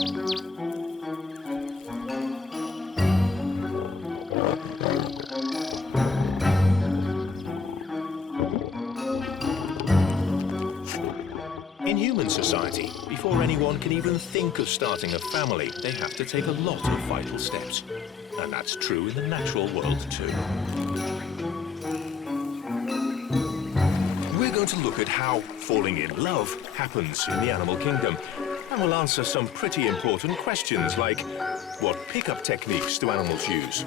In human society, before anyone can even think of starting a family, they have to take a lot of vital steps. And that's true in the natural world too. We're going to look at how falling in love happens in the animal kingdom. And we'll answer some pretty important questions like, what pickup techniques do animals use?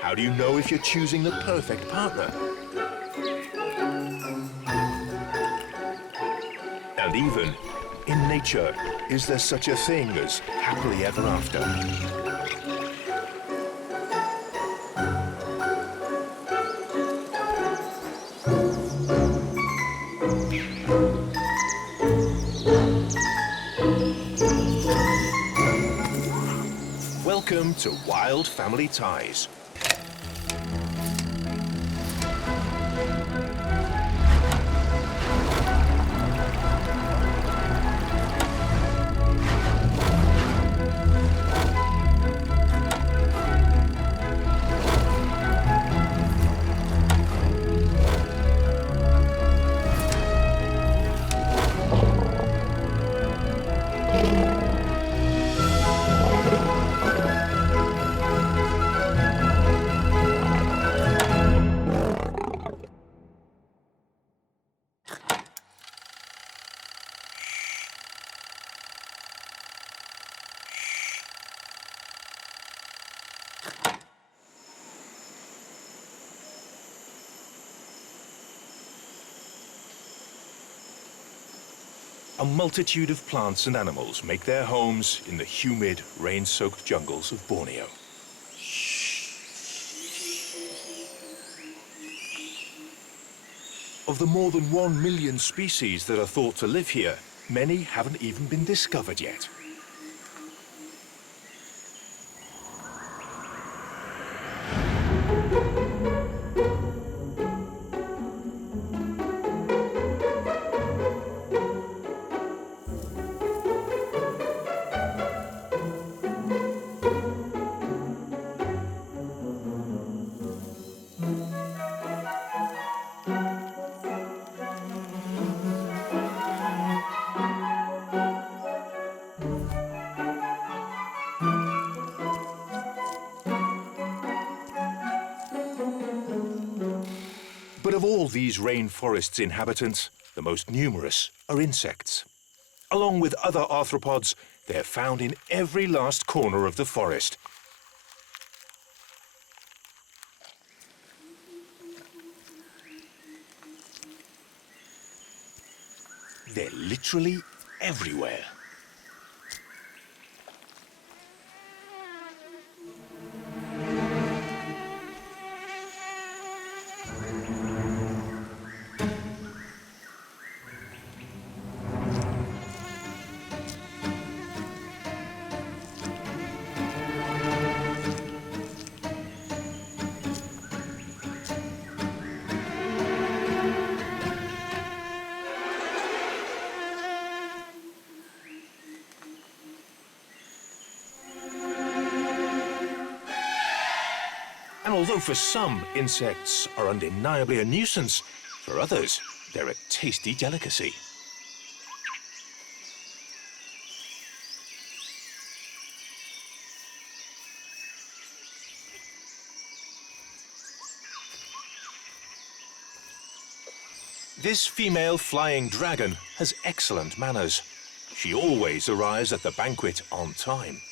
How do you know if you're choosing the perfect partner? And even, in nature, is there such a thing as happily ever after? Welcome to Wild Family Ties. A multitude of plants and animals make their homes in the humid, rain-soaked jungles of Borneo. Of the more than 1 million species that are thought to live here, many haven't even been discovered yet. But of all these rainforest's inhabitants, the most numerous are insects. Along with other arthropods, they're found in every last corner of the forest. They're literally everywhere. And although for some, insects are undeniably a nuisance, for others, they're a tasty delicacy. This female flying dragon has excellent manners. She always arrives at the banquet on time.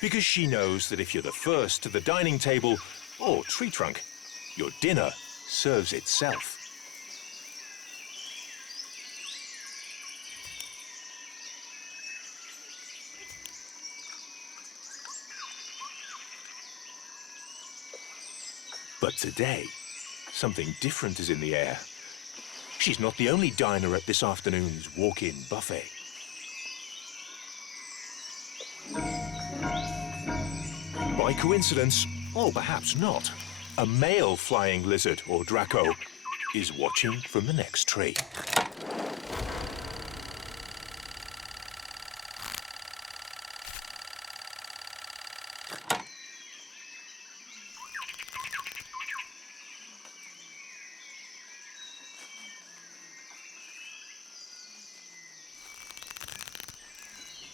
Because she knows that if you're the first to the dining table or tree trunk, your dinner serves itself. But today, something different is in the air. She's not the only diner at this afternoon's walk-in buffet. By coincidence, Or perhaps not. A male flying lizard, or Draco, is watching from the next tree.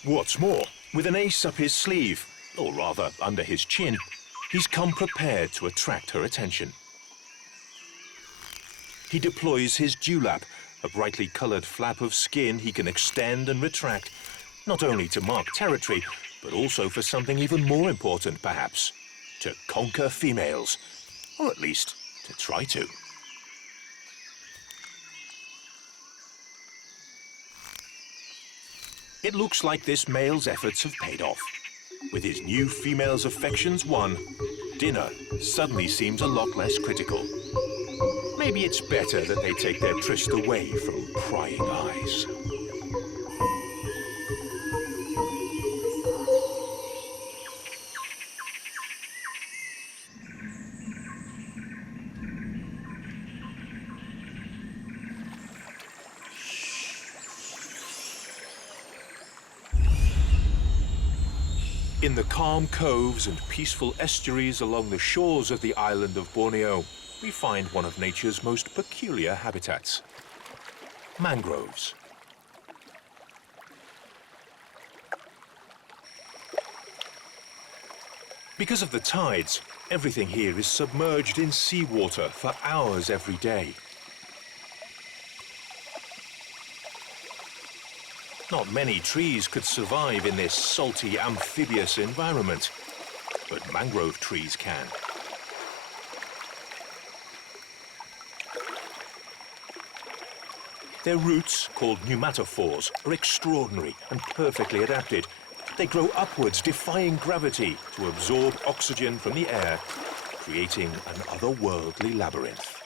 What's more, with an ace up his sleeve, or rather under his chin, he's come prepared to attract her attention. He deploys his dewlap, a brightly coloured flap of skin he can extend and retract, not only to mark territory, but also for something even more important, perhaps, to conquer females, or at least to try to. It looks like this male's efforts have paid off. With his new female's affections won, dinner suddenly seems a lot less critical. Maybe it's better that they take their tryst away from prying eyes. In the calm coves and peaceful estuaries along the shores of the island of Borneo, we find one of nature's most peculiar habitats: mangroves. Because of the tides, everything here is submerged in seawater for hours every day. Not many trees could survive in this salty, amphibious environment, but mangrove trees can. Their roots, called pneumatophores, are extraordinary and perfectly adapted. They grow upwards, defying gravity, to absorb oxygen from the air, creating an otherworldly labyrinth.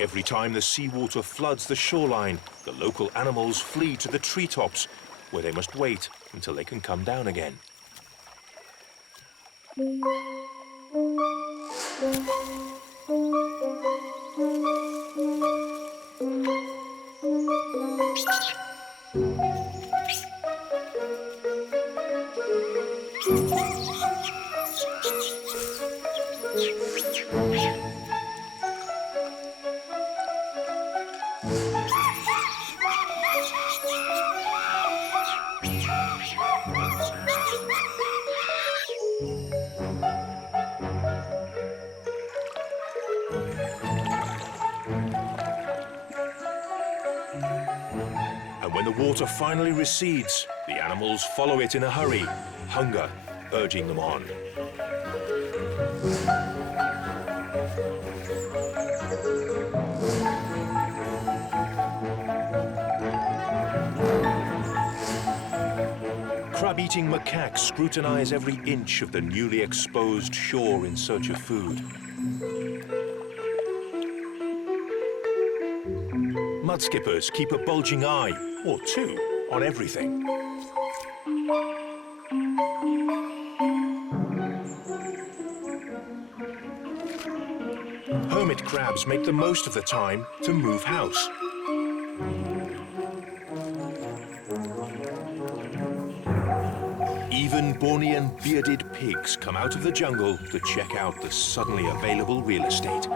Every time the seawater floods the shoreline, the local animals flee to the treetops, where they must wait until they can come down again. And when the water finally recedes, the animals follow it in a hurry, hunger urging them on. Crab-eating macaques scrutinize every inch of the newly exposed shore in search of food. Mudskippers keep a bulging eye, or two, on everything. Hermit crabs make the most of the time to move house. Even Bornean bearded pigs come out of the jungle to check out the suddenly available real estate.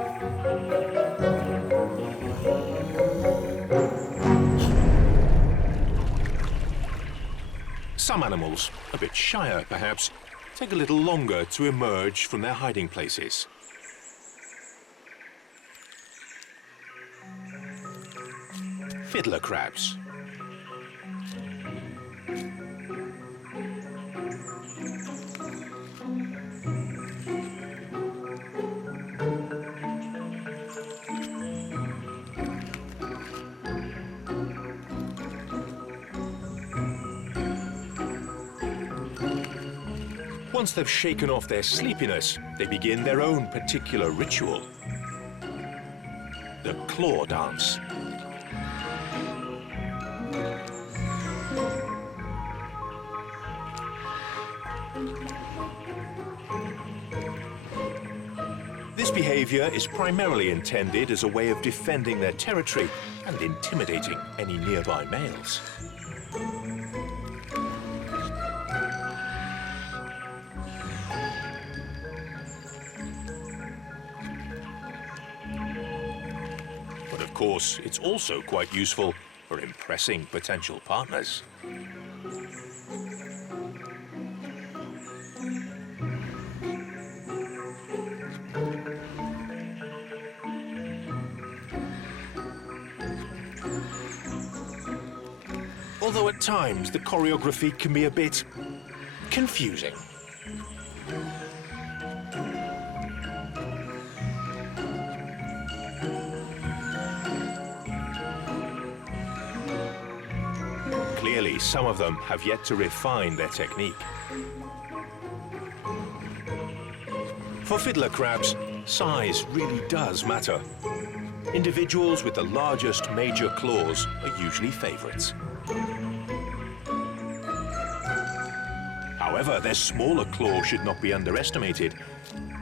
Some animals, a bit shyer perhaps, take a little longer to emerge from their hiding places. Fiddler crabs. Once they've shaken off their sleepiness, they begin their own particular ritual: the claw dance. behavior is primarily intended as a way of defending their territory and intimidating any nearby males. But of course, it's also quite useful for impressing potential partners. Although at times the choreography can be a bit confusing. Clearly, some of them have yet to refine their technique. For fiddler crabs, size really does matter. Individuals with the largest major claws are usually favorites. However, their smaller claw should not be underestimated.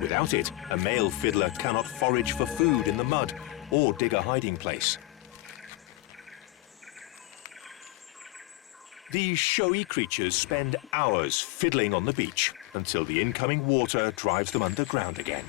Without it, a male fiddler cannot forage for food in the mud or dig a hiding place. These showy creatures spend hours fiddling on the beach until the incoming water drives them underground again.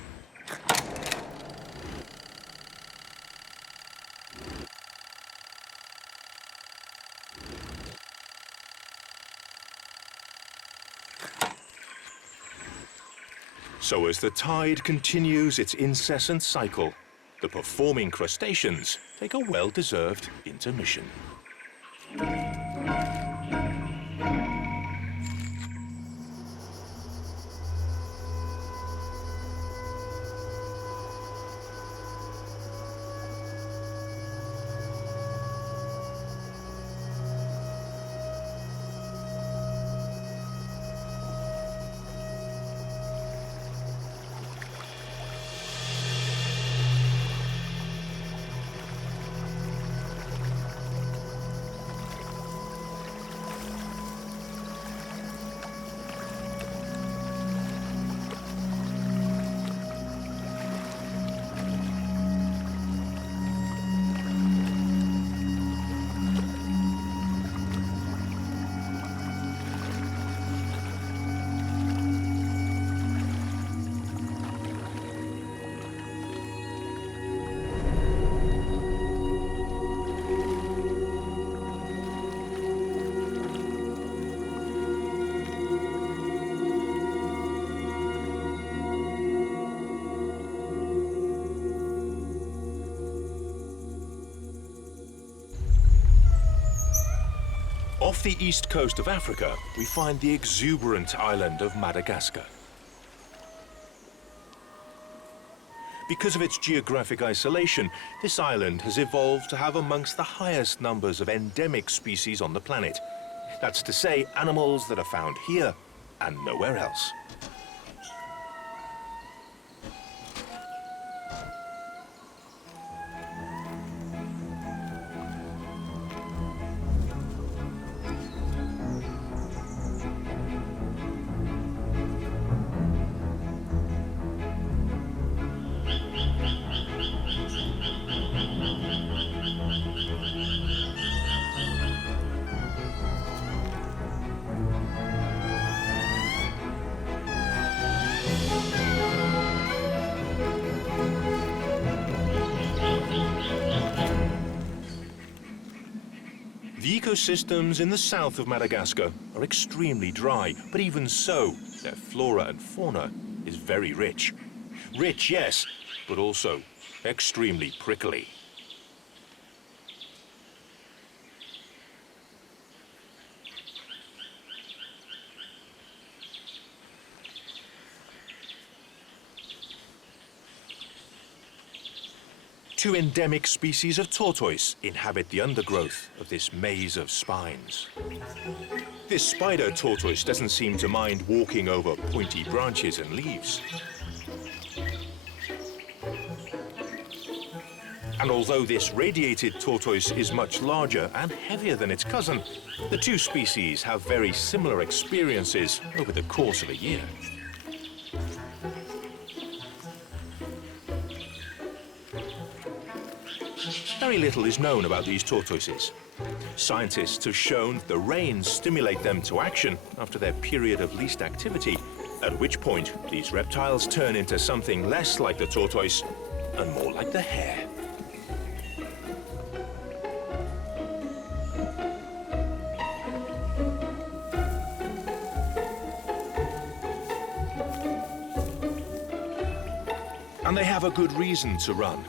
So as the tide continues its incessant cycle, the performing crustaceans take a well-deserved intermission. Off the east coast of Africa, we find the exuberant island of Madagascar. Because of its geographic isolation, this island has evolved to have amongst the highest numbers of endemic species on the planet. That's to say, animals that are found here and nowhere else. The ecosystems in the south of Madagascar are extremely dry, but even so, their flora and fauna is very rich. Rich, yes, but also extremely prickly. Two endemic species of tortoise inhabit the undergrowth of this maze of spines. This spider tortoise doesn't seem to mind walking over pointy branches and leaves. And although this radiated tortoise is much larger and heavier than its cousin, the two species have very similar experiences over the course of a year. Very little is known about these tortoises. Scientists have shown the rains stimulate them to action after their period of least activity, at which point these reptiles turn into something less like the tortoise and more like the hare. And they have a good reason to run.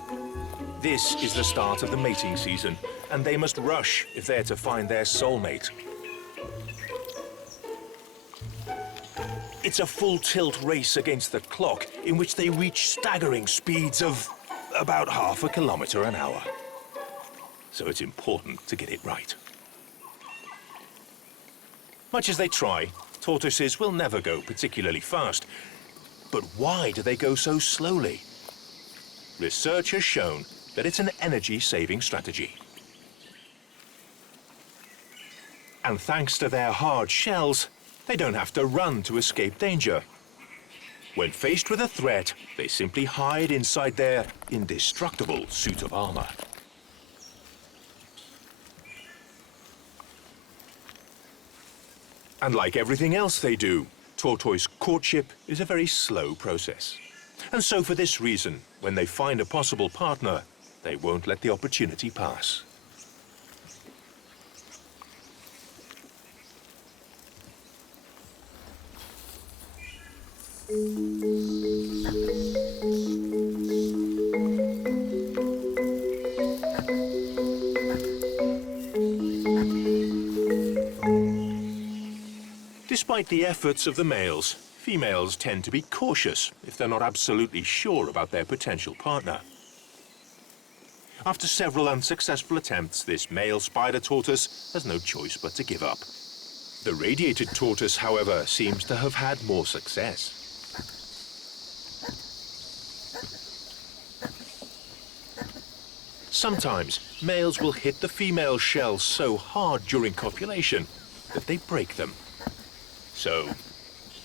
This is the start of the mating season, and they must rush if they're to find their soulmate. It's a full-tilt race against the clock in which they reach staggering speeds of about half a kilometre an hour. So it's important to get it right. Much as they try, tortoises will never go particularly fast. But why do they go so slowly? Research has shown that it's an energy-saving strategy. And thanks to their hard shells, they don't have to run to escape danger. When faced with a threat, they simply hide inside their indestructible suit of armor. And like everything else they do, tortoise courtship is a very slow process. And so for this reason, when they find a possible partner, they won't let the opportunity pass. Despite the efforts of the males, females tend to be cautious if they're not absolutely sure about their potential partner. After several unsuccessful attempts, this male spider tortoise has no choice but to give up. The radiated tortoise, however, seems to have had more success. Sometimes, males will hit the female shell so hard during copulation that they break them. So,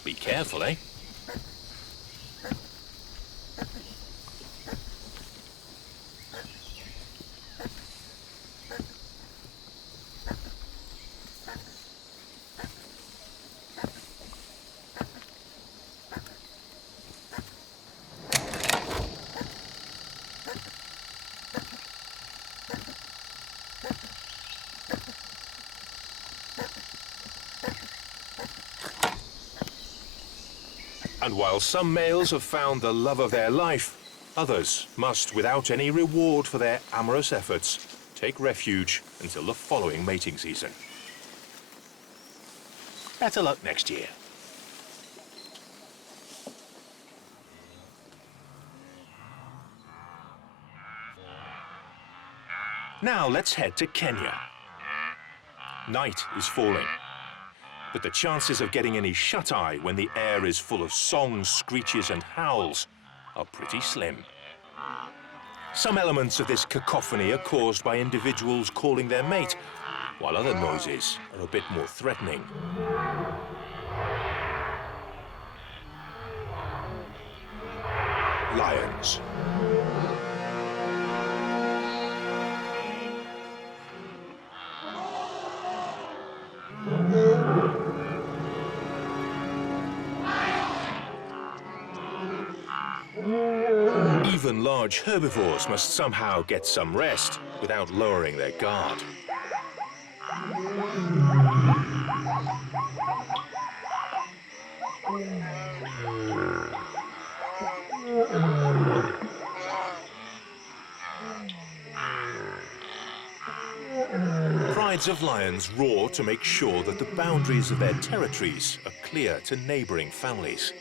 be careful, eh? And while some males have found the love of their life, others must, without any reward for their amorous efforts, take refuge until the following mating season. Better luck next year. Now let's head to Kenya. Night is falling, but the chances of getting any shut-eye when the air is full of songs, screeches and howls are pretty slim. Some elements of this cacophony are caused by individuals calling their mate, while other noises are a bit more threatening. Lions. Even large herbivores must somehow get some rest without lowering their guard. Prides of lions roar to make sure that the boundaries of their territories are clear to neighboring families.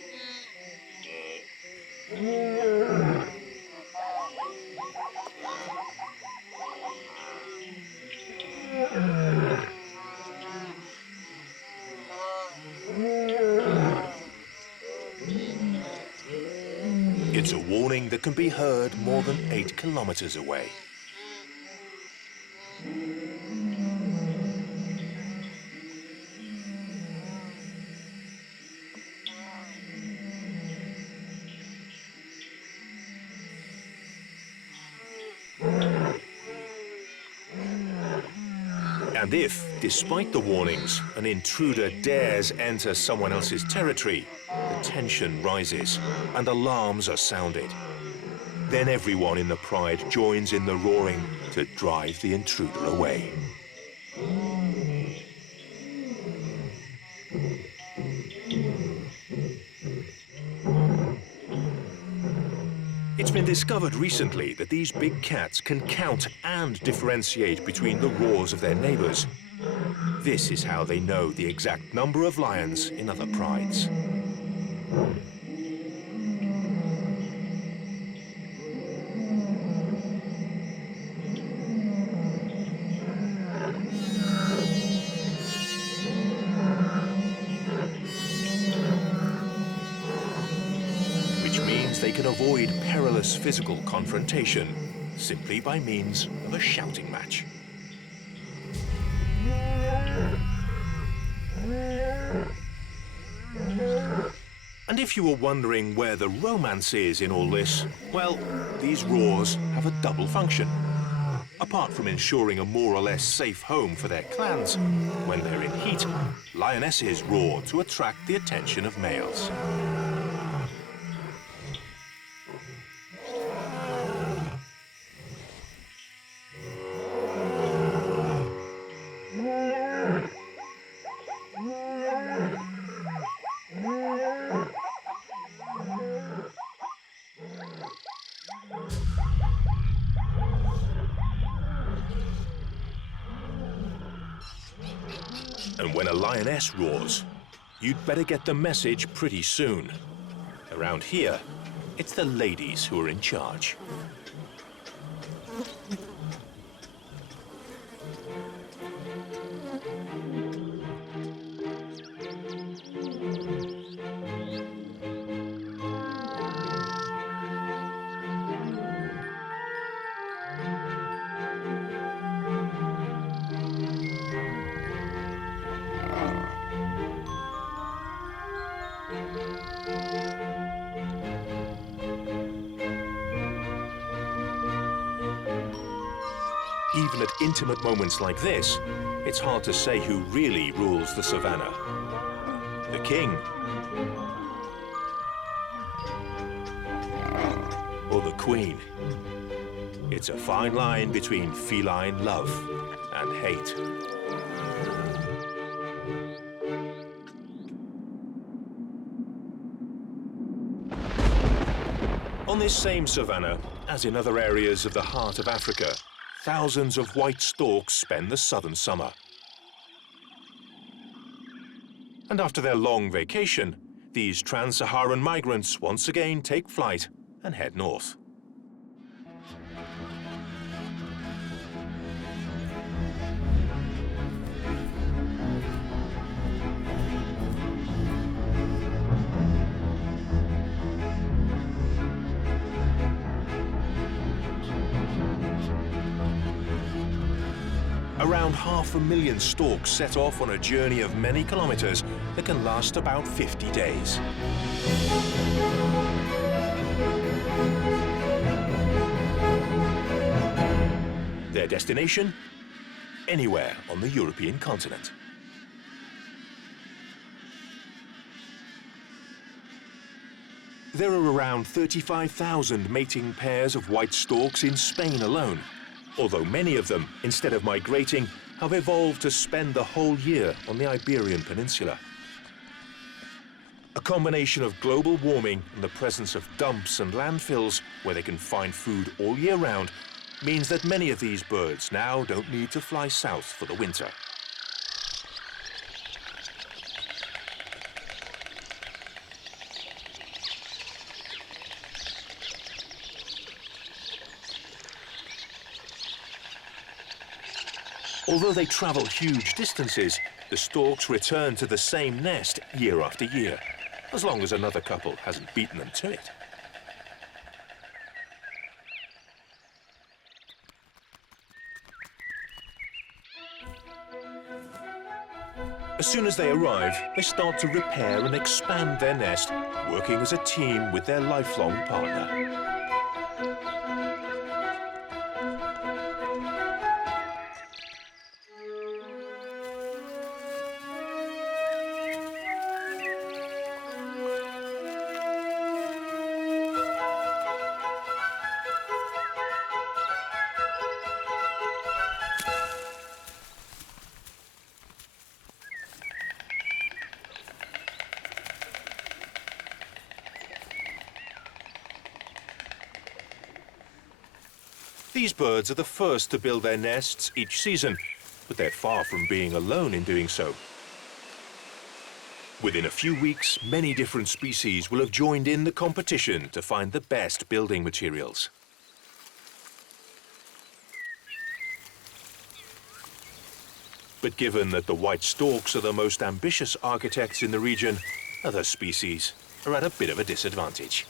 It's a warning that can be heard more than 8 kilometers away. And if, despite the warnings, an intruder dares enter someone else's territory, the tension rises and alarms are sounded. Then everyone in the pride joins in the roaring to drive the intruder away. It's been discovered recently that these big cats can count and differentiate between the roars of their neighbors. This is how they know the exact number of lions in other prides. They can avoid perilous physical confrontation simply by means of a shouting match. And if you were wondering where the romance is in all this, well, these roars have a double function. Apart from ensuring a more or less safe home for their clans, when they're in heat, lionesses roar to attract the attention of males. And when a lioness roars, you'd better get the message pretty soon. Around here, it's the ladies who are in charge. Even at intimate moments like this, it's hard to say who really rules the savannah. The king. Or the queen. It's a fine line between feline love and hate. On this same savannah, as in other areas of the heart of Africa, thousands of white storks spend the southern summer. And after their long vacation, these trans-Saharan migrants once again take flight and head north. Around 500,000 storks set off on a journey of many kilometers that can last about 50 days. Their destination? Anywhere on the European continent. There are around 35,000 mating pairs of white storks in Spain alone, although many of them, instead of migrating, have evolved to spend the whole year on the Iberian Peninsula. A combination of global warming and the presence of dumps and landfills where they can find food all year round means that many of these birds now don't need to fly south for the winter. Although they travel huge distances, the storks return to the same nest year after year, as long as another couple hasn't beaten them to it. As soon as they arrive, they start to repair and expand their nest, working as a team with their lifelong partner. These birds are the first to build their nests each season, but they're far from being alone in doing so. Within a few weeks, many different species will have joined in the competition to find the best building materials. But given that the white storks are the most ambitious architects in the region, other species are at a bit of a disadvantage.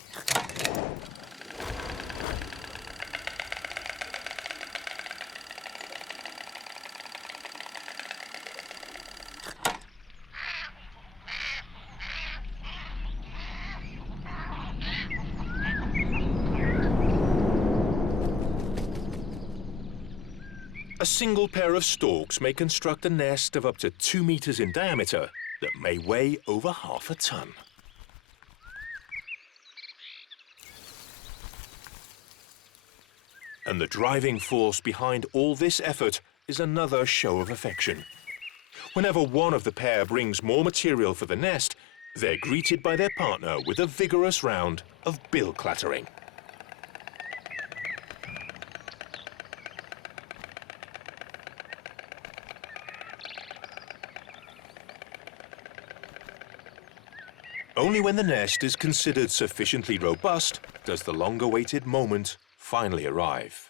A single pair of storks may construct a nest of up to 2 meters in diameter that may weigh over half a ton. And the driving force behind all this effort is another show of affection. Whenever one of the pair brings more material for the nest, they're greeted by their partner with a vigorous round of bill clattering. Only when the nest is considered sufficiently robust does the long-awaited moment finally arrive.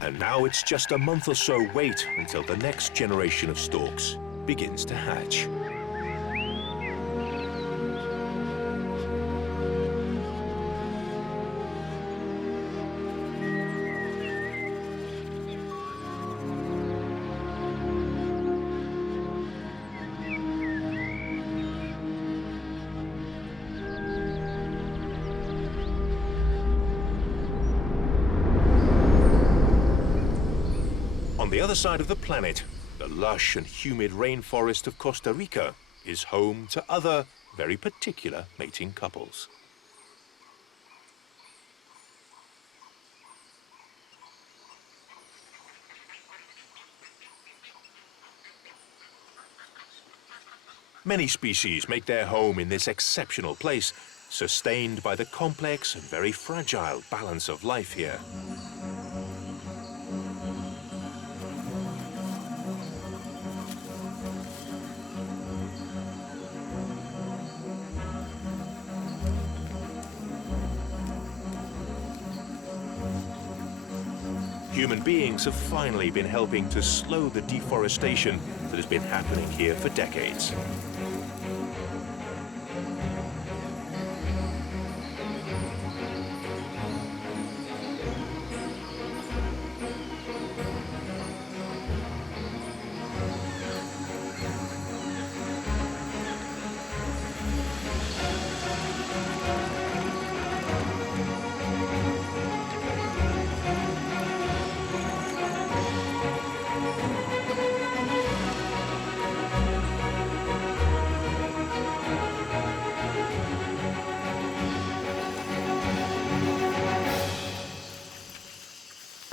And now it's just a month or so wait until the next generation of storks begins to hatch. On the other side of the planet, the lush and humid rainforest of Costa Rica is home to other, very particular mating couples. Many species make their home in this exceptional place, sustained by the complex and very fragile balance of life here. Human beings have finally been helping to slow the deforestation that has been happening here for decades.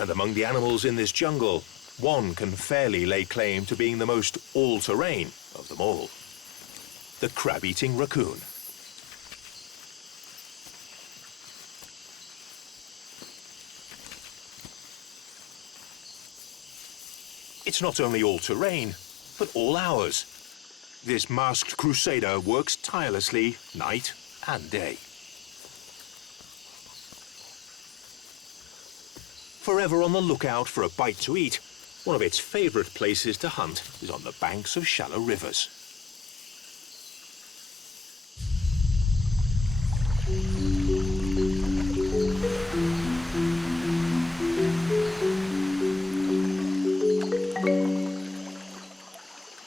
And among the animals in this jungle, one can fairly lay claim to being the most all-terrain of them all: the crab-eating raccoon. It's not only all-terrain, but all hours. This masked crusader works tirelessly night and day. Forever on the lookout for a bite to eat, one of its favorite places to hunt is on the banks of shallow rivers.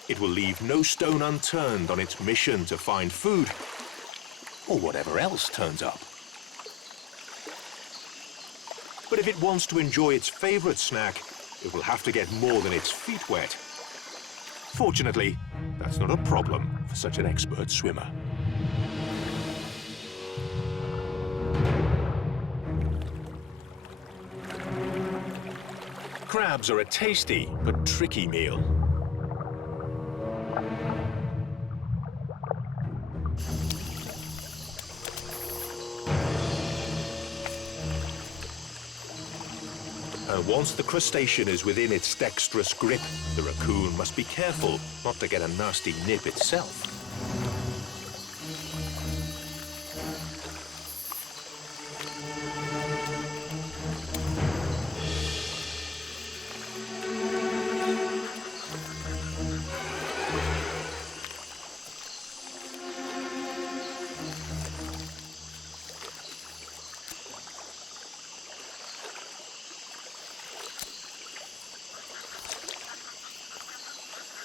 It will leave no stone unturned on its mission to find food, or whatever else turns up. But if it wants to enjoy its favorite snack, it will have to get more than its feet wet. Fortunately, that's not a problem for such an expert swimmer. Crabs are a tasty but tricky meal. And once the crustacean is within its dexterous grip, the raccoon must be careful not to get a nasty nip itself.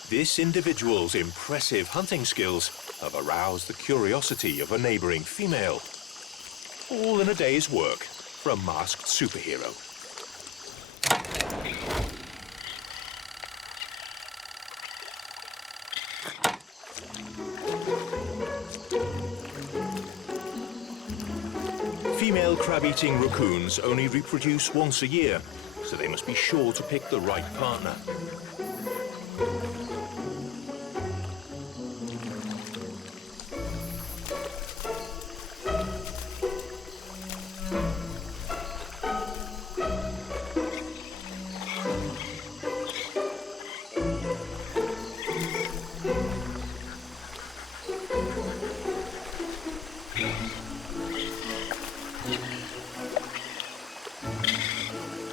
This individual's impressive hunting skills have aroused the curiosity of a neighboring female. All in a day's work for a masked superhero. Female crab-eating raccoons only reproduce once a year, so they must be sure to pick the right partner.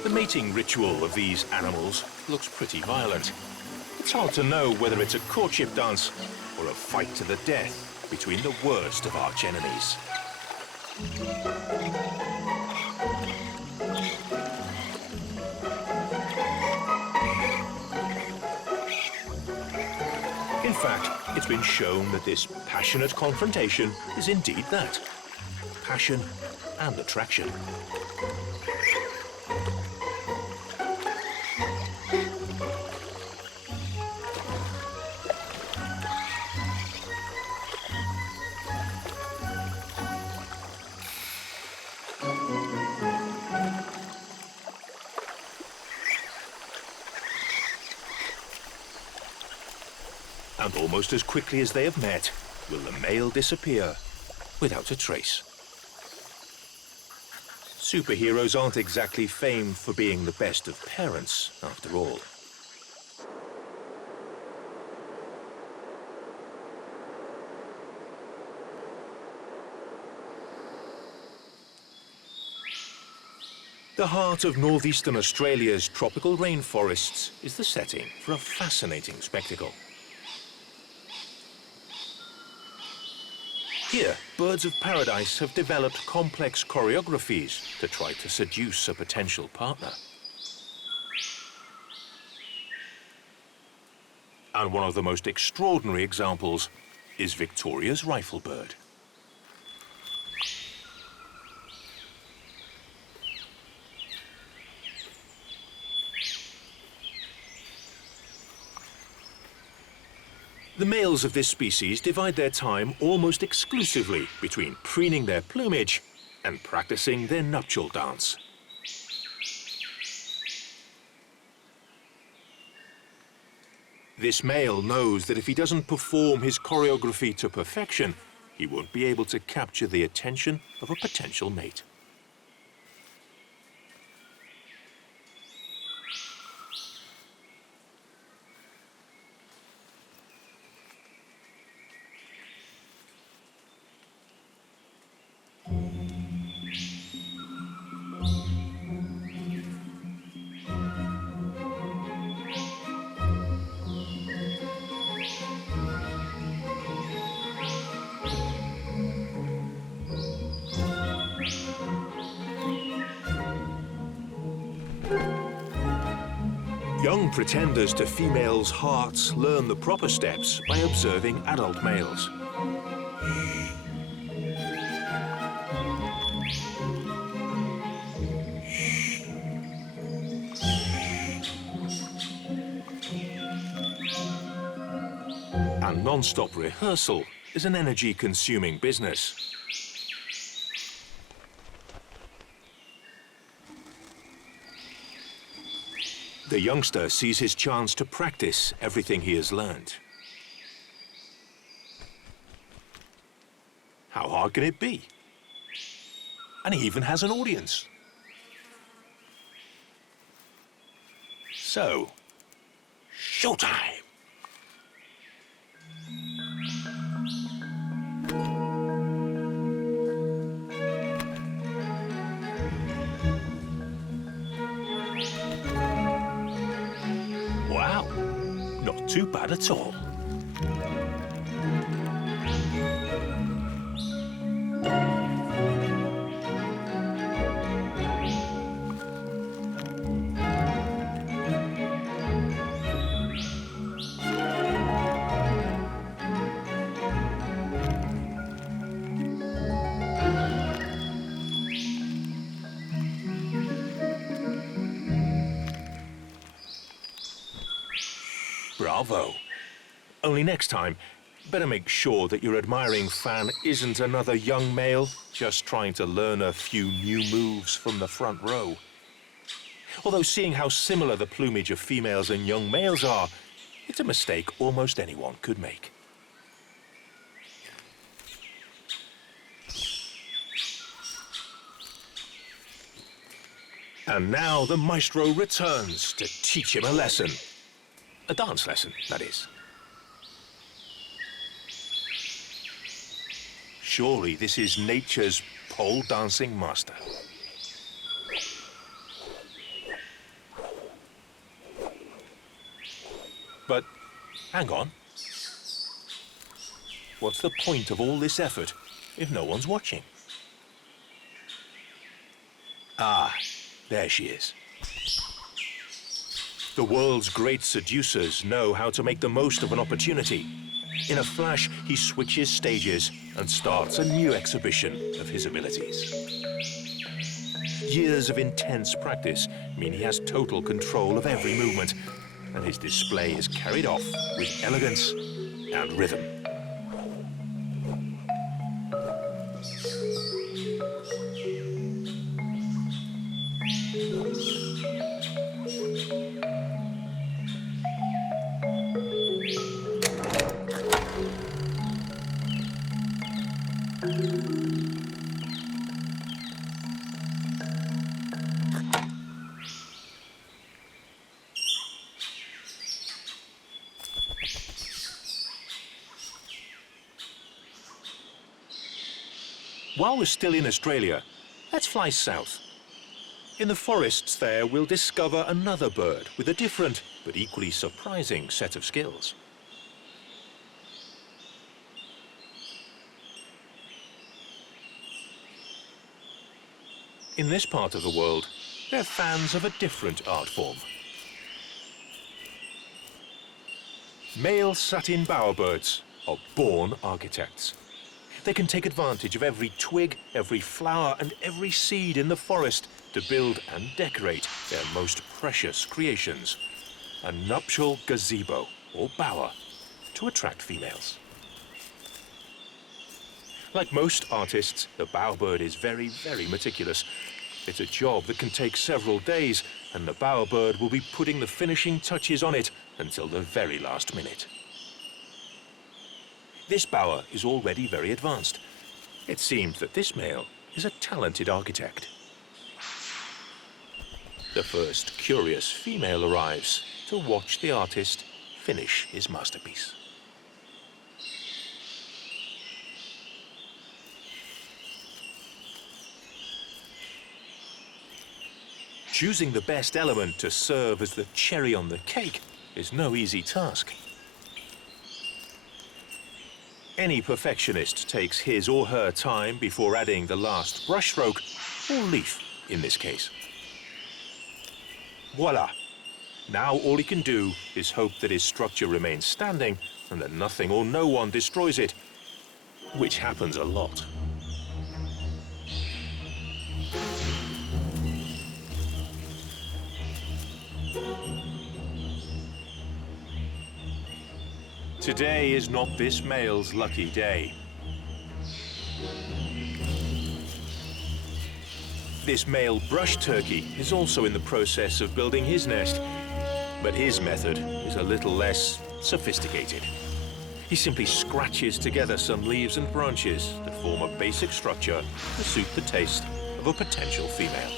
The mating ritual of these animals looks pretty violent. It's hard to know whether it's a courtship dance or a fight to the death between the worst of arch enemies. In fact, it's been shown that this passionate confrontation is indeed that. Passion and attraction. And almost as quickly as they have met, will the male disappear without a trace. Superheroes aren't exactly famed for being the best of parents, after all. The heart of northeastern Australia's tropical rainforests is the setting for a fascinating spectacle. Here, birds of paradise have developed complex choreographies to try to seduce a potential partner. And one of the most extraordinary examples is Victoria's riflebird. The males of this species divide their time almost exclusively between preening their plumage and practicing their nuptial dance. This male knows that if he doesn't perform his choreography to perfection, he won't be able to capture the attention of a potential mate. Young pretenders to females' hearts learn the proper steps by observing adult males. And non-stop rehearsal is an energy-consuming business. The youngster sees his chance to practice everything he has learned. How hard can it be? And he even has an audience. So, showtime! Wow, not too bad at all. Bravo. Only next time, better make sure that your admiring fan isn't another young male just trying to learn a few new moves from the front row. Although seeing how similar the plumage of females and young males are, it's a mistake almost anyone could make. And now the maestro returns to teach him a lesson. A dance lesson, that is. Surely this is nature's pole dancing master. But hang on. What's the point of all this effort if no one's watching? Ah, there she is. The world's great seducers know how to make the most of an opportunity. In a flash, he switches stages and starts a new exhibition of his abilities. Years of intense practice mean he has total control of every movement, and his display is carried off with elegance and rhythm. While we're still in Australia, let's fly south. In the forests there, we'll discover another bird with a different but equally surprising set of skills. In this part of the world, they're fans of a different art form. Male satin bowerbirds are born architects. They can take advantage of every twig, every flower, and every seed in the forest to build and decorate their most precious creations. A nuptial gazebo, or bower, to attract females. Like most artists, the bowerbird is very, very meticulous. It's a job that can take several days, and the bowerbird will be putting the finishing touches on it until the very last minute. This bower is already very advanced. It seems that this male is a talented architect. The first curious female arrives to watch the artist finish his masterpiece. Choosing the best element to serve as the cherry on the cake is no easy task. Any perfectionist takes his or her time before adding the last brushstroke, or leaf in this case. Voila! Now all he can do is hope that his structure remains standing and that nothing or no one destroys it, which happens a lot. Today is not this male's lucky day. This male brush turkey is also in the process of building his nest. But his method is a little less sophisticated. He simply scratches together some leaves and branches that form a basic structure to suit the taste of a potential female.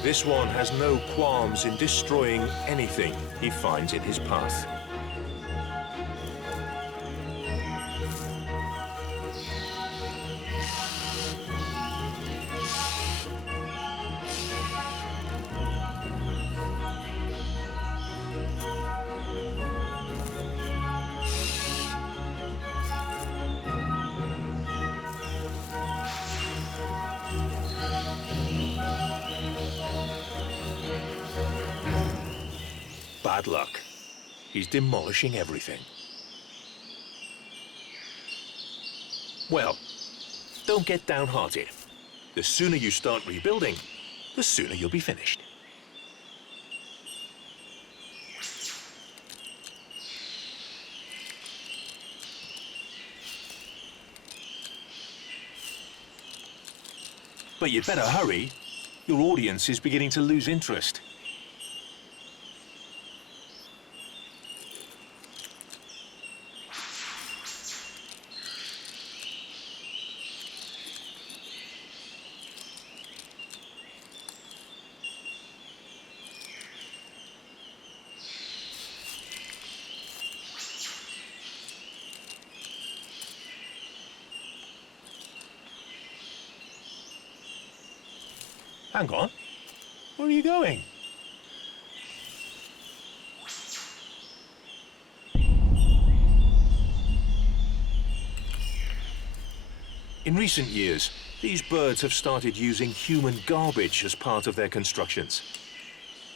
This one has no qualms in destroying anything he finds in his path. Bad luck. He's demolishing everything. Well, don't get downhearted. The sooner you start rebuilding, the sooner you'll be finished. But you'd better hurry. Your audience is beginning to lose interest. Hang on. Where are you going? In recent years, these birds have started using human garbage as part of their constructions.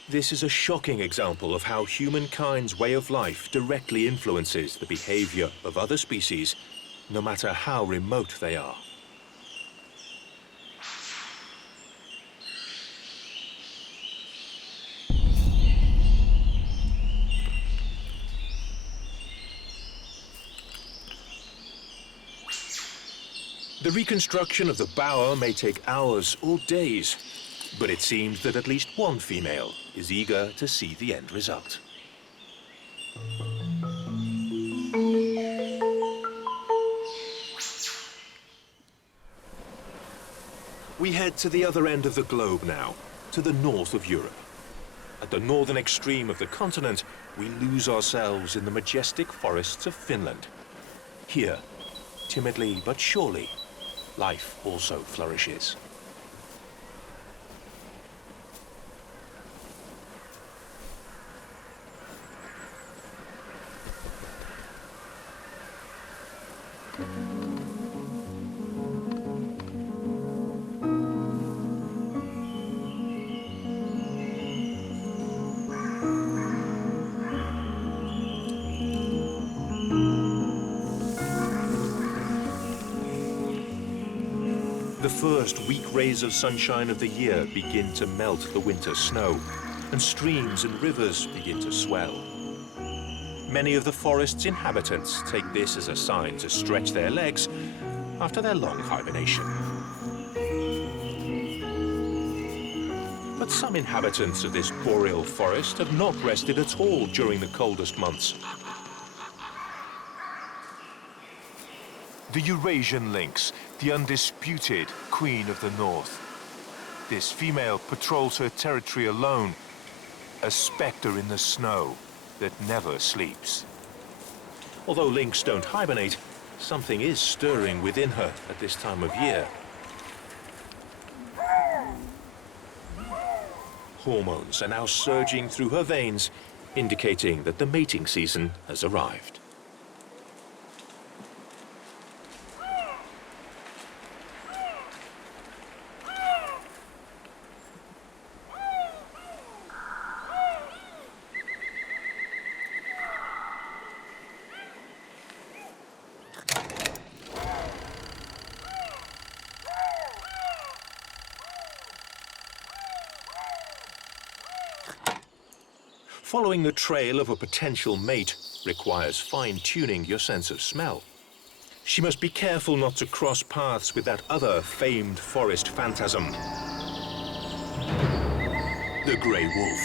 This is a shocking example of how humankind's way of life directly influences the behavior of other species, no matter how remote they are. The reconstruction of the bower may take hours or days, but it seems that at least one female is eager to see the end result. We head to the other end of the globe now, to the north of Europe. At the northern extreme of the continent, we lose ourselves in the majestic forests of Finland. Here, timidly but surely, life also flourishes. The first weak rays of sunshine of the year begin to melt the winter snow, and streams and rivers begin to swell. Many of the forest's inhabitants take this as a sign to stretch their legs after their long hibernation. But some inhabitants of this boreal forest have not rested at all during the coldest months. The Eurasian lynx, the undisputed queen of the north. This female patrols her territory alone, a spectre in the snow that never sleeps. Although lynx don't hibernate, something is stirring within her at this time of year. Hormones are now surging through her veins, indicating that the mating season has arrived. Following the trail of a potential mate requires fine-tuning your sense of smell. She must be careful not to cross paths with that other famed forest phantasm, the grey wolf.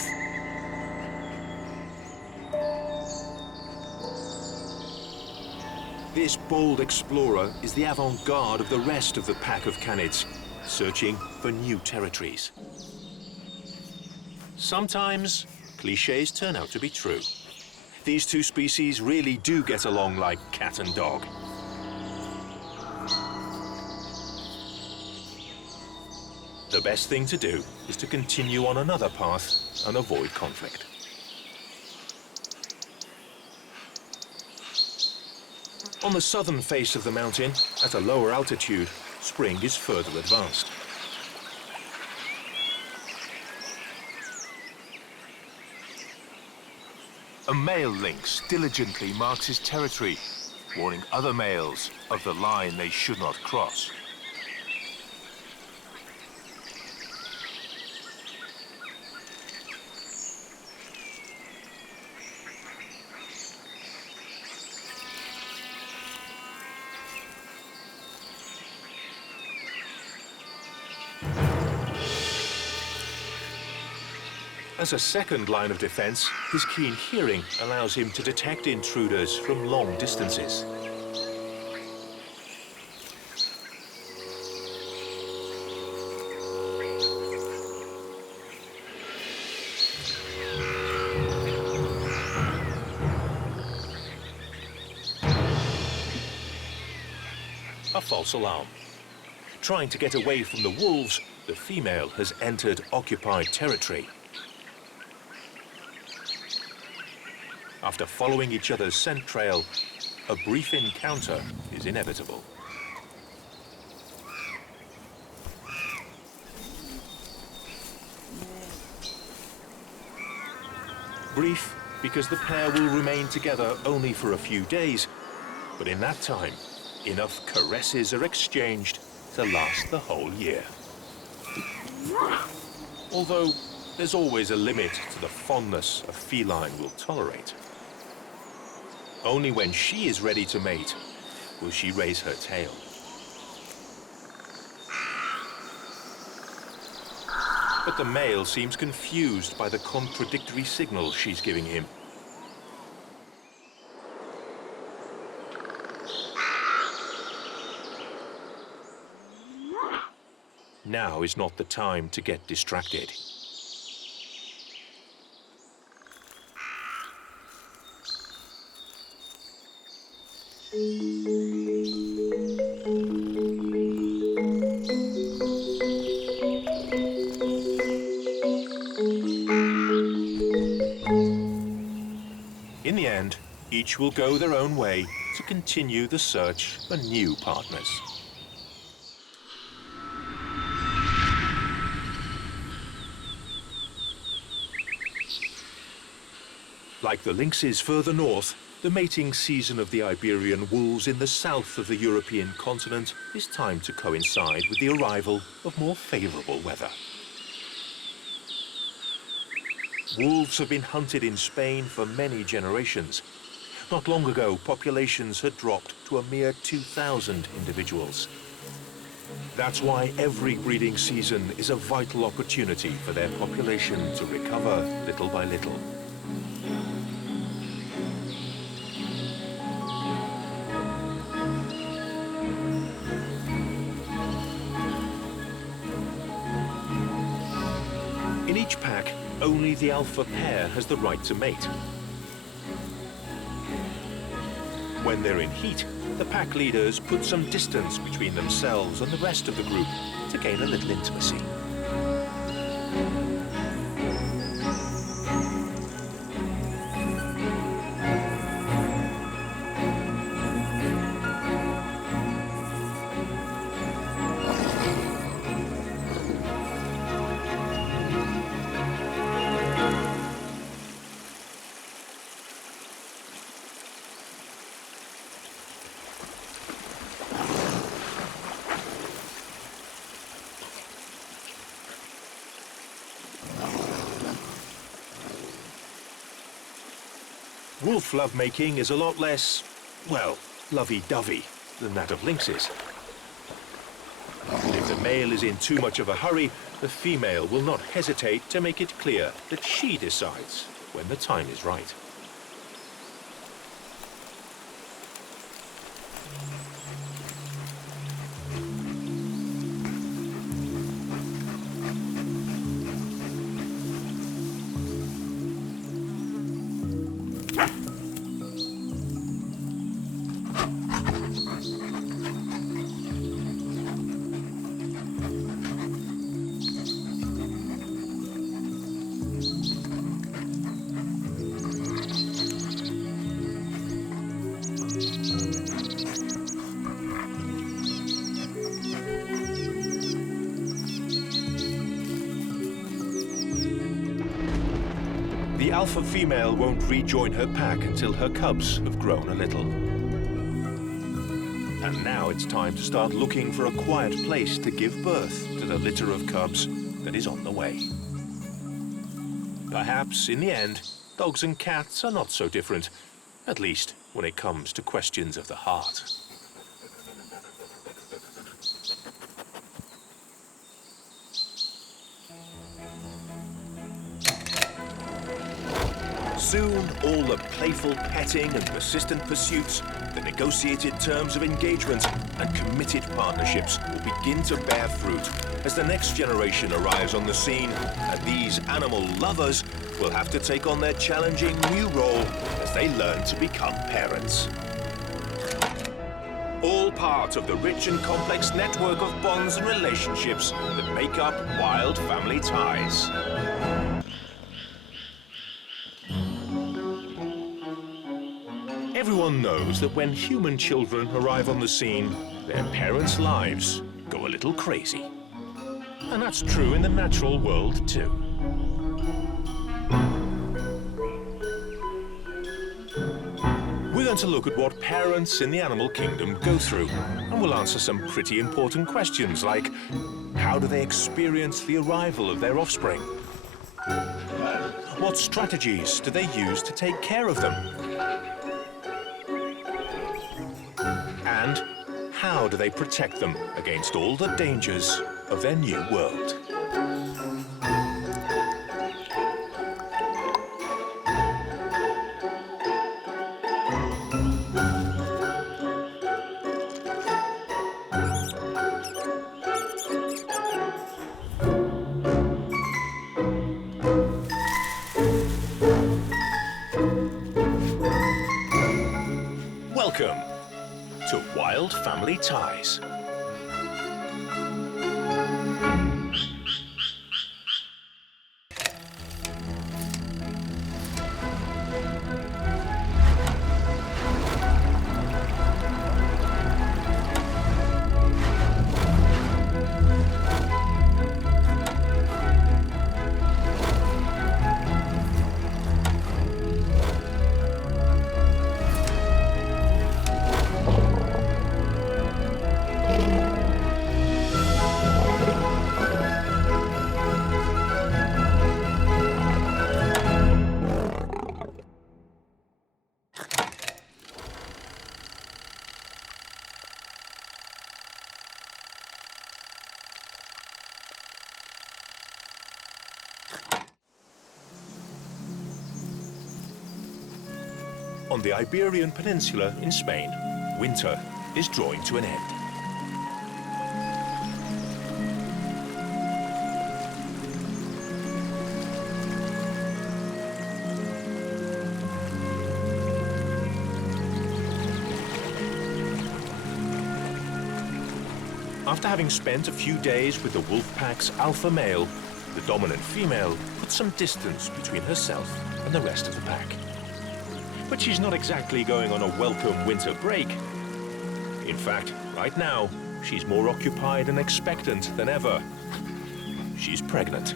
This bold explorer is the avant-garde of the rest of the pack of canids, searching for new territories. Sometimes, clichés turn out to be true. These two species really do get along like cat and dog. The best thing to do is to continue on another path and avoid conflict. On the southern face of the mountain, at a lower altitude, spring is further advanced. A male lynx diligently marks his territory, warning other males of the line they should not cross. As a second line of defense, his keen hearing allows him to detect intruders from long distances. A false alarm. Trying to get away from the wolves, the female has entered occupied territory. After following each other's scent trail, a brief encounter is inevitable. Brief because the pair will remain together only for a few days, but in that time, enough caresses are exchanged to last the whole year. Although there's always a limit to the fondness a feline will tolerate. Only when she is ready to mate will she raise her tail. But the male seems confused by the contradictory signals she's giving him. Now is not the time to get distracted. In the end, each will go their own way to continue the search for new partners. Like the lynxes further north, the mating season of the Iberian wolves in the south of the European continent is timed to coincide with the arrival of more favorable weather. Wolves have been hunted in Spain for many generations. Not long ago, populations had dropped to a mere 2,000 individuals. That's why every breeding season is a vital opportunity for their population to recover little by little. In each pack, only the alpha pair has the right to mate. When they're in heat, the pack leaders put some distance between themselves and the rest of the group to gain a little intimacy. Wolf lovemaking is a lot less, well, lovey-dovey than that of lynxes. If the male is in too much of a hurry, the female will not hesitate to make it clear that she decides when the time is right. The alpha female won't rejoin her pack until her cubs have grown a little. And now it's time to start looking for a quiet place to give birth to the litter of cubs that is on the way. Perhaps, in the end, dogs and cats are not so different, at least when it comes to questions of the heart. Soon, all the playful petting and persistent pursuits, the negotiated terms of engagement and committed partnerships will begin to bear fruit as the next generation arrives on the scene, and these animal lovers will have to take on their challenging new role as they learn to become parents. All part of the rich and complex network of bonds and relationships that make up wild family ties. Everyone knows that when human children arrive on the scene, their parents' lives go a little crazy. And that's true in the natural world too. We're going to look at what parents in the animal kingdom go through, and we'll answer some pretty important questions like, how do they experience the arrival of their offspring? What strategies do they use to take care of them? And how do they protect them against all the dangers of their new world? Welcome to Wild Family Ties. On the Iberian Peninsula in Spain, winter is drawing to an end. After having spent a few days with the wolf pack's alpha male, the dominant female put some distance between herself and the rest of the pack. But she's not exactly going on a welcome winter break. In fact, right now, she's more occupied and expectant than ever. She's pregnant.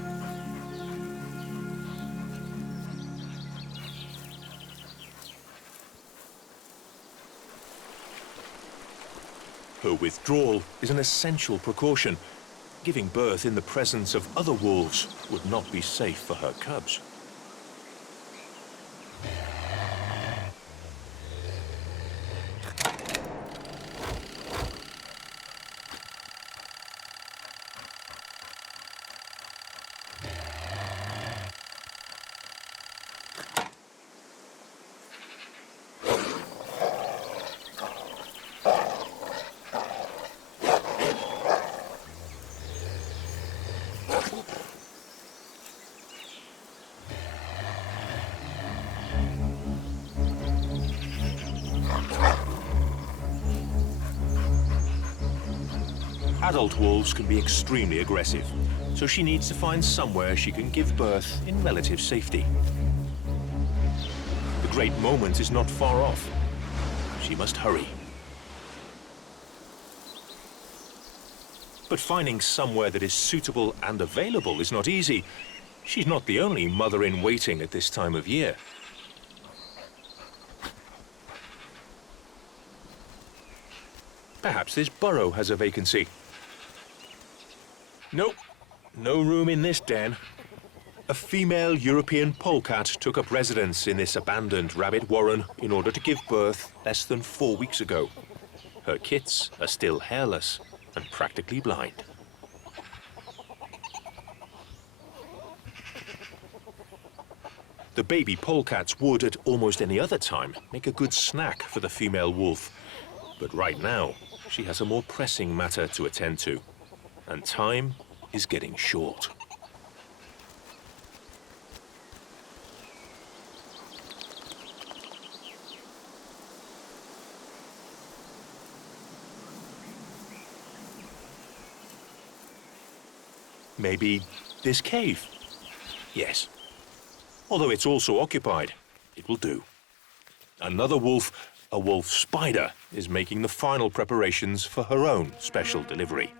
Her withdrawal is an essential precaution. Giving birth in the presence of other wolves would not be safe for her cubs. Adult wolves can be extremely aggressive, so she needs to find somewhere she can give birth in relative safety. The great moment is not far off. She must hurry. But finding somewhere that is suitable and available is not easy. She's not the only mother-in-waiting at this time of year. Perhaps this burrow has a vacancy. Nope, no room in this den. A female European polecat took up residence in this abandoned rabbit warren in order to give birth less than 4 weeks ago. Her kits are still hairless and practically blind. The baby polecats would, at almost any other time, make a good snack for the female wolf. But right now, she has a more pressing matter to attend to, and time is getting short. Maybe this cave? Yes. Although it's also occupied, it will do. Another wolf, a wolf spider, is making the final preparations for her own special delivery.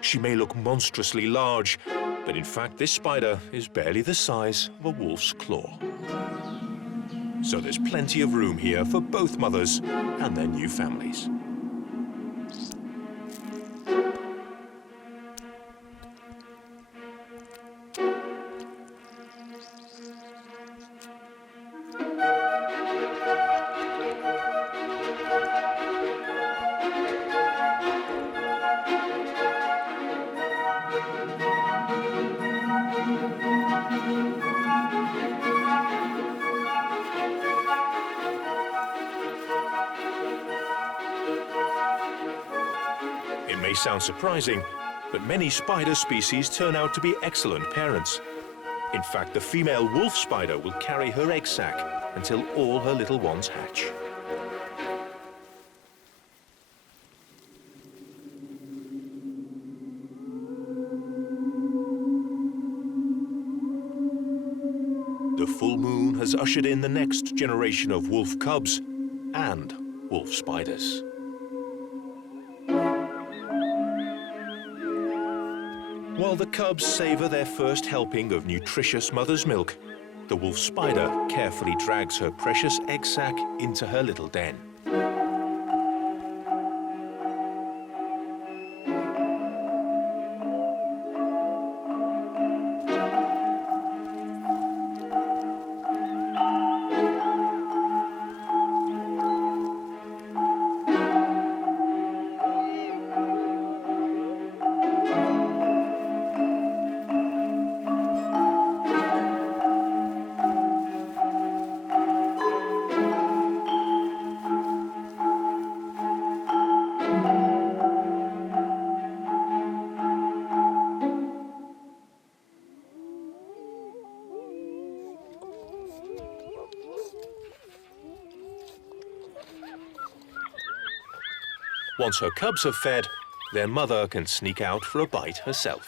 She may look monstrously large, but in fact this spider is barely the size of a wolf's claw. So there's plenty of room here for both mothers and their new families. May sound surprising, but many spider species turn out to be excellent parents. In fact, the female wolf spider will carry her egg sac until all her little ones hatch. The full moon has ushered in the next generation of wolf cubs and wolf spiders. While the cubs savor their first helping of nutritious mother's milk, the wolf spider carefully drags her precious egg sac into her little den. Once her cubs have fed, their mother can sneak out for a bite herself.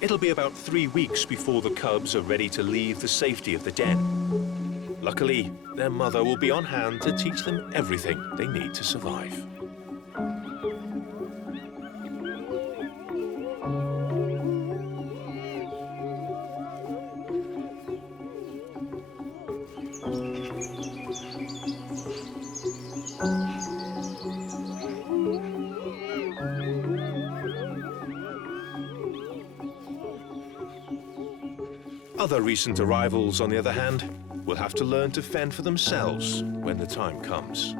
It'll be about 3 weeks before the cubs are ready to leave the safety of the den. Luckily, their mother will be on hand to teach them everything they need to survive. Other recent arrivals, on the other hand, will have to learn to fend for themselves when the time comes.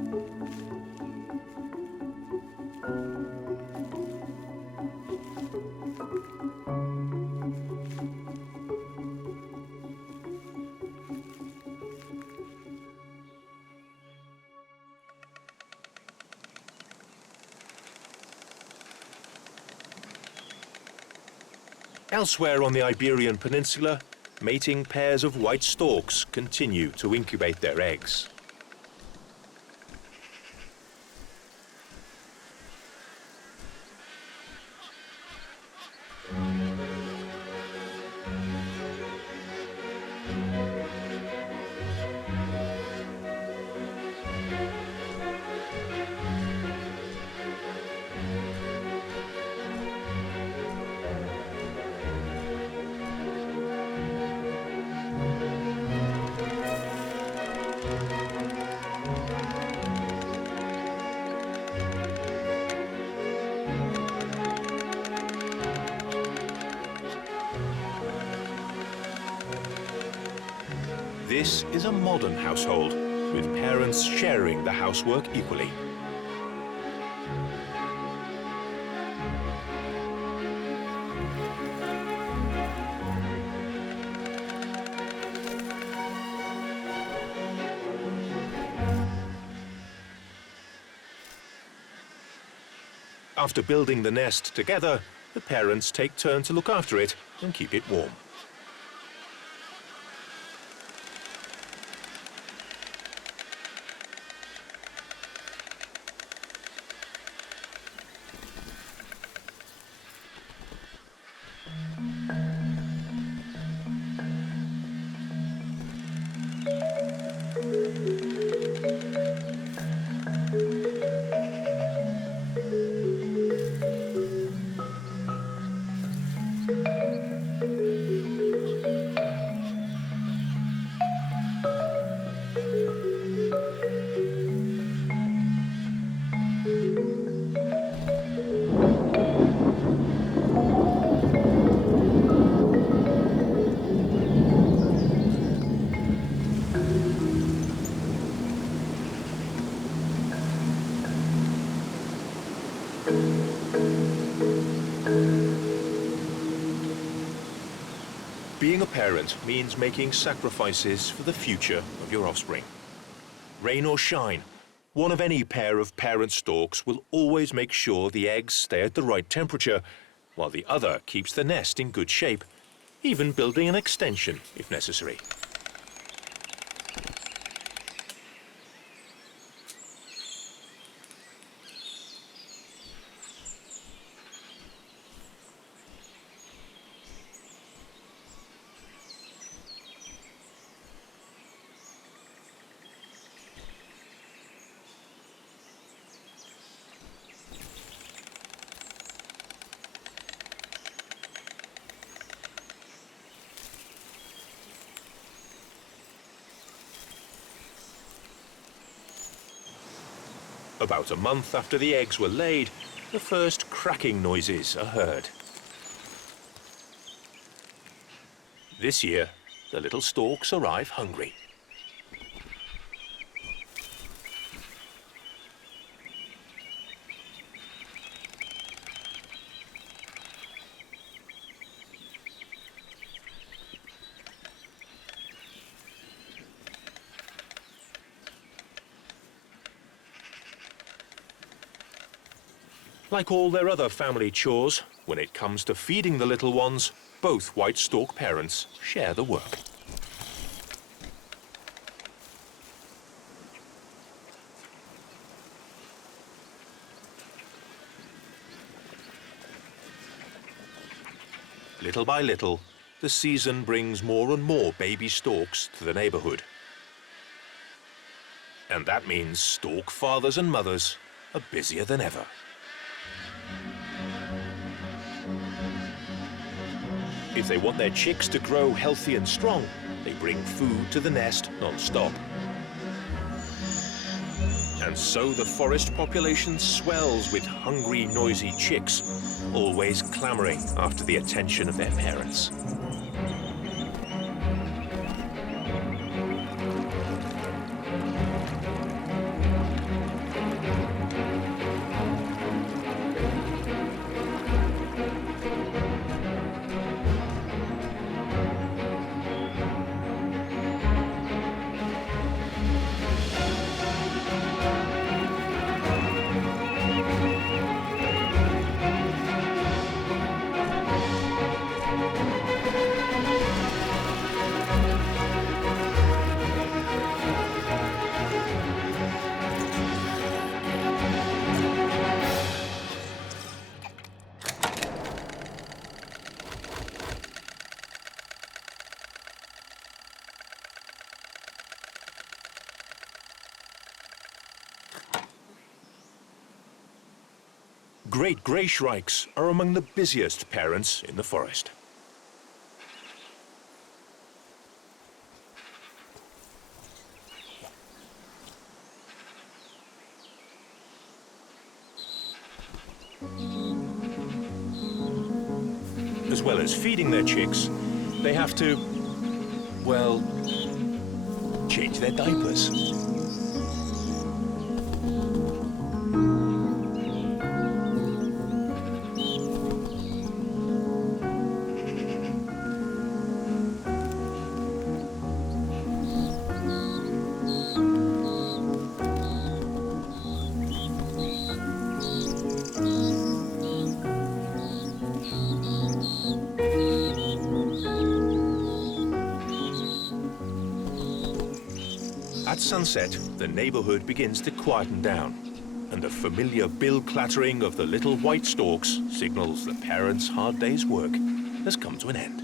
Elsewhere on the Iberian Peninsula, mating pairs of white storks continue to incubate their eggs. This is a modern household, with parents sharing the housework equally. After building the nest together, the parents take turn to look after it and keep it warm. Being a parent means making sacrifices for the future of your offspring. Rain or shine, one of any pair of parent storks will always make sure the eggs stay at the right temperature, while the other keeps the nest in good shape, even building an extension if necessary. About a month after the eggs were laid, the first cracking noises are heard. This year, the little storks arrive hungry. Like all their other family chores, when it comes to feeding the little ones, both white stork parents share the work. Little by little, the season brings more and more baby storks to the neighborhood. And that means stork fathers and mothers are busier than ever. If they want their chicks to grow healthy and strong, they bring food to the nest non-stop. And so the forest population swells with hungry, noisy chicks, always clamoring after the attention of their parents. Great grey shrikes are among the busiest parents in the forest. As well as feeding their chicks, they have to, well, change their diapers. At sunset, the neighborhood begins to quieten down, and the familiar bill clattering of the little white storks signals the parents' hard day's work has come to an end.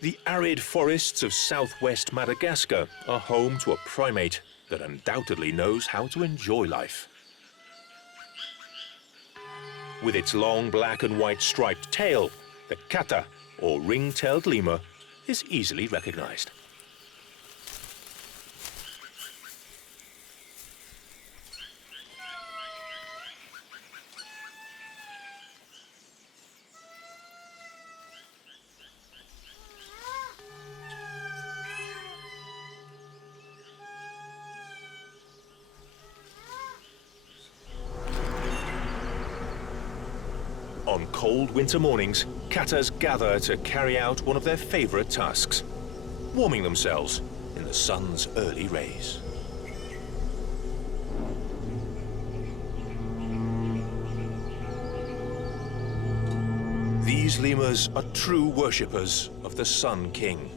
The arid forests of southwest Madagascar are home to a primate that undoubtedly knows how to enjoy life. With its long black and white striped tail, the kata, or ring-tailed lemur, is easily recognized. On cold winter mornings, katas gather to carry out one of their favorite tasks, warming themselves in the sun's early rays. These lemurs are true worshippers of the Sun King.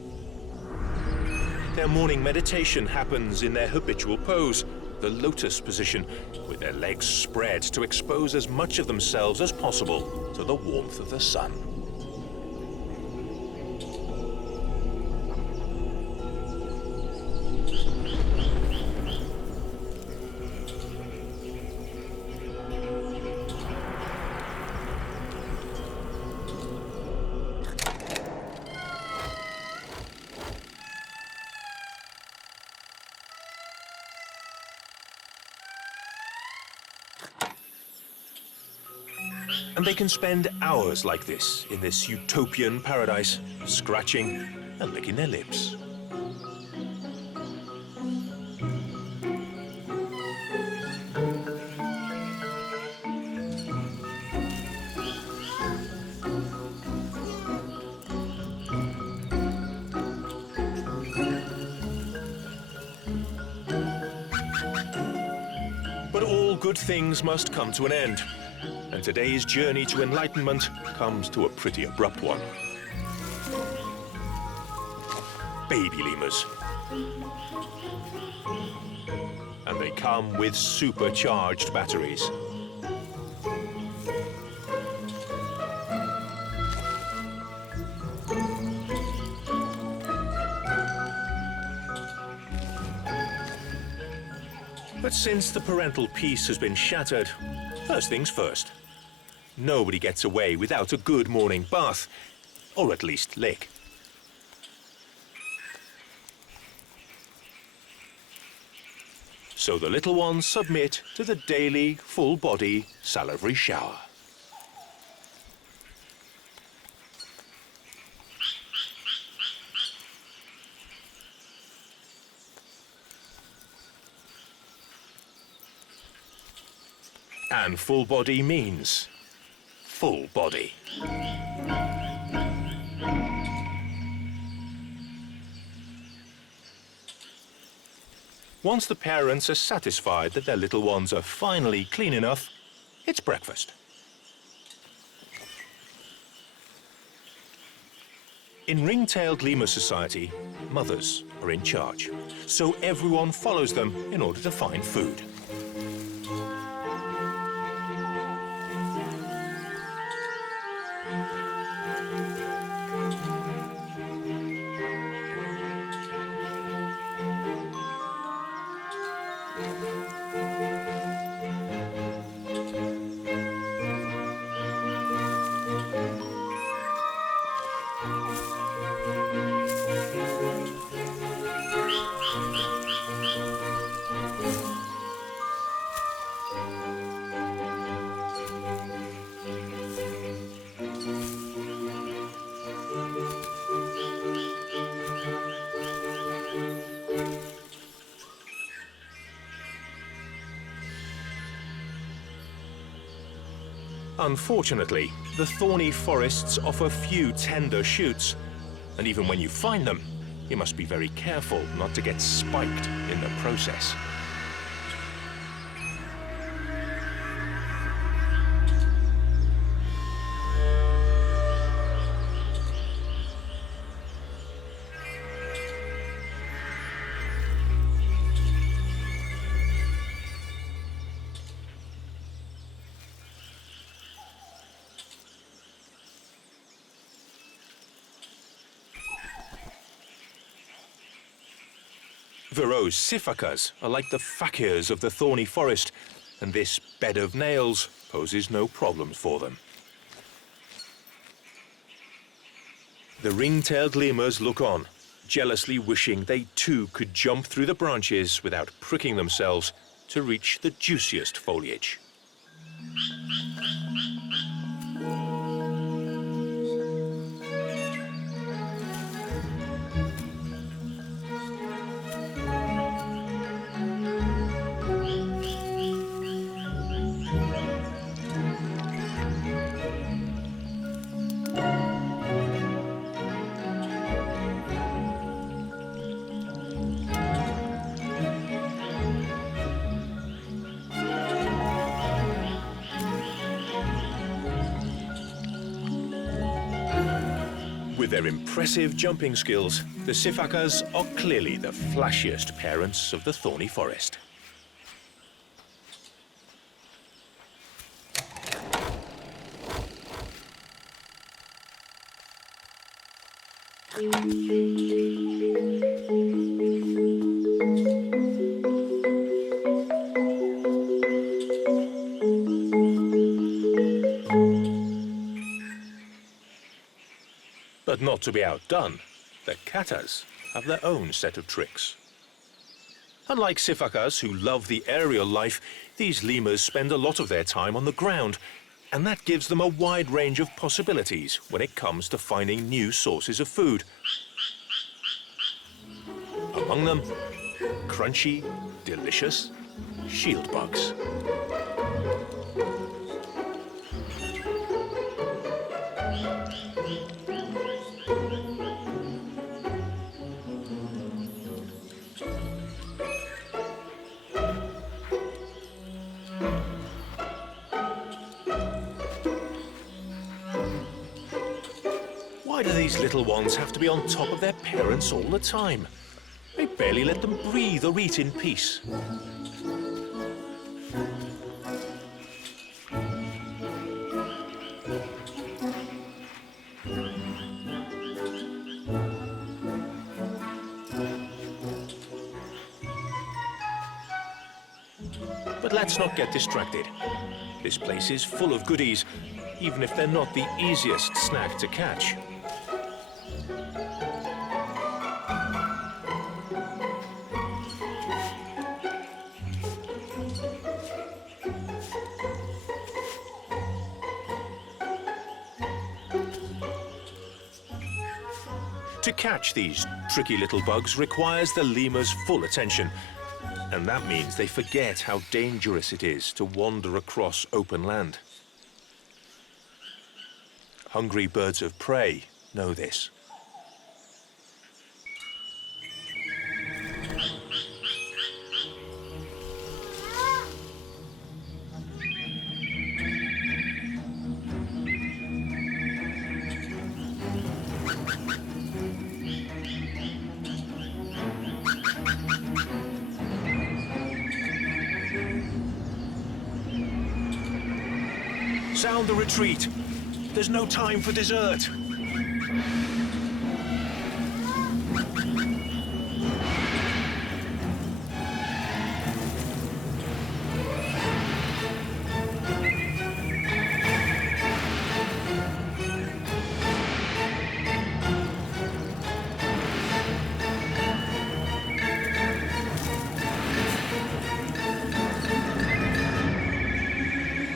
Their morning meditation happens in their habitual pose, the lotus position, with their legs spread to expose as much of themselves as possible to the warmth of the sun. And they can spend hours like this in this utopian paradise, scratching and licking their lips. But all good things must come to an end. And today's journey to enlightenment comes to a pretty abrupt one. Baby lemurs. And they come with supercharged batteries. But since the parental peace has been shattered, first things first. Nobody gets away without a good morning bath, or at least lick. So the little ones submit to the daily, full-body salivary shower. And full body means full body. Once the parents are satisfied that their little ones are finally clean enough, it's breakfast. In ring-tailed lemur society, mothers are in charge, so everyone follows them in order to find food. Unfortunately, the thorny forests offer few tender shoots, and even when you find them, you must be very careful not to get spiked in the process. Verreaux's sifacas are like the fakirs of the thorny forest, and this bed of nails poses no problems for them. The ring-tailed lemurs look on, jealously wishing they too could jump through the branches without pricking themselves to reach the juiciest foliage. With their impressive jumping skills, the sifacas are clearly the flashiest parents of the thorny forest. But not to be outdone, the katas have their own set of tricks. Unlike sifacas, who love the aerial life, these lemurs spend a lot of their time on the ground, and that gives them a wide range of possibilities when it comes to finding new sources of food. Among them, crunchy, delicious shield bugs. Why do these little ones have to be on top of their parents all the time? They barely let them breathe or eat in peace. But let's not get distracted. This place is full of goodies, even if they're not the easiest snack to catch. To catch these tricky little bugs requires the lemur's full attention, and that means they forget how dangerous it is to wander across open land. Hungry birds of prey know this. found the retreat. There's no time for dessert.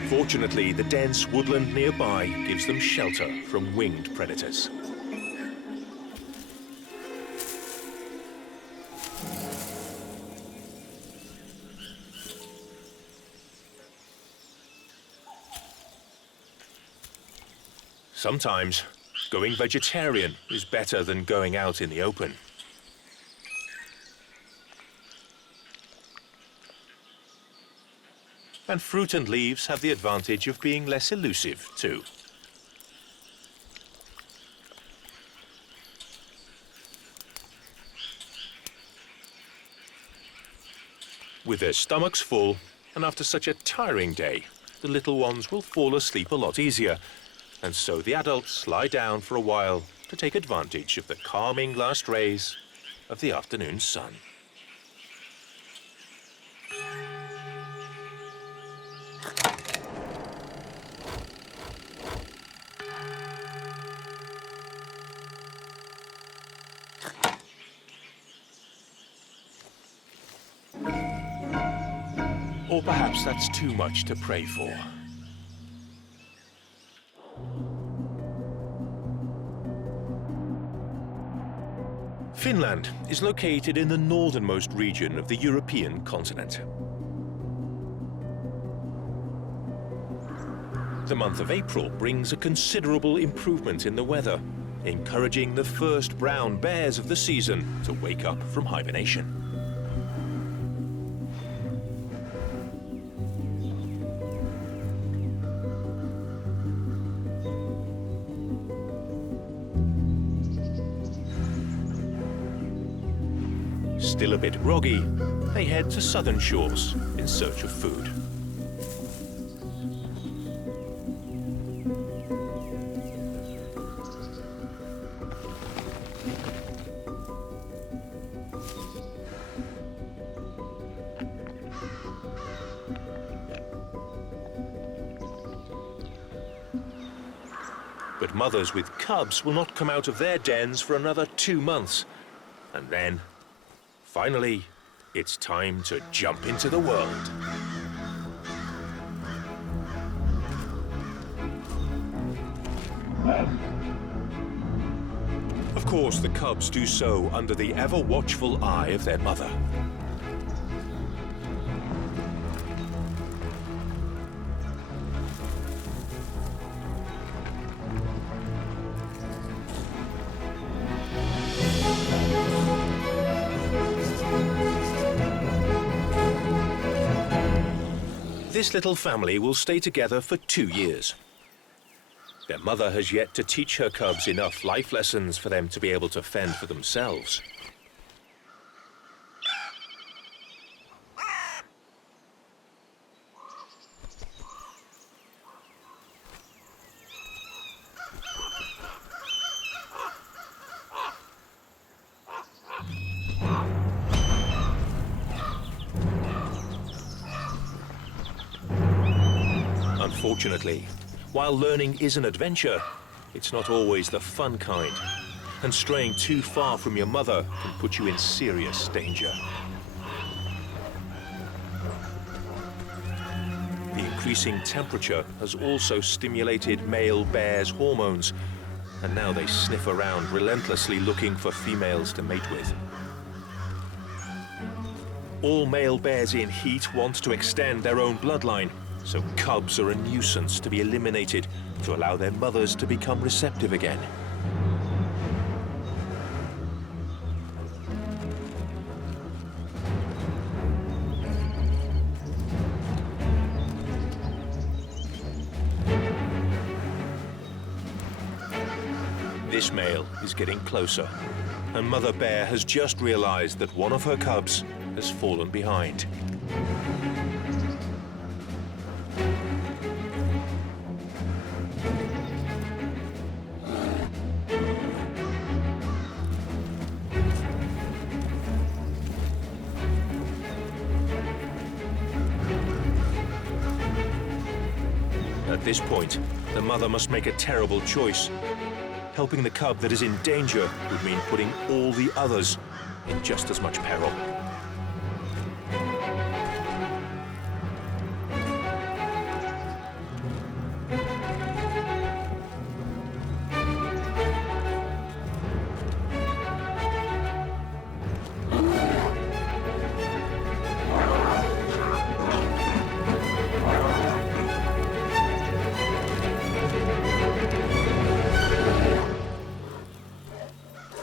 Fortunately, the dense woodland nearby gives them shelter from winged predators. Sometimes, going vegetarian is better than going out in the open. And fruit and leaves have the advantage of being less elusive, too. With their stomachs full, and after such a tiring day, the little ones will fall asleep a lot easier, and so the adults lie down for a while to take advantage of the calming last rays of the afternoon sun. Or perhaps that's too much to pray for. Finland is located in the northernmost region of the European continent. The month of April brings a considerable improvement in the weather, encouraging the first brown bears of the season to wake up from hibernation. Still a bit groggy, they head to southern shores in search of food. But mothers with cubs will not come out of their dens for another 2 months. And then, finally, it's time to jump into the world. Of course, the cubs do so under the ever-watchful eye of their mother. This little family will stay together for 2 years. Their mother has yet to teach her cubs enough life lessons for them to be able to fend for themselves. Unfortunately, while learning is an adventure, it's not always the fun kind, and straying too far from your mother can put you in serious danger. The increasing temperature has also stimulated male bears' hormones, and now they sniff around relentlessly looking for females to mate with. All male bears in heat want to extend their own bloodline, so cubs are a nuisance to be eliminated to allow their mothers to become receptive again. This male is getting closer, and Mother Bear has just realized that one of her cubs has fallen behind. At this point, the mother must make a terrible choice. Helping the cub that is in danger would mean putting all the others in just as much peril.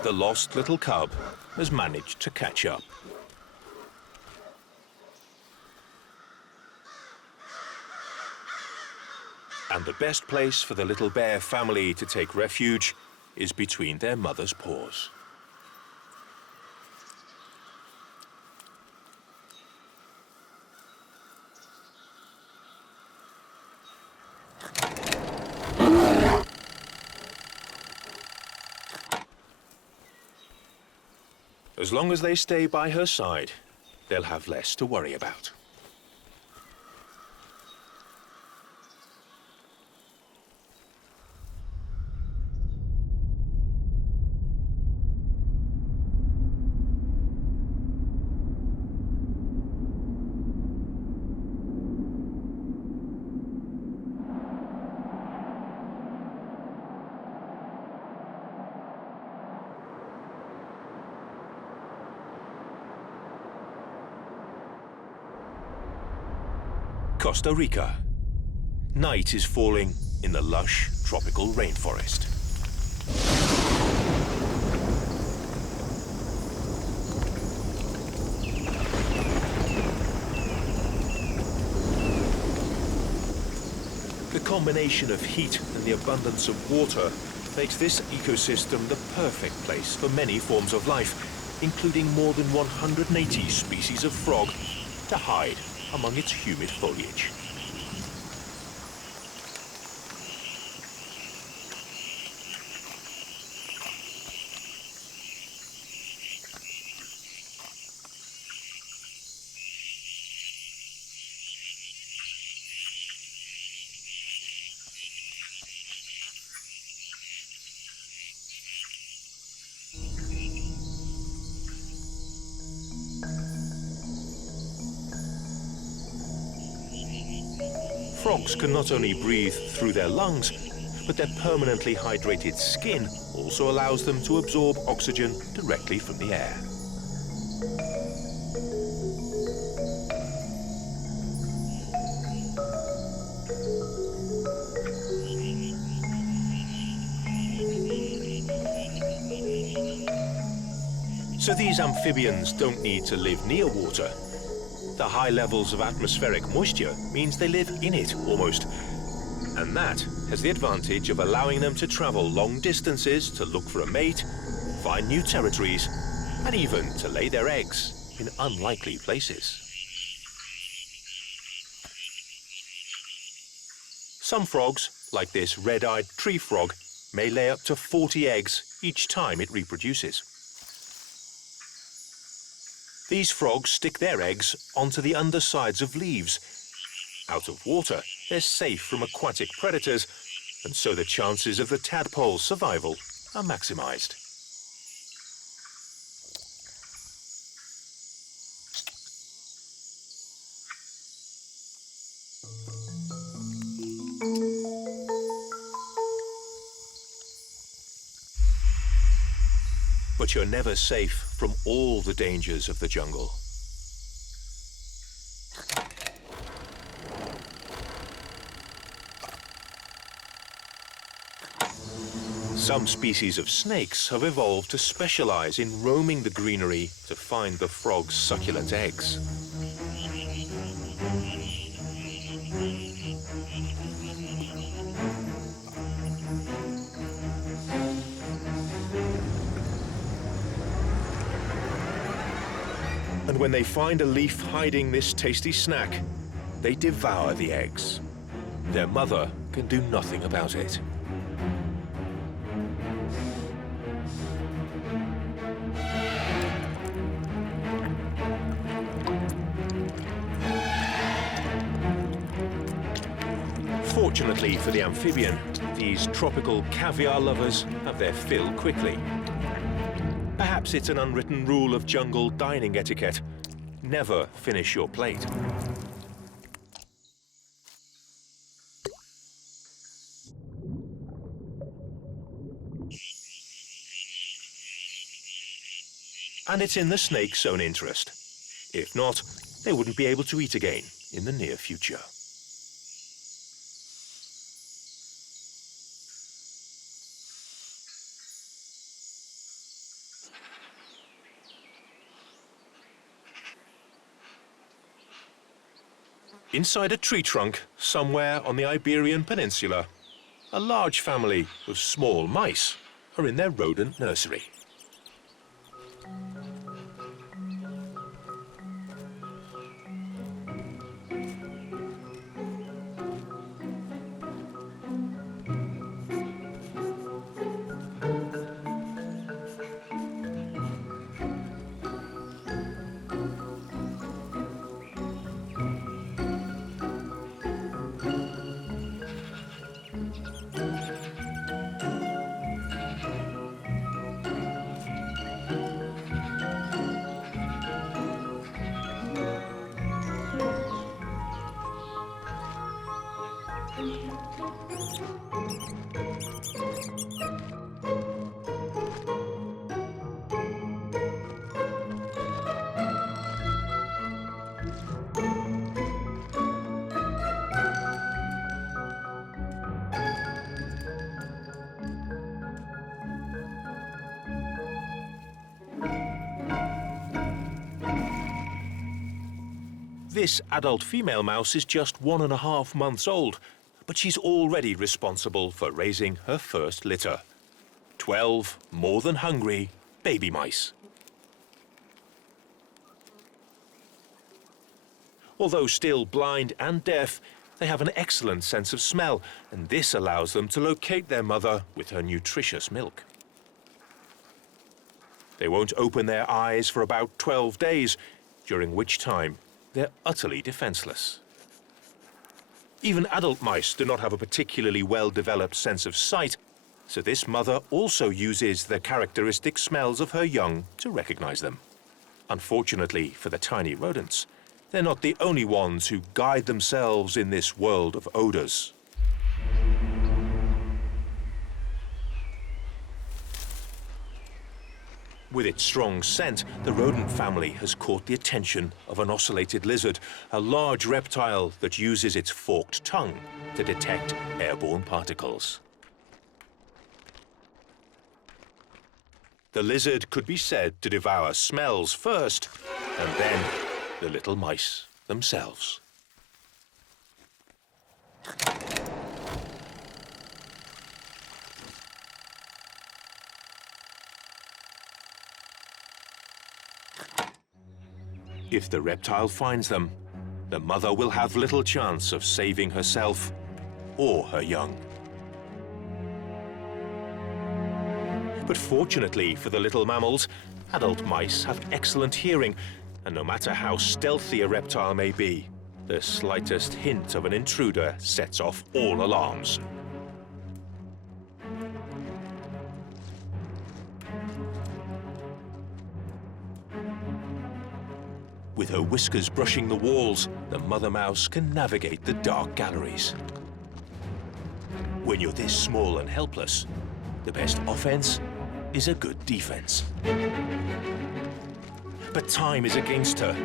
The lost little cub has managed to catch up. And the best place for the little bear family to take refuge is between their mother's paws. As long as they stay by her side, they'll have less to worry about. Costa Rica. Night is falling in the lush tropical rainforest. The combination of heat and the abundance of water makes this ecosystem the perfect place for many forms of life, including more than 180 species of frog to hide among its humid foliage. Frogs can not only breathe through their lungs, but their permanently hydrated skin also allows them to absorb oxygen directly from the air. So these amphibians don't need to live near water. The high levels of atmospheric moisture means they live in it almost. And that has the advantage of allowing them to travel long distances to look for a mate, find new territories, and even to lay their eggs in unlikely places. Some frogs, like this red-eyed tree frog, may lay up to 40 eggs each time it reproduces. These frogs stick their eggs onto the undersides of leaves. Out of water, they're safe from aquatic predators, and so the chances of the tadpole's survival are maximized. But you're never safe from all the dangers of the jungle. Some species of snakes have evolved to specialize in roaming the greenery to find the frog's succulent eggs. And when they find a leaf hiding this tasty snack, they devour the eggs. Their mother can do nothing about it. Unfortunately for the amphibian, these tropical caviar lovers have their fill quickly. Perhaps it's an unwritten rule of jungle dining etiquette. Never finish your plate. And it's in the snake's own interest. If not, they wouldn't be able to eat again in the near future. Inside a tree trunk, somewhere on the Iberian Peninsula, a large family of small mice are in their rodent nursery. This adult female mouse is just 1.5 months old, but she's already responsible for raising her first litter. 12 more than hungry baby mice. Although still blind and deaf, they have an excellent sense of smell, and this allows them to locate their mother with her nutritious milk. They won't open their eyes for about 12 days, during which time they're utterly defenseless. Even adult mice do not have a particularly well-developed sense of sight, so this mother also uses the characteristic smells of her young to recognize them. Unfortunately for the tiny rodents, they're not the only ones who guide themselves in this world of odors. With its strong scent, the rodent family has caught the attention of an ocellated lizard, a large reptile that uses its forked tongue to detect airborne particles. The lizard could be said to devour smells first, and then the little mice themselves. If the reptile finds them, the mother will have little chance of saving herself or her young. But fortunately for the little mammals, adult mice have excellent hearing, and no matter how stealthy a reptile may be, the slightest hint of an intruder sets off all alarms. With her whiskers brushing the walls, the mother mouse can navigate the dark galleries. When you're this small and helpless, the best offense is a good defense. But time is against her.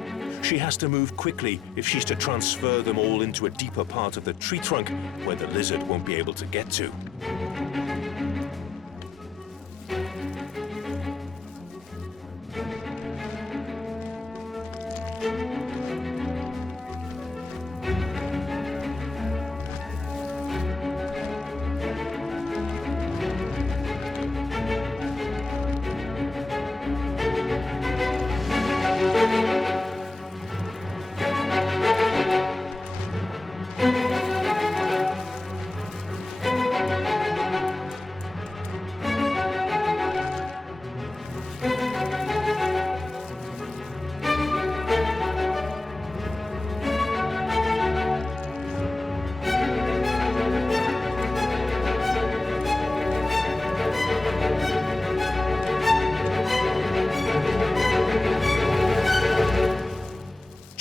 She has to move quickly if she's to transfer them all into a deeper part of the tree trunk where the lizard won't be able to get to.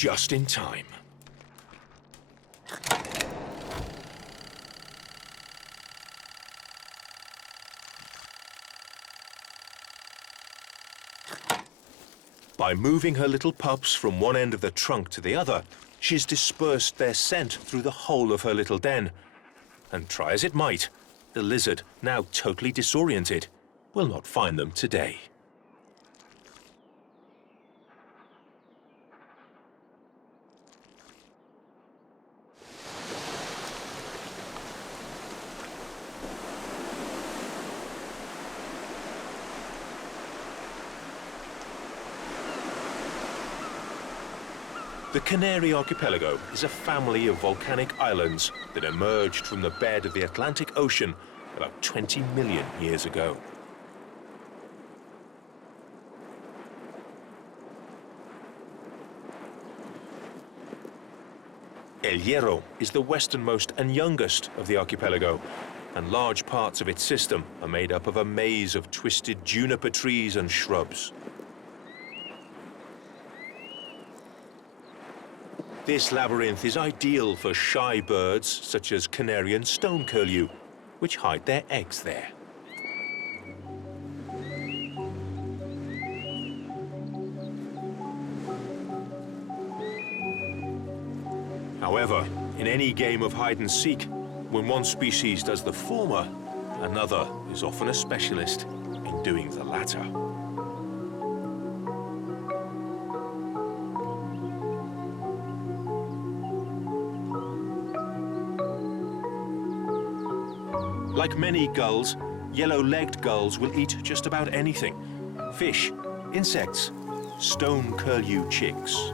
just in time. By moving her little pups from one end of the trunk to the other, she's dispersed their scent through the whole of her little den. And try as it might, the lizard, now totally disoriented, will not find them today. The Canary Archipelago is a family of volcanic islands that emerged from the bed of the Atlantic Ocean about 20 million years ago. El Hierro is the westernmost and youngest of the archipelago, and large parts of its system are made up of a maze of twisted juniper trees and shrubs. This labyrinth is ideal for shy birds such as canary and stone curlew, which hide their eggs there. However, in any game of hide and seek, when one species does the former, another is often a specialist in doing the latter. Like many gulls, yellow-legged gulls will eat just about anything: fish, insects, stone curlew chicks.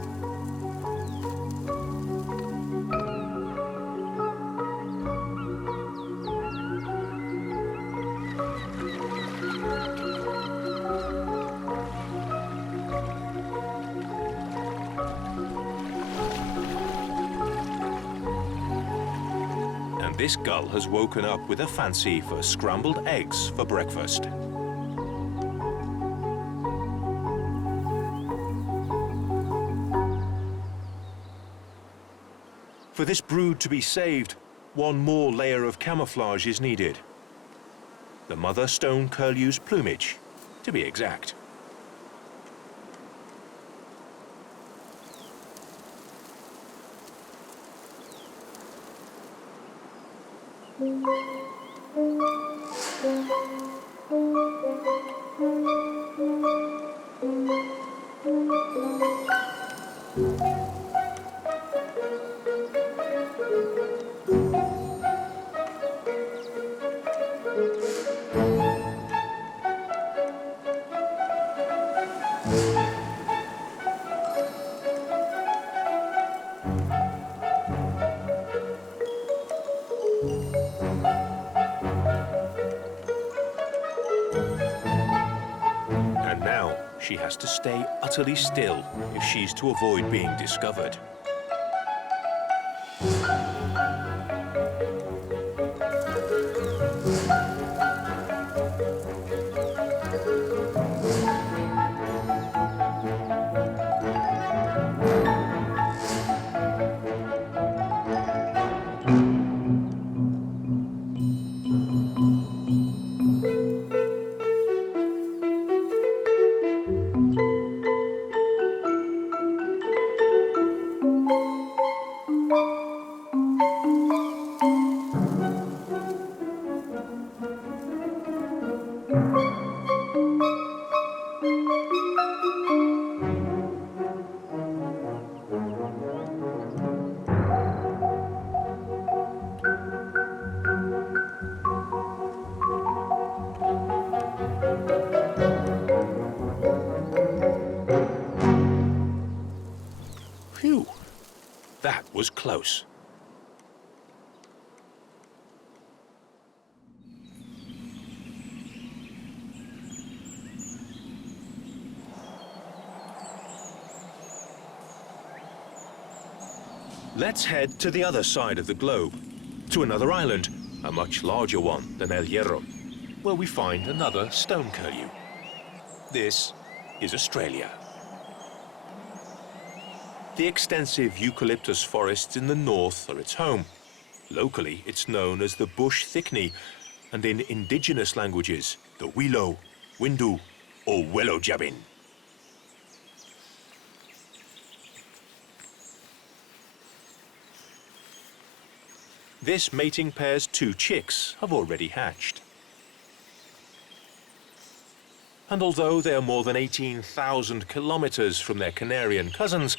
This gull has woken up with a fancy for scrambled eggs for breakfast. For this brood to be saved, one more layer of camouflage is needed. The mother stone curlew's plumage, to be exact. She has to stay utterly still if she's to avoid being discovered. Phew, that was close. Let's head to the other side of the globe, to another island, a much larger one than El Hierro, where we find another stone curlew. This is Australia. The extensive eucalyptus forests in the north are its home. Locally, it's known as the bush thickney, and in indigenous languages, the Wilo, Windu, or Welojabin. This mating pair's 2 chicks have already hatched. And although they are more than 18,000 kilometers from their Canarian cousins,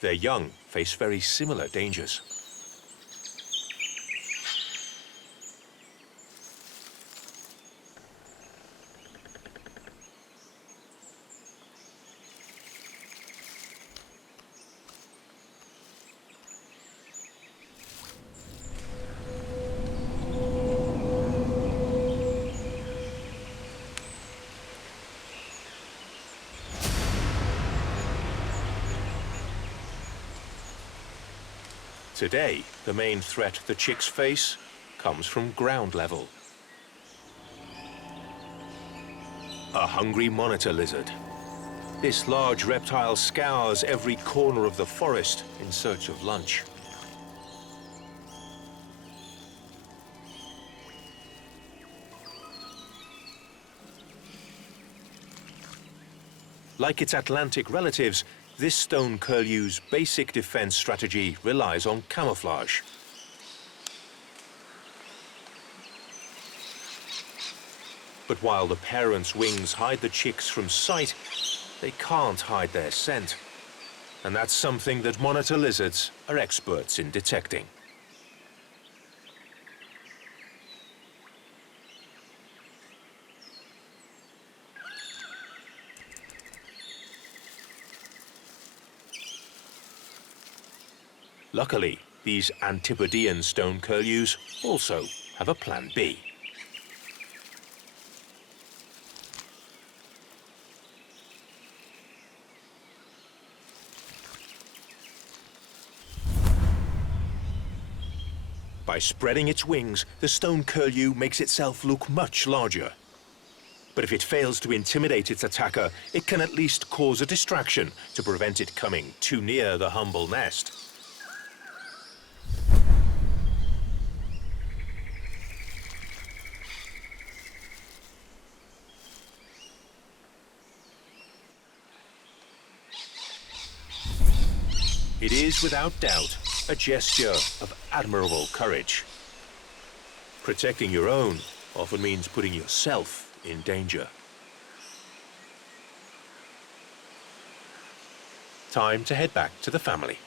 their young face very similar dangers. Today, the main threat the chicks face comes from ground level. A hungry monitor lizard. This large reptile scours every corner of the forest in search of lunch. Like its Atlantic relatives, this stone curlew's basic defense strategy relies on camouflage. But while the parents' wings hide the chicks from sight, they can't hide their scent. And that's something that monitor lizards are experts in detecting. Luckily, these Antipodean stone curlews also have a plan B. By spreading its wings, the stone curlew makes itself look much larger. But if it fails to intimidate its attacker, it can at least cause a distraction to prevent it coming too near the humble nest. It is, without doubt, a gesture of admirable courage. Protecting your own often means putting yourself in danger. Time to head back to the family.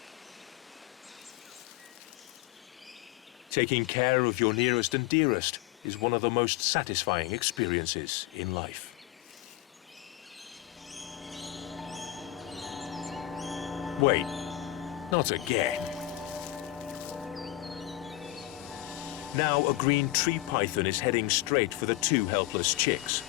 Taking care of your nearest and dearest is one of the most satisfying experiences in life. Wait. Not again. Now a green tree python is heading straight for the 2 helpless chicks.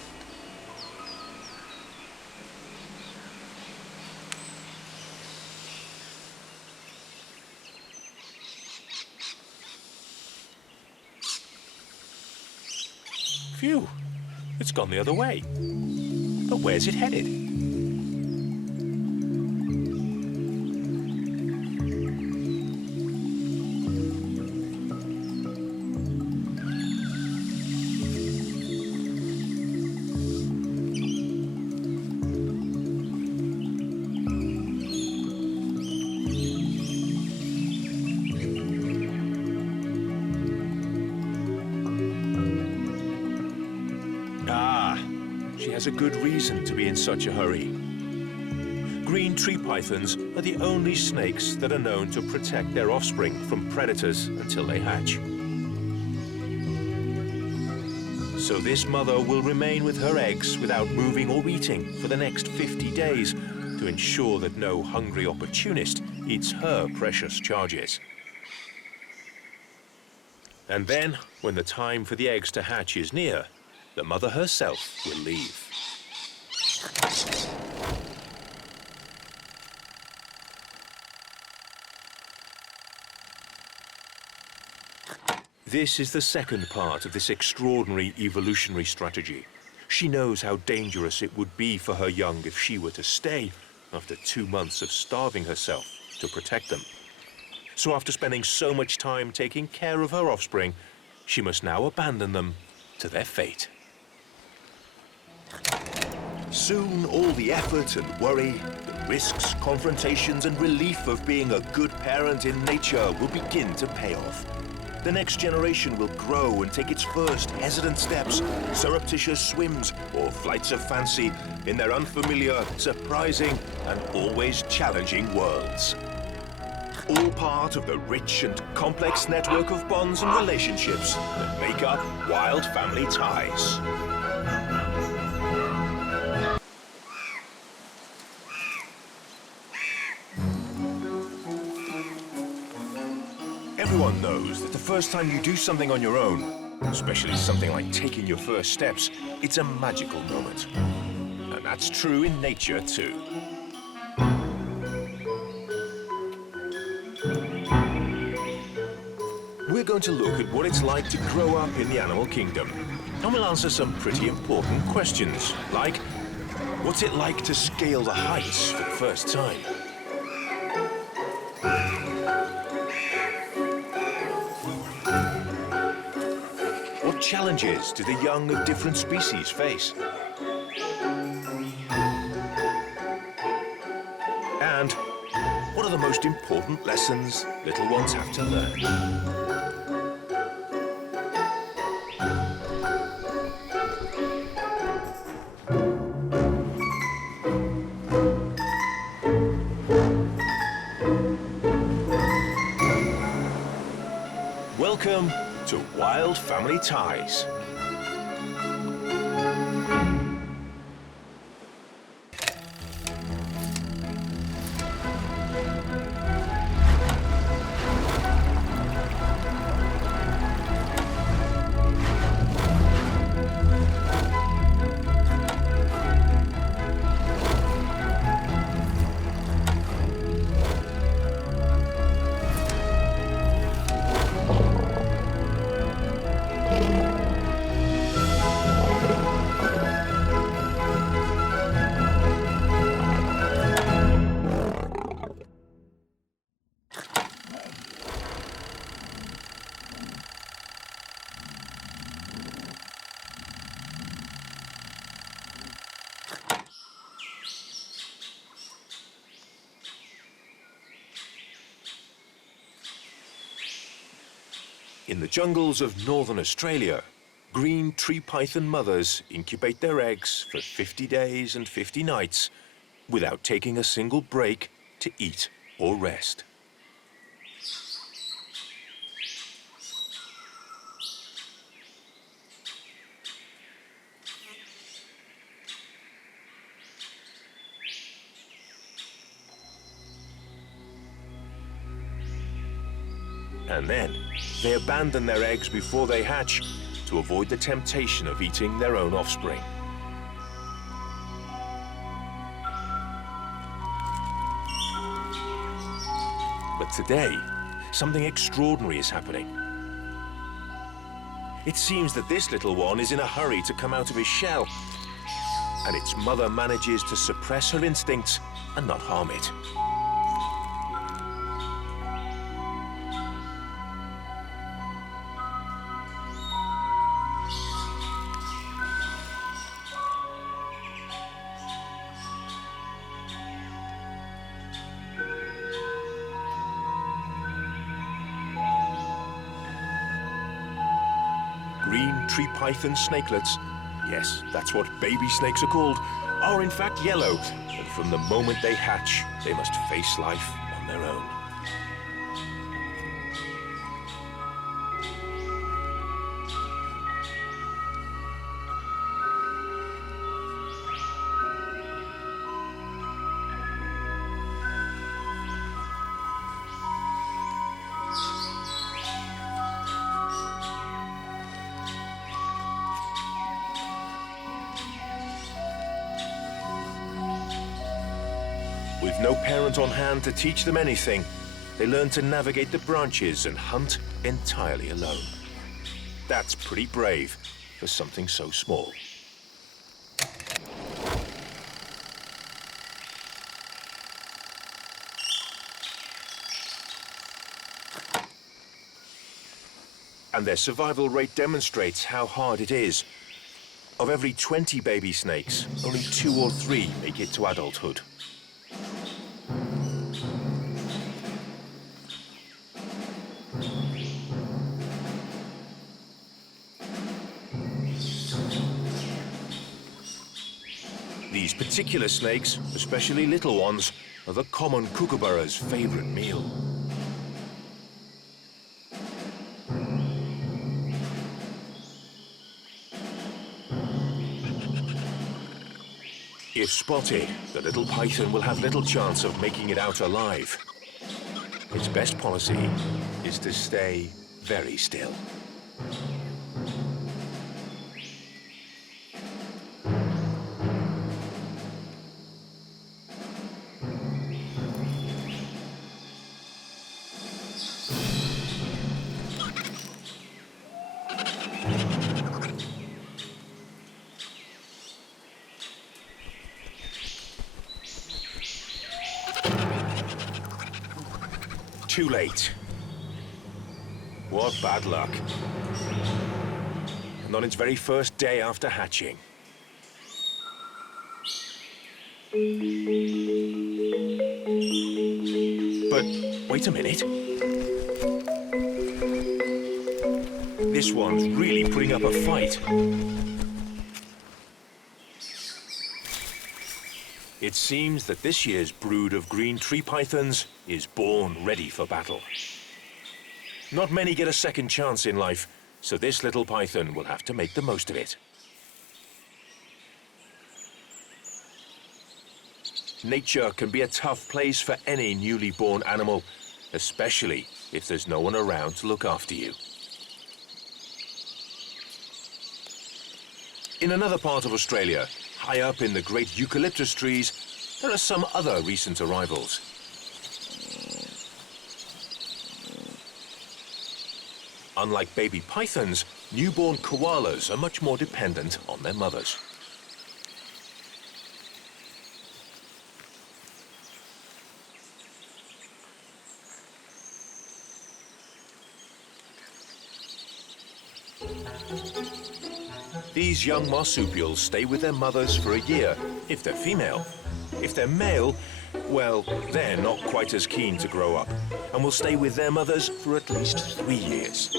Phew, it's gone the other way. But where's it headed? A good reason to be in such a hurry. Green tree pythons are the only snakes that are known to protect their offspring from predators until they hatch. So this mother will remain with her eggs without moving or eating for the next 50 days to ensure that no hungry opportunist eats her precious charges. And then, when the time for the eggs to hatch is near, the mother herself will leave. This is the second part of this extraordinary evolutionary strategy. She knows how dangerous it would be for her young if she were to stay after 2 months of starving herself to protect them. So after spending so much time taking care of her offspring, she must now abandon them to their fate. Soon all the effort and worry, the risks, confrontations and relief of being a good parent in nature will begin to pay off. The next generation will grow and take its first hesitant steps, surreptitious swims or flights of fancy in their unfamiliar, surprising and always challenging worlds. All part of the rich and complex network of bonds and relationships that make up wild family ties. Everyone knows that the first time you do something on your own, especially something like taking your first steps, it's a magical moment. And that's true in nature too. We're going to look at what it's like to grow up in the animal kingdom. And we'll answer some pretty important questions, like, what's it like to scale the heights for the first time? What challenges do the young of different species face? And what are the most important lessons little ones have to learn? Welcome to Wild Family Ties. In the jungles of northern Australia, green tree python mothers incubate their eggs for 50 days and 50 nights without taking a single break to eat or rest. And then they abandon their eggs before they hatch to avoid the temptation of eating their own offspring. But today, something extraordinary is happening. It seems that this little one is in a hurry to come out of his shell, and its mother manages to suppress her instincts and not harm it. Green tree python snakelets, yes, that's what baby snakes are called, are in fact yellow, and from the moment they hatch, they must face life on their own. With no parent on hand to teach them anything, they learn to navigate the branches and hunt entirely alone. That's pretty brave for something so small. and their survival rate demonstrates how hard it is. Of every 20 baby snakes, only 2 or 3 make it to adulthood. These particular snakes, especially little ones, are the common kookaburra's favorite meal. If spotted, the little python will have little chance of making it out alive. Its best policy is to stay very still. Too late. What bad luck. And on its very first day after hatching. But wait a minute. This one's really putting up a fight. It seems that this year's brood of green tree pythons is born ready for battle. Not many get a second chance in life, so this little python will have to make the most of it. Nature can be a tough place for any newly born animal, especially if there's no one around to look after you. In another part of Australia, high up in the great eucalyptus trees, there are some other recent arrivals. Unlike baby pythons, newborn koalas are much more dependent on their mothers. These young marsupials stay with their mothers for a year, if they're female. If they're male, well, they're not quite as keen to grow up, and will stay with their mothers for at least 3 years.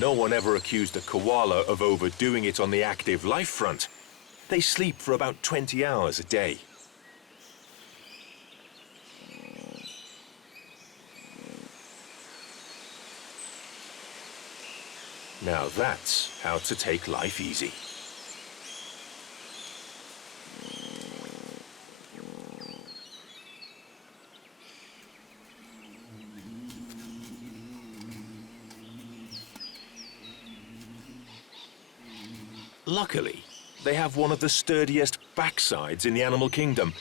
No one ever accused a koala of overdoing it on the active life front. They sleep for about 20 hours a day. Now that's how to take life easy. Luckily, they have one of the sturdiest backsides in the animal kingdom.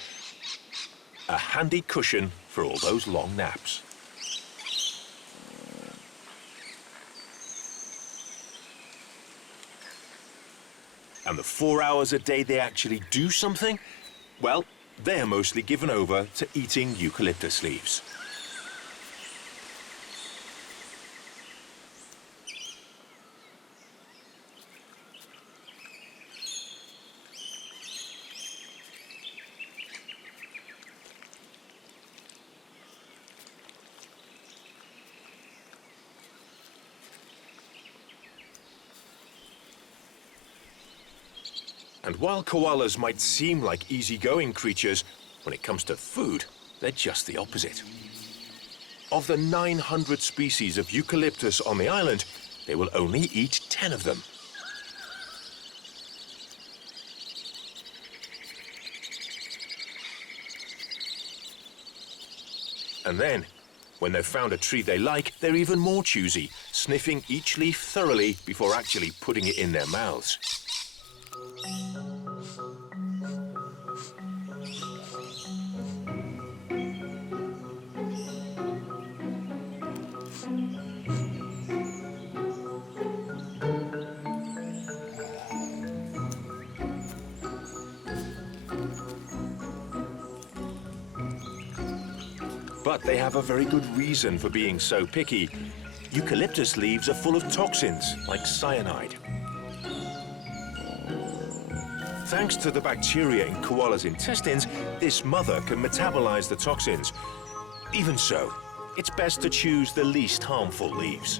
A handy cushion for all those long naps. And the 4 hours a day they actually do something, well, they're mostly given over to eating eucalyptus leaves. And while koalas might seem like easygoing creatures, when it comes to food, they're just the opposite. Of the 900 species of eucalyptus on the island, they will only eat 10 of them. And then, when they've found a tree they like, they're even more choosy, sniffing each leaf thoroughly before actually putting it in their mouths. But they have a very good reason for being so picky. Eucalyptus leaves are full of toxins, like cyanide. Thanks to the bacteria in koalas' intestines, this mother can metabolize the toxins. Even so, it's best to choose the least harmful leaves.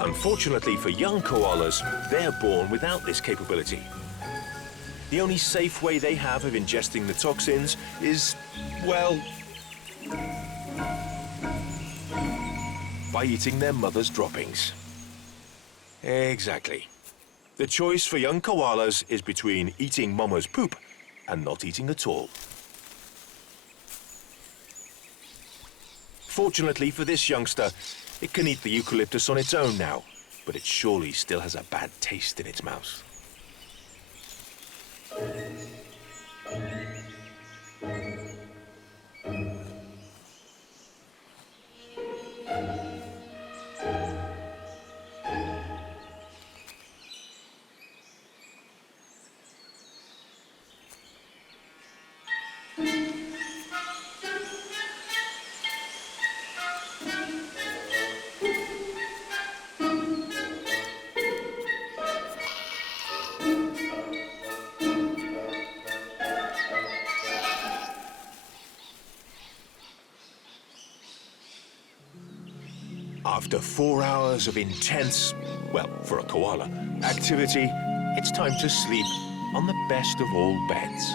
Unfortunately for young koalas, they're born without this capability. The only safe way they have of ingesting the toxins is, well, by eating their mother's droppings. Exactly. The choice for young koalas is between eating mama's poop and not eating at all. Fortunately for this youngster, it can eat the eucalyptus on its own now, but it surely still has a bad taste in its mouth. After 4 hours of intense, well, for a koala, activity, it's time to sleep on the best of all beds.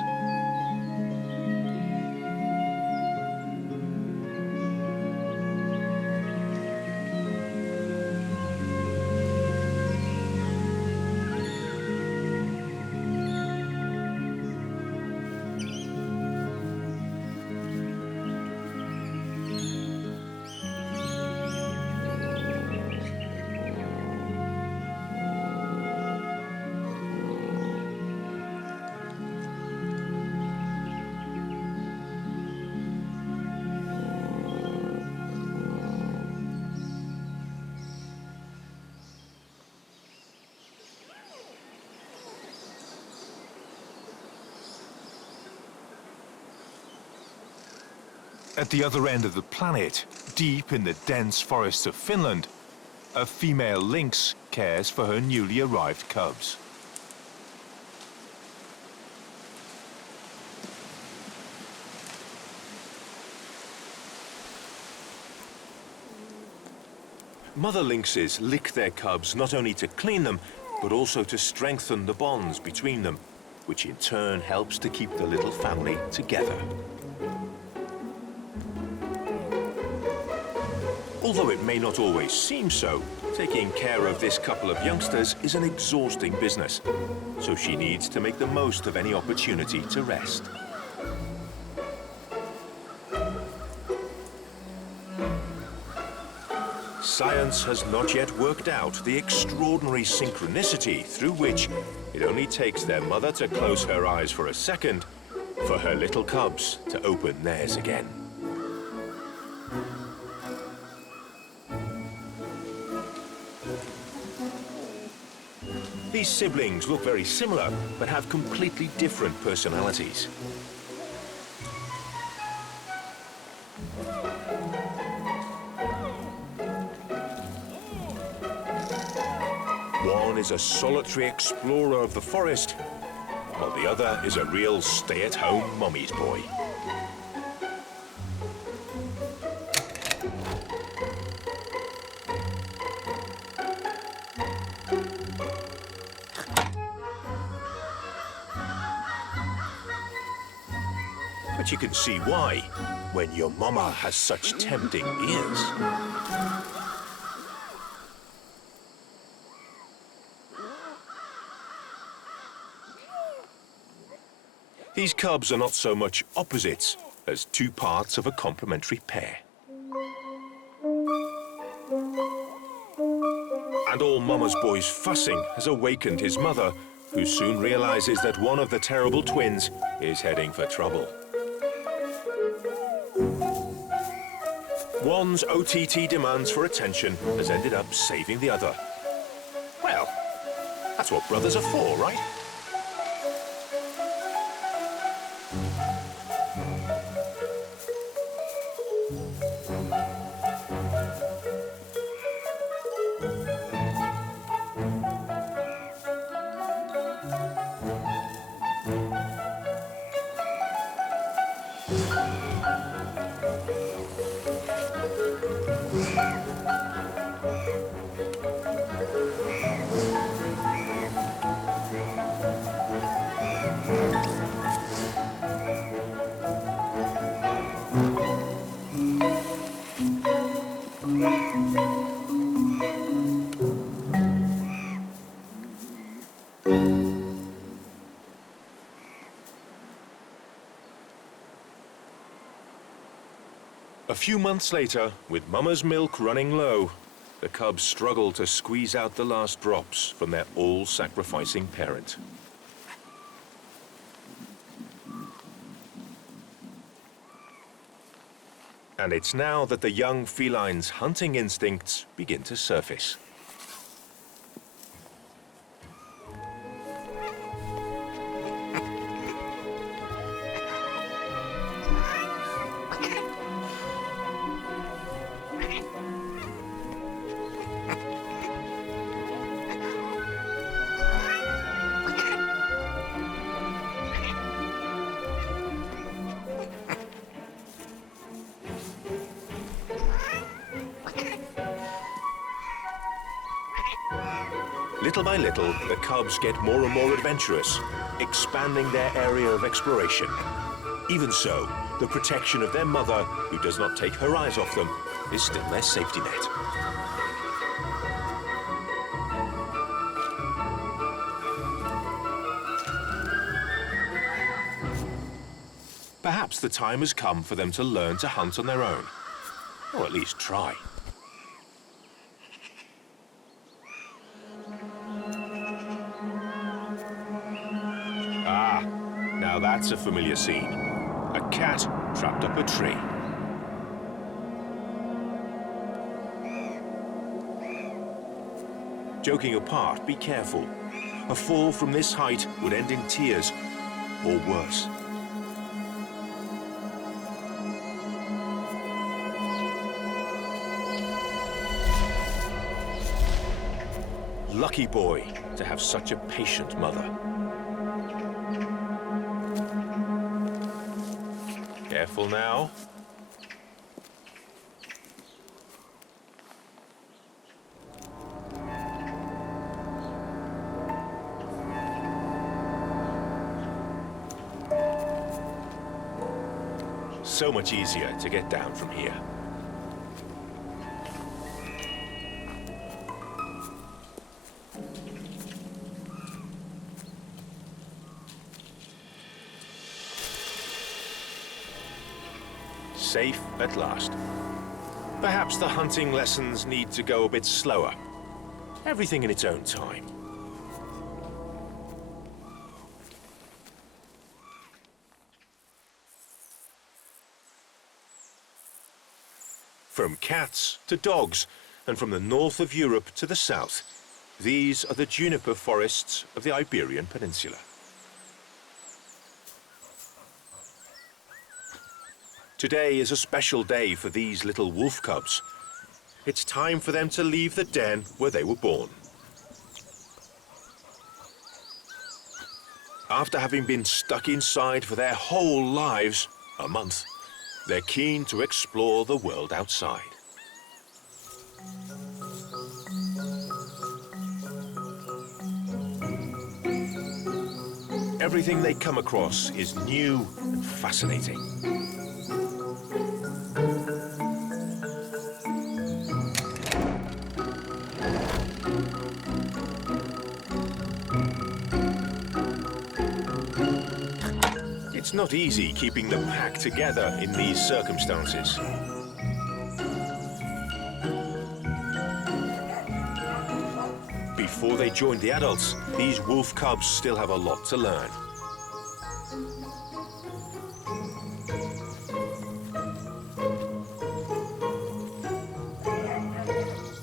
At the other end of the planet, deep in the dense forests of Finland, a female lynx cares for her newly arrived cubs. Mother lynxes lick their cubs not only to clean them, but also to strengthen the bonds between them, which in turn helps to keep the little family together. Although it may not always seem so, taking care of this couple of youngsters is an exhausting business, so she needs to make the most of any opportunity to rest. Science has not yet worked out the extraordinary synchronicity through which it only takes their mother to close her eyes for a second for her little cubs to open theirs again. These siblings look very similar, but have completely different personalities. One is a solitary explorer of the forest, while the other is a real stay-at-home mommy's boy. But you can see why, when your mama has such tempting ears. These cubs are not so much opposites as two parts of a complementary pair. And all Mama's boy's fussing has awakened his mother, who soon realizes that one of the terrible twins is heading for trouble. One's OTT demands for attention has ended up saving the other. Well, that's what brothers are for, right? A few months later, with Mama's milk running low, the cubs struggle to squeeze out the last drops from their all-sacrificing parent. And it's now that the young feline's hunting instincts begin to surface. Little by little, the cubs get more and more adventurous, expanding their area of exploration. Even so, the protection of their mother, who does not take her eyes off them, is still their safety net. Perhaps the time has come for them to learn to hunt on their own, or at least try. Now that's a familiar scene. A cat trapped up a tree. Joking apart, be careful. A fall from this height would end in tears, or worse. Lucky boy to have such a patient mother. Careful now. So much easier to get down from here. Safe at last. Perhaps the hunting lessons need to go a bit slower. Everything in its own time. From cats to dogs, and from the north of Europe to the south, these are the juniper forests of the Iberian Peninsula. Today is a special day for these little wolf cubs. It's time for them to leave the den where they were born. After having been stuck inside for their whole lives, a month, they're keen to explore the world outside. Everything they come across is new and fascinating. It's not easy keeping the pack together in these circumstances. Before before they joined the adults, these wolf cubs still have a lot to learn.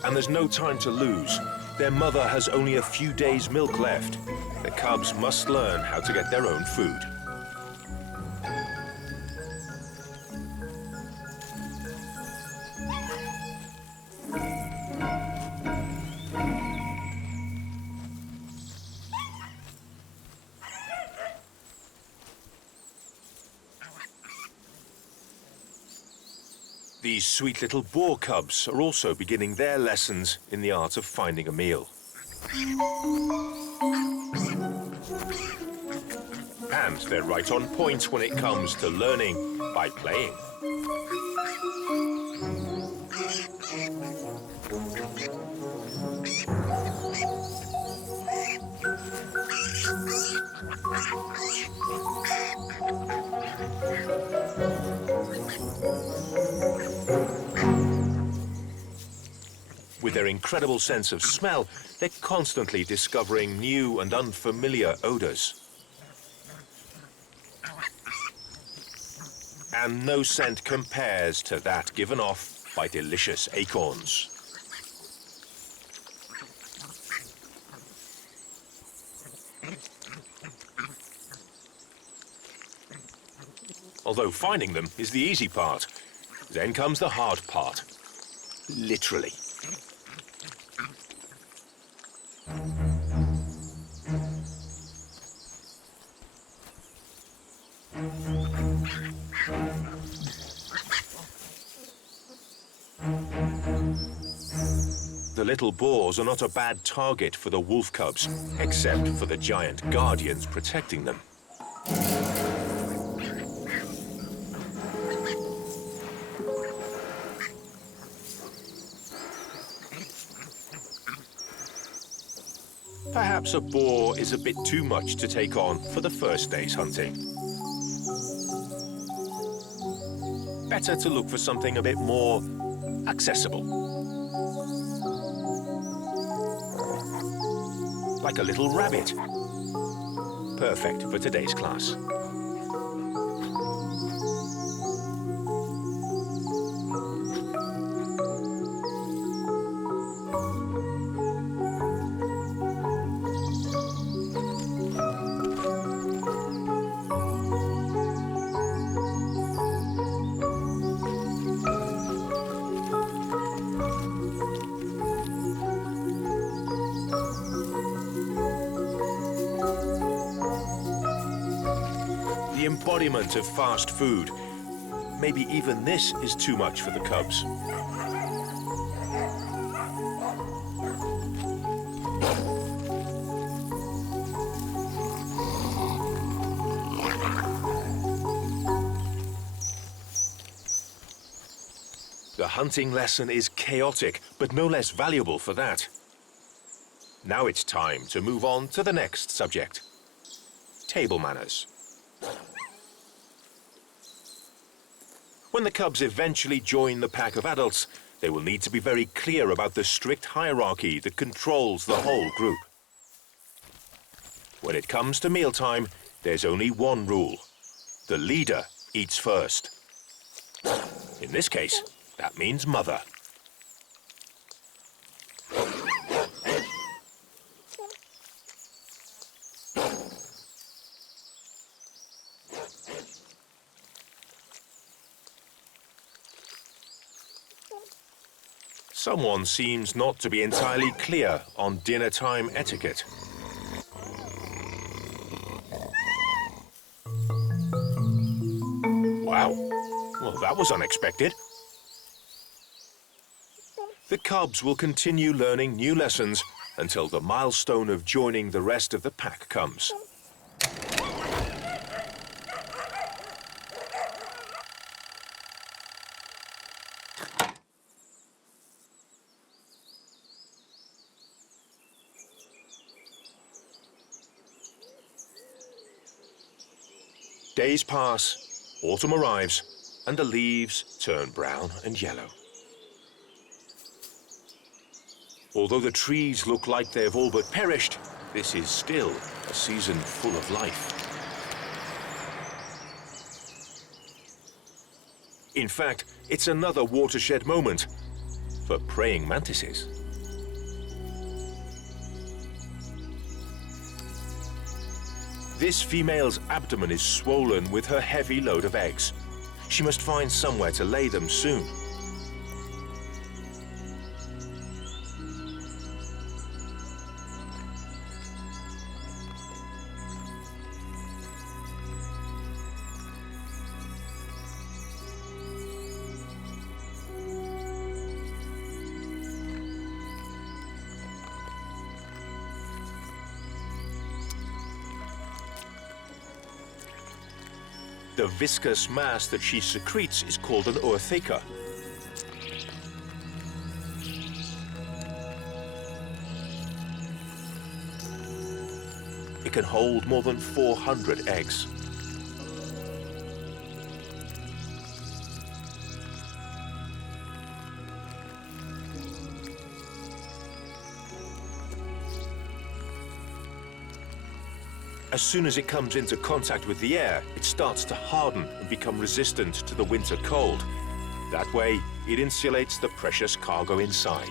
And there's no time to lose. Their mother has only a few days' milk left. The cubs must learn how to get their own food. These sweet little boar cubs are also beginning their lessons in the art of finding a meal. And they're right on point when it comes to learning by playing. With their incredible sense of smell, they're constantly discovering new and unfamiliar odors. And no scent compares to that given off by delicious acorns. Although finding them is the easy part, then comes the hard part. Literally. The little boars are not a bad target for the wolf cubs, except for the giant guardians protecting them. Perhaps a boar is a bit too much to take on for the first day's hunting. Better to look for something a bit more accessible. Like a little rabbit. Perfect for today's class. The embodiment of fast food. Maybe even this is too much for the cubs. The hunting lesson is chaotic, but no less valuable for that. Now it's time to move on to the next subject. Table manners. When the cubs eventually join the pack of adults, they will need to be very clear about the strict hierarchy that controls the whole group. When it comes to mealtime, there's only one rule. The leader eats first. In this case, that means mother. Someone seems not to be entirely clear on dinner time etiquette. Wow, well, that was unexpected. The cubs will continue learning new lessons until the milestone of joining the rest of the pack comes. Days pass, autumn arrives, and the leaves turn brown and yellow. Although the trees look like they've all but perished, this is still a season full of life. In fact, it's another watershed moment for praying mantises. This female's abdomen is swollen with her heavy load of eggs. She must find somewhere to lay them soon. The viscous mass that she secretes is called an ootheca. It can hold more than 400 eggs. As soon as it comes into contact with the air, it starts to harden and become resistant to the winter cold. That way, it insulates the precious cargo inside.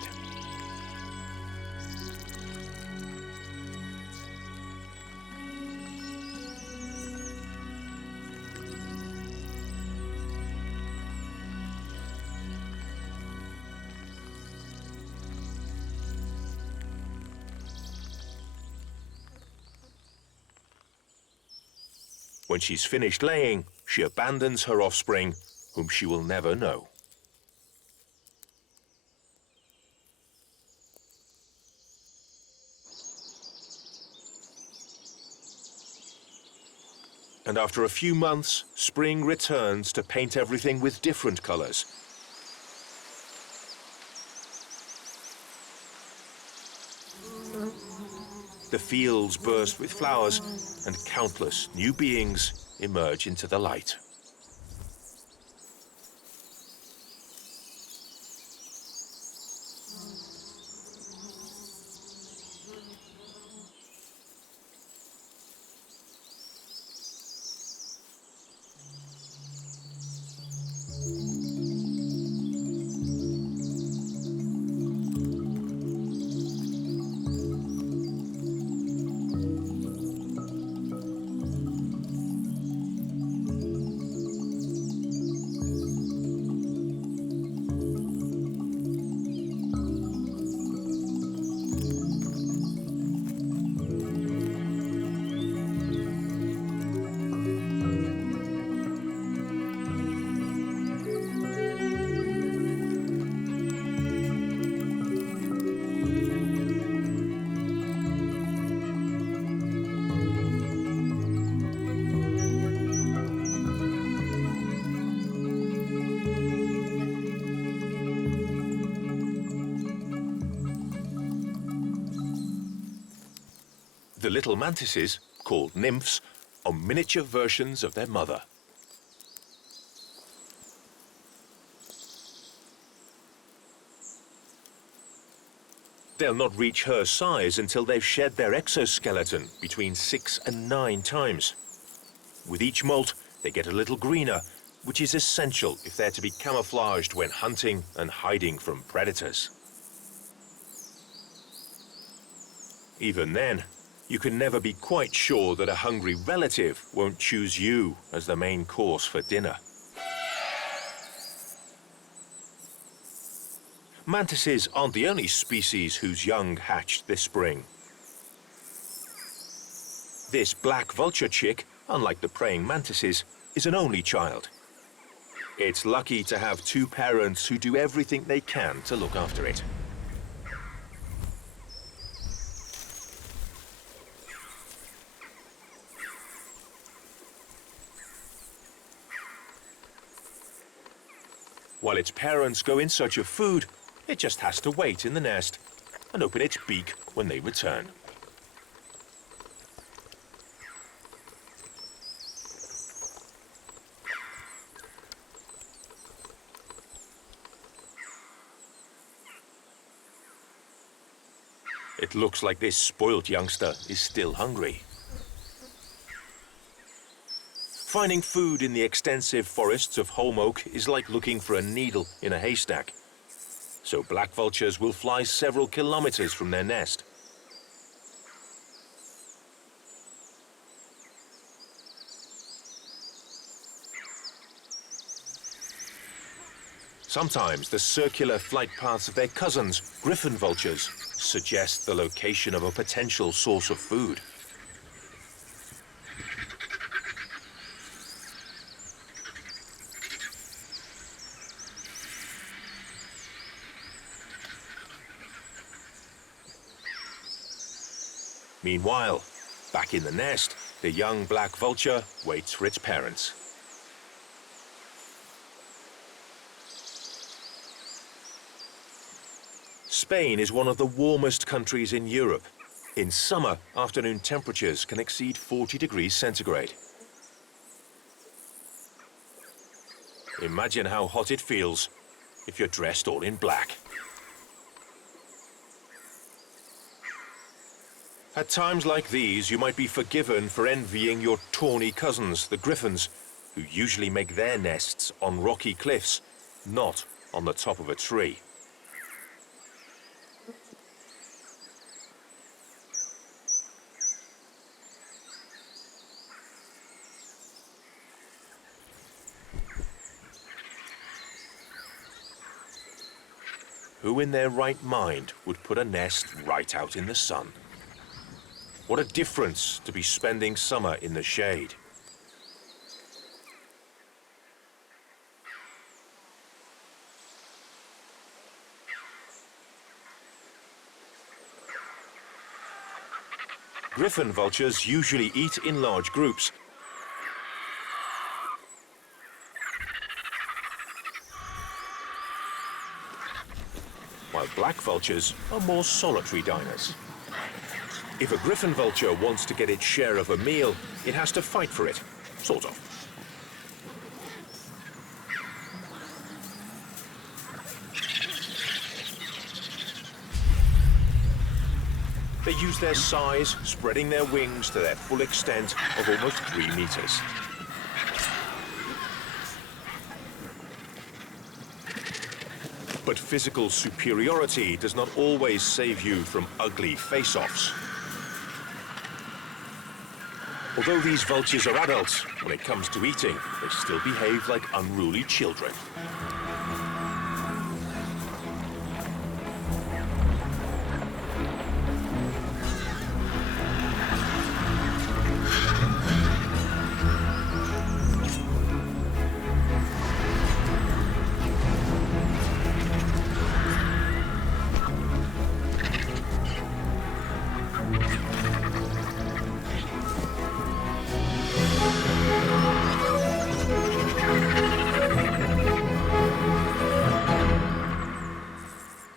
When she's finished laying, she abandons her offspring, whom she will never know. And after a few months, spring returns to paint everything with different colors. The fields burst with flowers, and countless new beings emerge into the light. The little mantises, called nymphs, are miniature versions of their mother. They'll not reach her size until they've shed their exoskeleton between 6 and 9 times. With each molt, they get a little greener, which is essential if they're to be camouflaged when hunting and hiding from predators. Even then, you can never be quite sure that a hungry relative won't choose you as the main course for dinner. Mantises aren't the only species whose young hatched this spring. This black vulture chick, unlike the praying mantises, is an only child. It's lucky to have 2 parents who do everything they can to look after it. While its parents go in search of food, it just has to wait in the nest and open its beak when they return. It looks like this spoilt youngster is still hungry. Finding food in the extensive forests of holm oak is like looking for a needle in a haystack. So black vultures will fly several kilometers from their nest. Sometimes the circular flight paths of their cousins, griffon vultures, suggest the location of a potential source of food. Meanwhile, back in the nest, the young black vulture waits for its parents. Spain is one of the warmest countries in Europe. In summer, afternoon temperatures can exceed 40 degrees centigrade. Imagine how hot it feels if you're dressed all in black. At times like these, you might be forgiven for envying your tawny cousins, the griffons, who usually make their nests on rocky cliffs, not on the top of a tree. Who in their right mind would put a nest right out in the sun? What a difference to be spending summer in the shade. Griffon vultures usually eat in large groups. While black vultures are more solitary diners. If a griffon vulture wants to get its share of a meal, it has to fight for it, sort of. They use their size, spreading their wings to their full extent of almost 3 meters. But physical superiority does not always save you from ugly face-offs. Although these vultures are adults, when it comes to eating, they still behave like unruly children.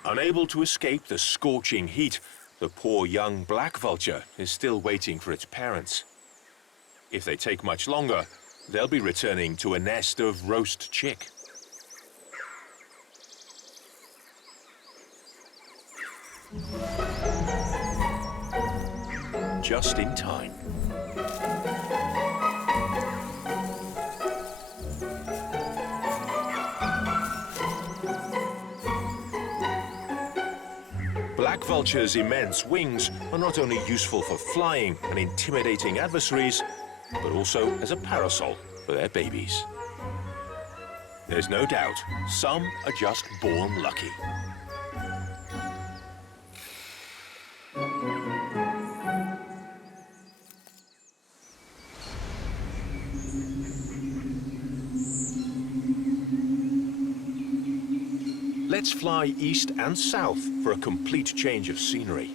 Unable to escape the scorching heat, the poor young black vulture is still waiting for its parents. If they take much longer, they'll be returning to a nest of roast chick. Just in time. Black vultures' immense wings are not only useful for flying and intimidating adversaries, but also as a parasol for their babies. There's no doubt, some are just born lucky. Let's fly east and south for a complete change of scenery.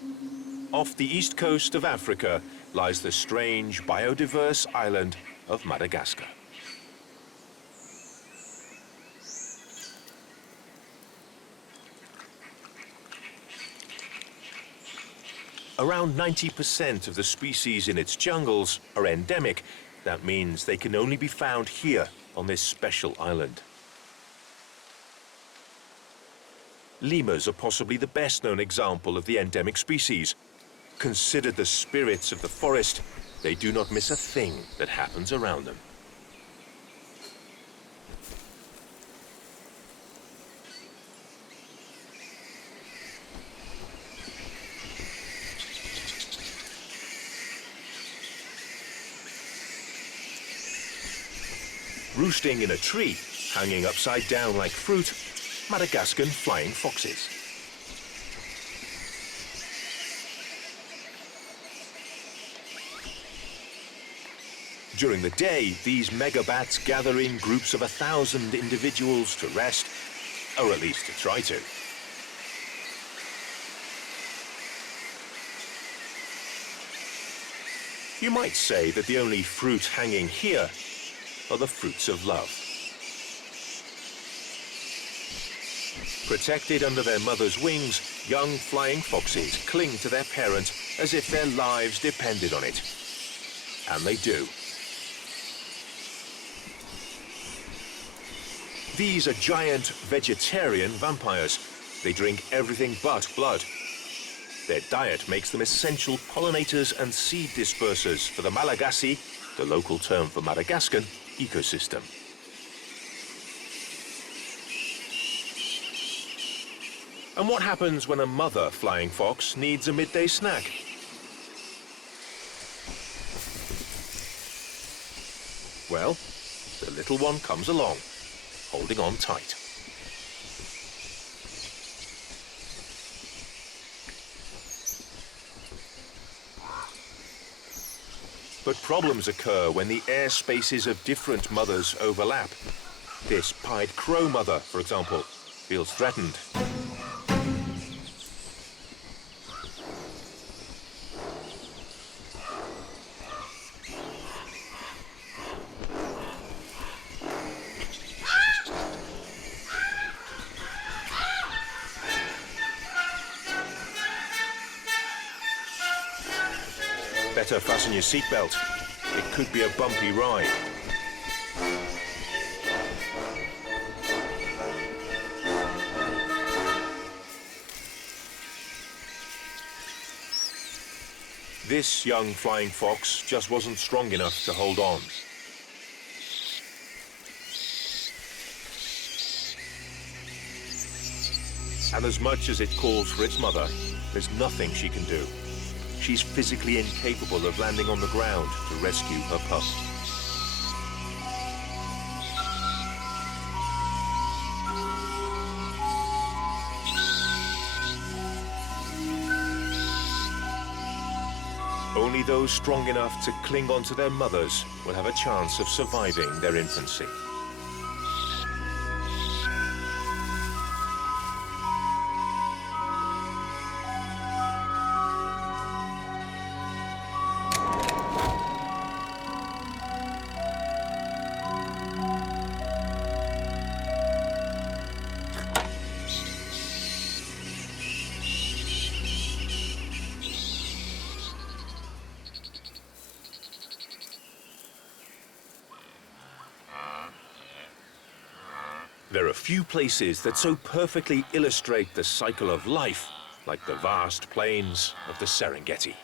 Off the east coast of Africa lies the strange, biodiverse island of Madagascar. Around 90% of the species in its jungles are endemic. That means they can only be found here on this special island. Lemurs are possibly the best-known example of the endemic species. Considered the spirits of the forest, they do not miss a thing that happens around them. Roosting in a tree, hanging upside down like fruit, Madagascar flying foxes. During the day, these megabats gather in groups of 1,000 individuals to rest, or at least to try to. You might say that the only fruit hanging here are the fruits of love. Protected under their mother's wings, young flying foxes cling to their parent as if their lives depended on it. And they do. These are giant vegetarian vampires. They drink everything but blood. Their diet makes them essential pollinators and seed dispersers for the Malagasy, the local term for Madagascar, ecosystem. And what happens when a mother flying fox needs a midday snack? Well, the little one comes along, holding on tight. But problems occur when the air spaces of different mothers overlap. This pied crow mother, for example, feels threatened. Better fasten your seatbelt. It could be a bumpy ride. This young flying fox just wasn't strong enough to hold on. And as much as it calls for its mother, there's nothing she can do. She's physically incapable of landing on the ground to rescue her pup. Only those strong enough to cling on to their mothers will have a chance of surviving their infancy. There are few places that so perfectly illustrate the cycle of life, like the vast plains of the Serengeti.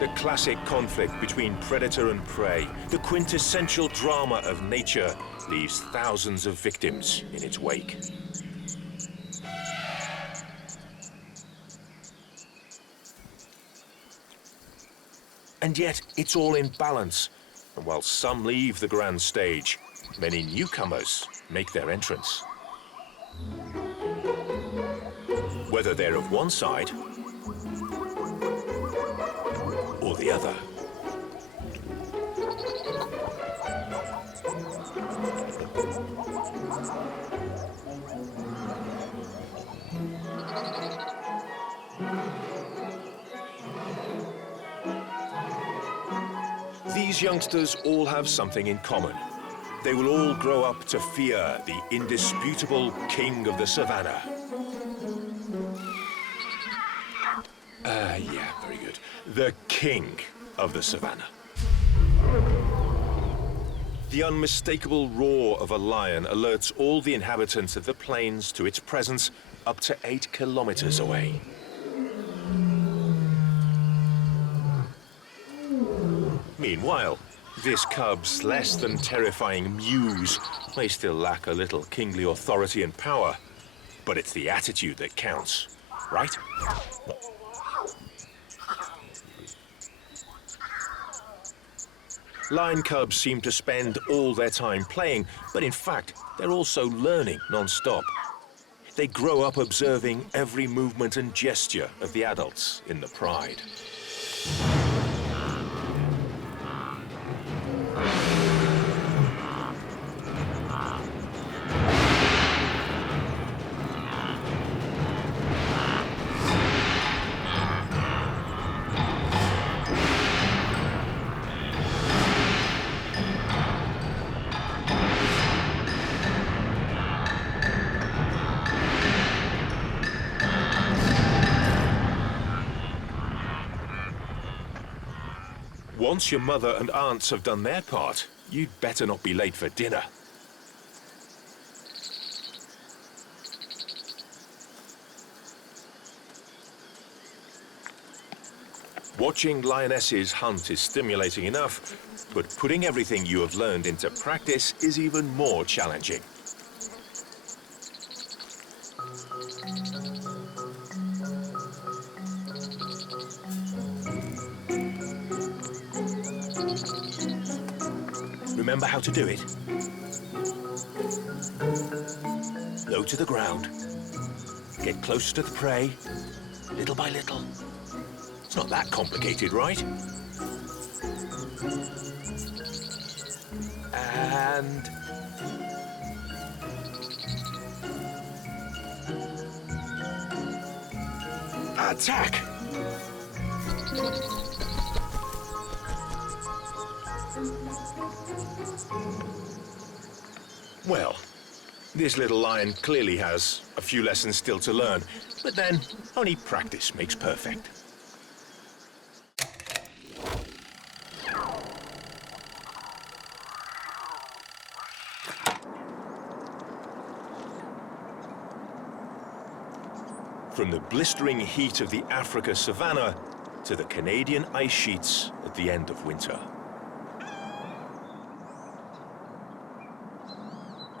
The classic conflict between predator and prey, the quintessential drama of nature, leaves thousands of victims in its wake. And yet, it's all in balance. And while some leave the grand stage, many newcomers make their entrance. Whether they're of one side or the other. These youngsters all have something in common. They will all grow up to fear the indisputable king of the savannah. Yeah, very good. The king of the savannah. The unmistakable roar of a lion alerts all the inhabitants of the plains to its presence up to 8 kilometers away. Meanwhile, this cub's less than terrifying muse may still lack a little kingly authority and power, but it's the attitude that counts, right? Lion cubs seem to spend all their time playing, but in fact, they're also learning non-stop. They grow up observing every movement and gesture of the adults in the pride. Once your mother and aunts have done their part, you'd better not be late for dinner. Watching lionesses hunt is stimulating enough, but putting everything you have learned into practice is even more challenging. Remember how to do it. Low to the ground. Get close to the prey, little by little. It's not that complicated, right? And... attack! Well, this little lion clearly has a few lessons still to learn, but then only practice makes perfect. From the blistering heat of the Africa savanna to the Canadian ice sheets at the end of winter.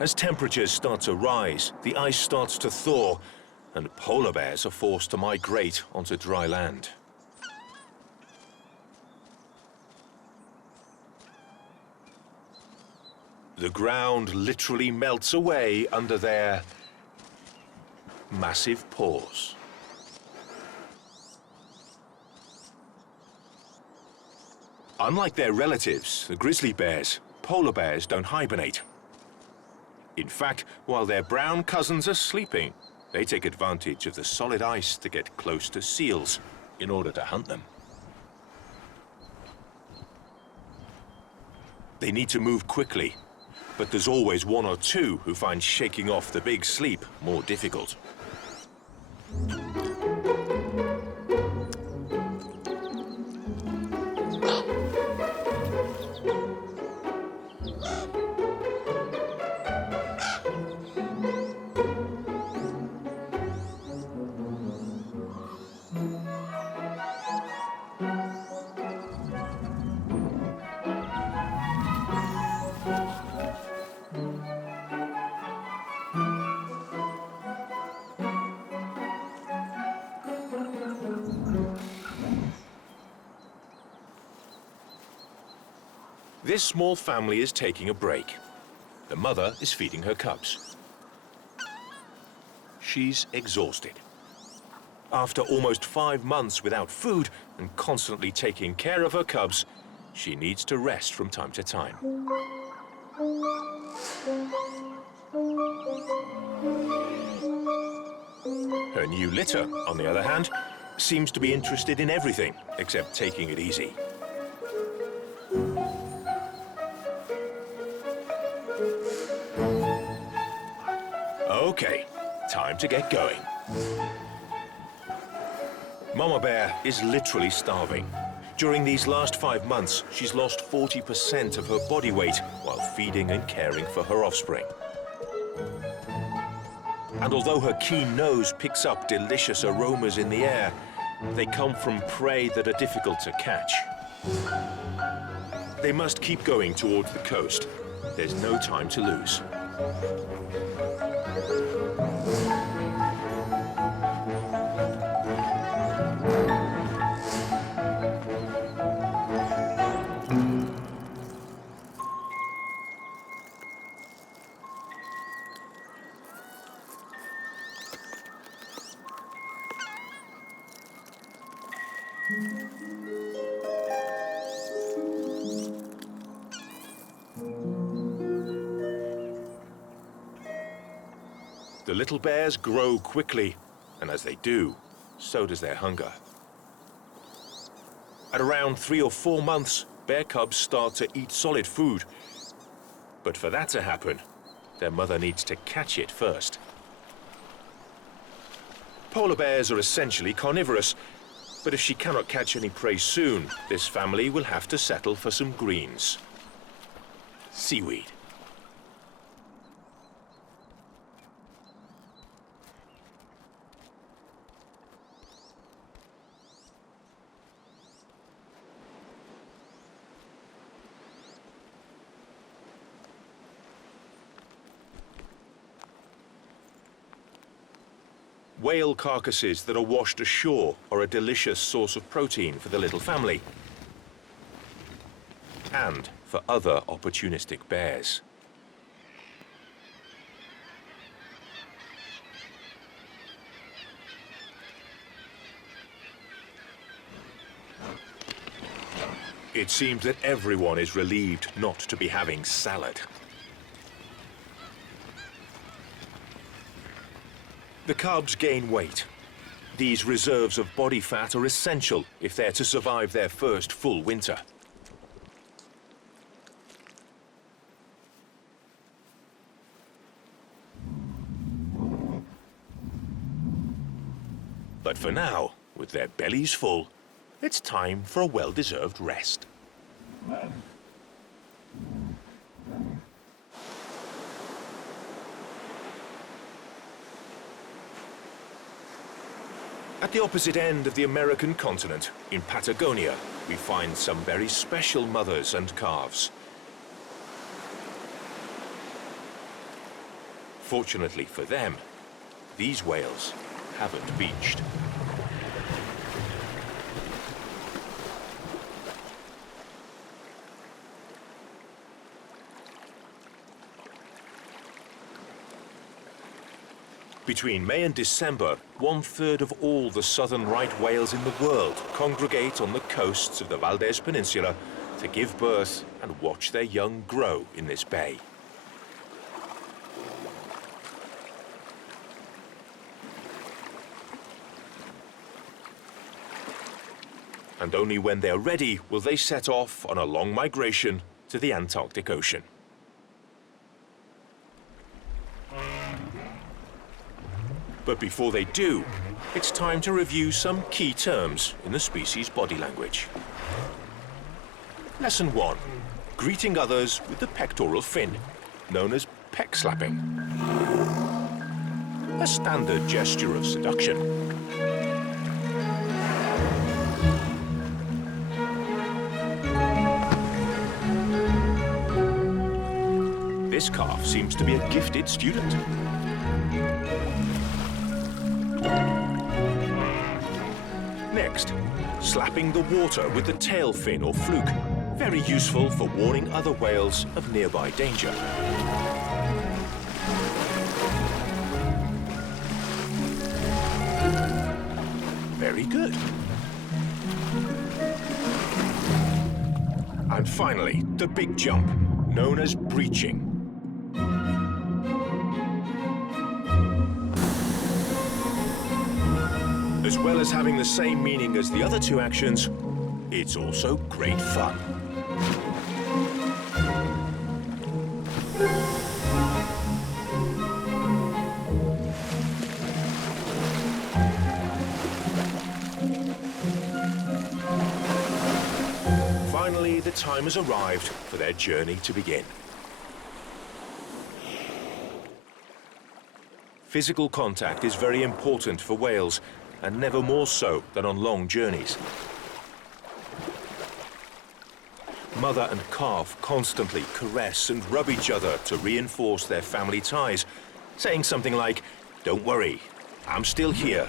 As temperatures start to rise, the ice starts to thaw, and polar bears are forced to migrate onto dry land. The ground literally melts away under their massive paws. Unlike their relatives, the grizzly bears, polar bears don't hibernate. In fact, while their brown cousins are sleeping, they take advantage of the solid ice to get close to seals in order to hunt them. They need to move quickly, but there's always one or two who find shaking off the big sleep more difficult. This small family is taking a break. The mother is feeding her cubs. She's exhausted. After almost 5 months without food and constantly taking care of her cubs, she needs to rest from time to time. Her new litter, on the other hand, seems to be interested in everything except taking it easy. Okay, time to get going. Mama Bear is literally starving. During these last 5 months, she's lost 40% of her body weight while feeding and caring for her offspring. And although her keen nose picks up delicious aromas in the air, they come from prey that are difficult to catch. They must keep going towards the coast. There's no time to lose. The little bears grow quickly, and as they do, so does their hunger. At around 3 or 4 months, bear cubs start to eat solid food. But for that to happen, their mother needs to catch it first. Polar bears are essentially carnivorous, but if she cannot catch any prey soon, this family will have to settle for some greens. Seaweed. Whale carcasses that are washed ashore are a delicious source of protein for the little family and for other opportunistic bears. It seems that everyone is relieved not to be having salad. The cubs gain weight. These reserves of body fat are essential if they're to survive their first full winter. But for now, with their bellies full, it's time for a well-deserved rest. At the opposite end of the American continent, in Patagonia, we find some very special mothers and calves. Fortunately for them, these whales haven't beached. Between May and December, 1/3 of all the southern right whales in the world congregate on the coasts of the Valdez Peninsula to give birth and watch their young grow in this bay. And only when they're ready will they set off on a long migration to the Antarctic Ocean. But before they do, it's time to review some key terms in the species' body language. Lesson 1. Greeting others with the pectoral fin, known as peck slapping. A standard gesture of seduction. This calf seems to be a gifted student. Next, slapping the water with the tail fin or fluke. Very useful for warning other whales of nearby danger. Very good. And finally, the big jump, known as breaching. As well as having the same meaning as the other two actions, it's also great fun. time has arrived for their journey to begin. Physical contact is very important for whales, and never more so than on long journeys. Mother and calf constantly caress and rub each other to reinforce their family ties, saying something like, "Don't worry, I'm still here,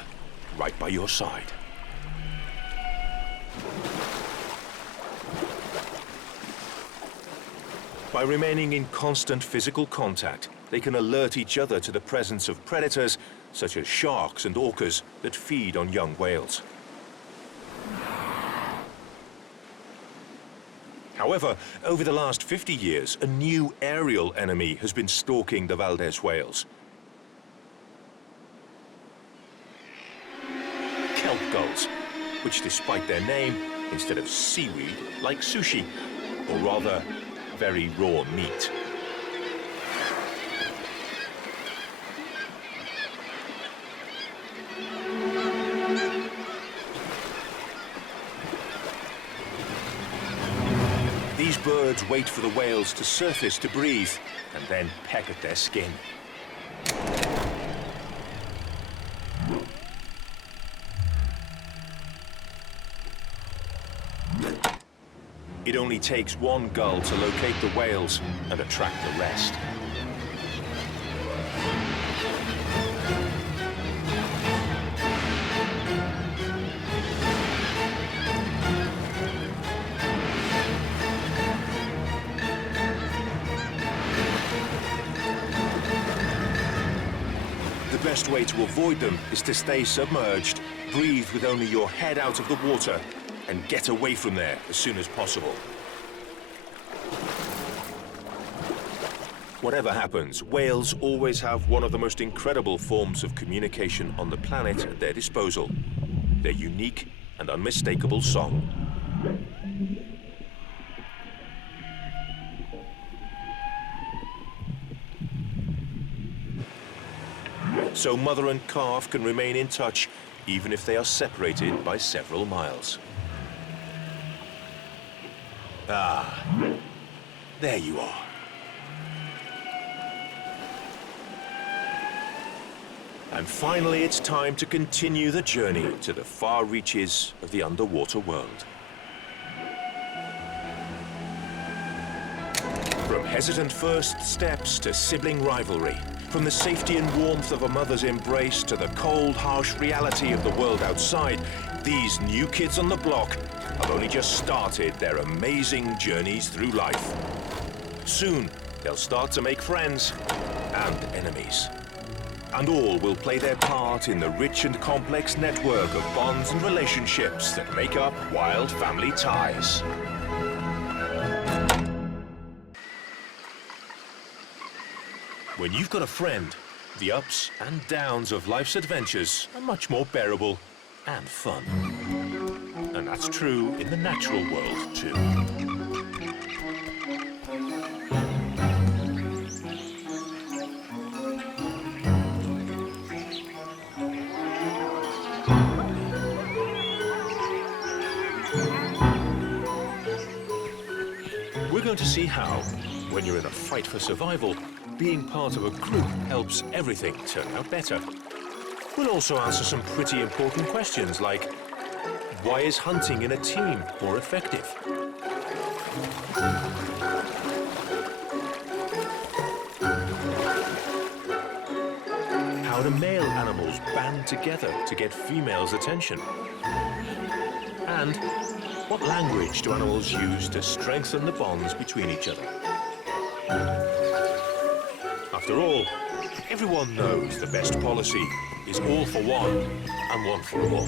right by your side." By remaining in constant physical contact, they can alert each other to the presence of predators, such as sharks and orcas, that feed on young whales. However, over the last 50 years, a new aerial enemy has been stalking the Valdez whales. Kelp gulls, which despite their name, instead of seaweed, like sushi, or rather, very raw meat. These birds wait for the whales to surface to breathe and then peck at their skin. It only takes one gull to locate the whales and attract the rest. The best way to avoid them is to stay submerged, breathe with only your head out of the water, and get away from there as soon as possible. Whatever happens, whales always have one of the most incredible forms of communication on the planet at their disposal: their unique and unmistakable song. So mother and calf can remain in touch even if they are separated by several miles. Ah, there you are. And finally, it's time to continue the journey to the far reaches of the underwater world. From hesitant first steps to sibling rivalry, from the safety and warmth of a mother's embrace to the cold, harsh reality of the world outside, these new kids on the block have only just started their amazing journeys through life. Soon, they'll start to make friends and enemies. And all will play their part in the rich and complex network of bonds and relationships that make up wild family ties. When you've got a friend, the ups and downs of life's adventures are much more bearable and fun. And that's true in the natural world, too. We're going to see how, when you're in a fight for survival, being part of a group helps everything turn out better. We'll also answer some pretty important questions like, why is hunting in a team more effective? How do male animals band together to get females' attention? And what language do animals use to strengthen the bonds between each other? After all, everyone knows the best policy is all for one and one for all.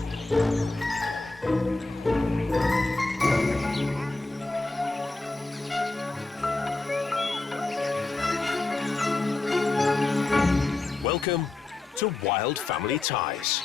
Welcome to Wild Family Ties.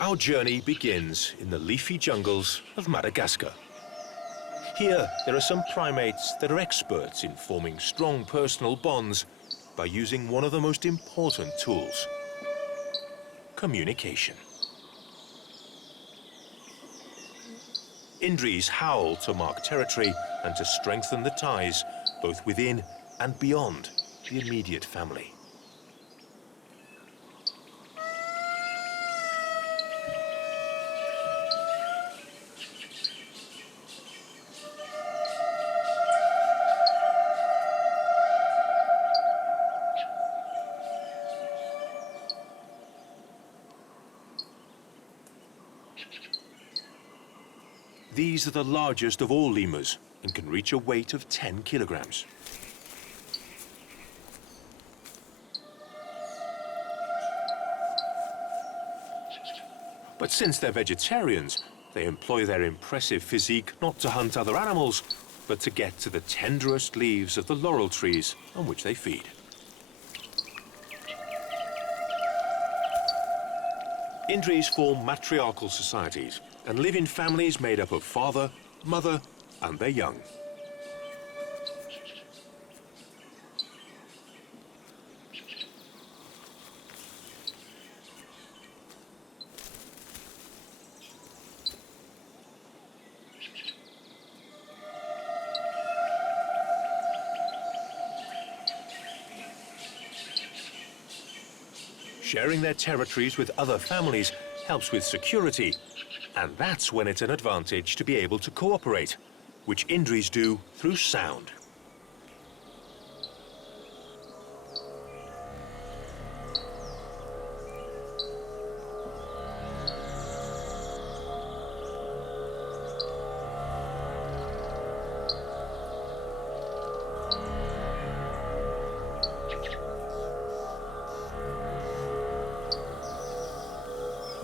Our journey begins in the leafy jungles of Madagascar. Here, there are some primates that are experts in forming strong personal bonds by using one of the most important tools: communication. Indris howl to mark territory and to strengthen the ties, both within and beyond the immediate family. These are the largest of all lemurs and can reach a weight of 10 kilograms. But since they're vegetarians, they employ their impressive physique not to hunt other animals, but to get to the tenderest leaves of the laurel trees on which they feed. Indris form matriarchal societies and live in families made up of father, mother, and their young. Sharing their territories with other families helps with security, and that's when it's an advantage to be able to cooperate, which Indris do through sound.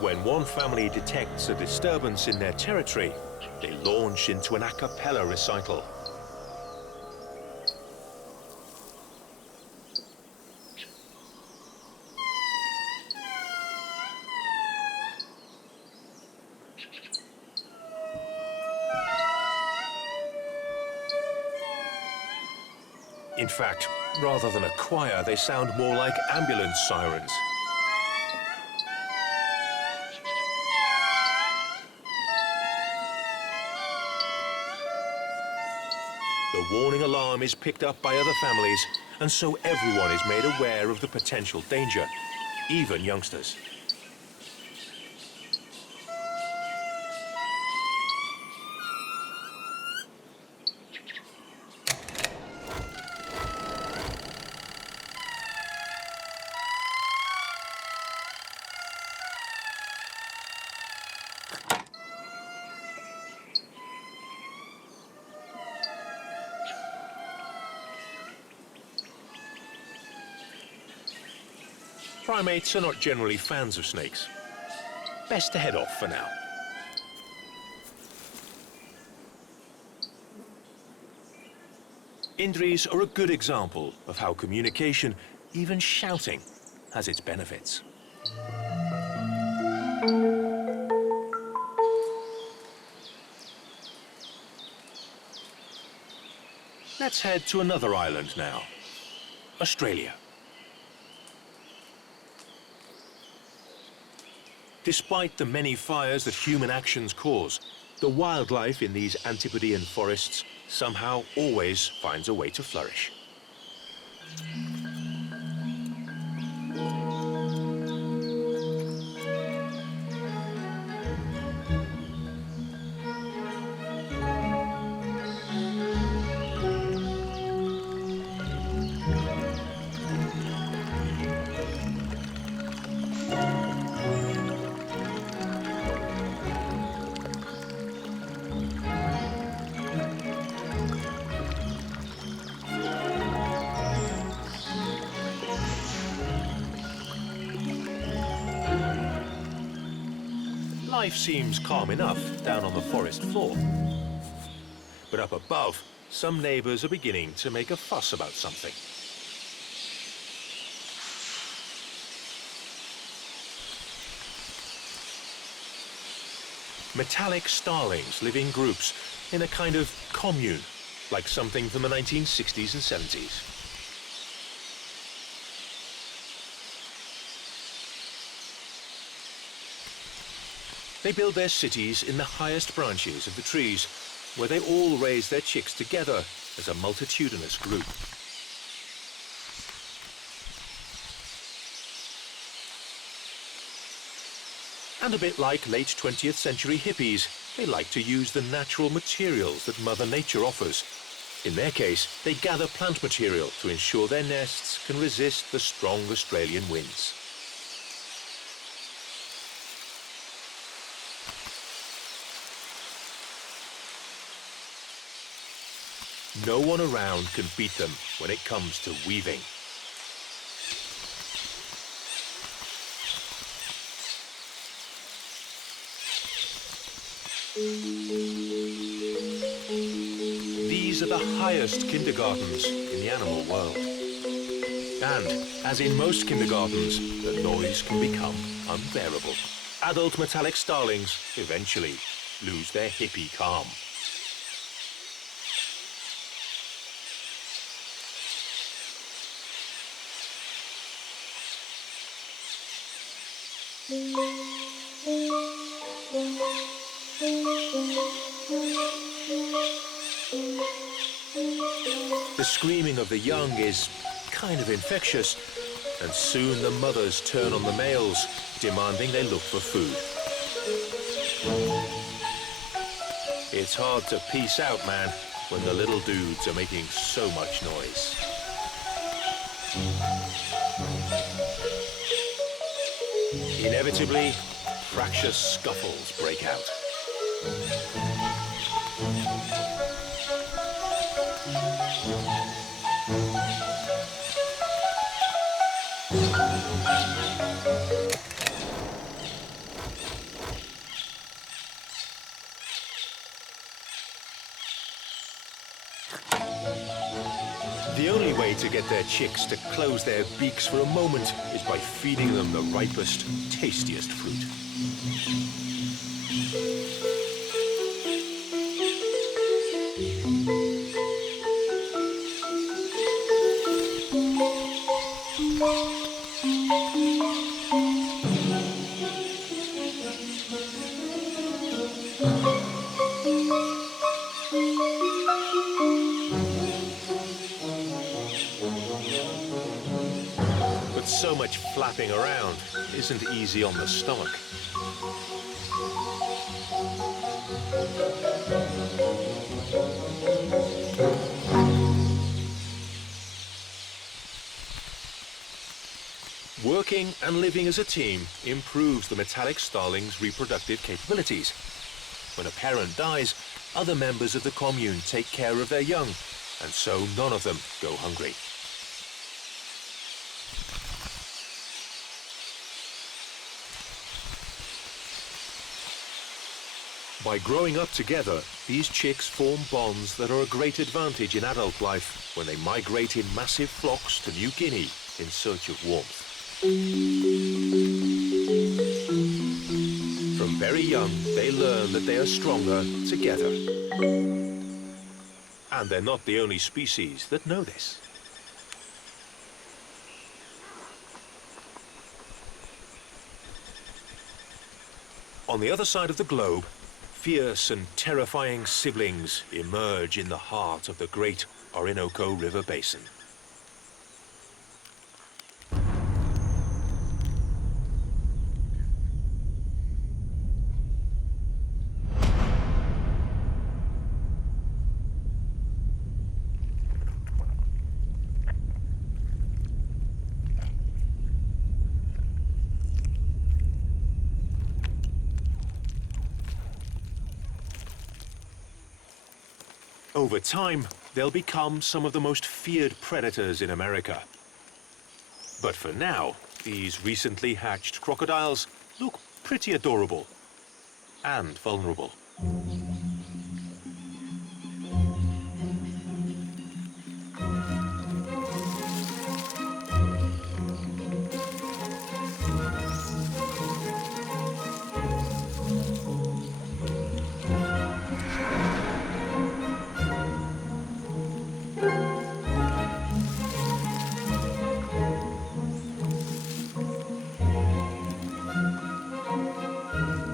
When one family detects a disturbance in their territory, they launch into an a cappella recital. In fact, rather than a choir, they sound more like ambulance sirens. The warning alarm is picked up by other families, and so everyone is made aware of the potential danger, even youngsters. Primates are not generally fans of snakes. Best to head off for now. Indris are a good example of how communication, even shouting, has its benefits. Let's head to another island now, Australia. Despite the many fires that human actions cause, the wildlife in these Antipodean forests somehow always finds a way to flourish. Life seems calm enough down on the forest floor. But up above, some neighbors are beginning to make a fuss about something. Metallic starlings live in groups in a kind of commune, like something from the 1960s and 70s. They build their cities in the highest branches of the trees, where they all raise their chicks together as a multitudinous group. And a bit like late 20th century hippies, they like to use the natural materials that Mother Nature offers. In their case, they gather plant material to ensure their nests can resist the strong Australian winds. No one around can beat them when it comes to weaving. These are the highest kindergartens in the animal world. And, as in most kindergartens, the noise can become unbearable. Adult metallic starlings eventually lose their hippie calm. The screaming of the young is kind of infectious, and soon the mothers turn on the males, demanding they look for food. It's hard to peace out, man, when the little dudes are making so much noise. Inevitably, fractious scuffles break out. The only way to get their chicks to close their beaks for a moment is by feeding them the ripest, tastiest fruit. So much flapping around isn't easy on the stomach. Working and living as a team improves the metallic starling's reproductive capabilities. When a parent dies, other members of the commune take care of their young, and so none of them go hungry. By growing up together, these chicks form bonds that are a great advantage in adult life when they migrate in massive flocks to New Guinea in search of warmth. From very young, they learn that they are stronger together. And they're not the only species that know this. On the other side of the globe, fierce and terrifying siblings emerge in the heart of the great Orinoco River Basin. Over time, they'll become some of the most feared predators in America. But for now, these recently hatched crocodiles look pretty adorable. and vulnerable.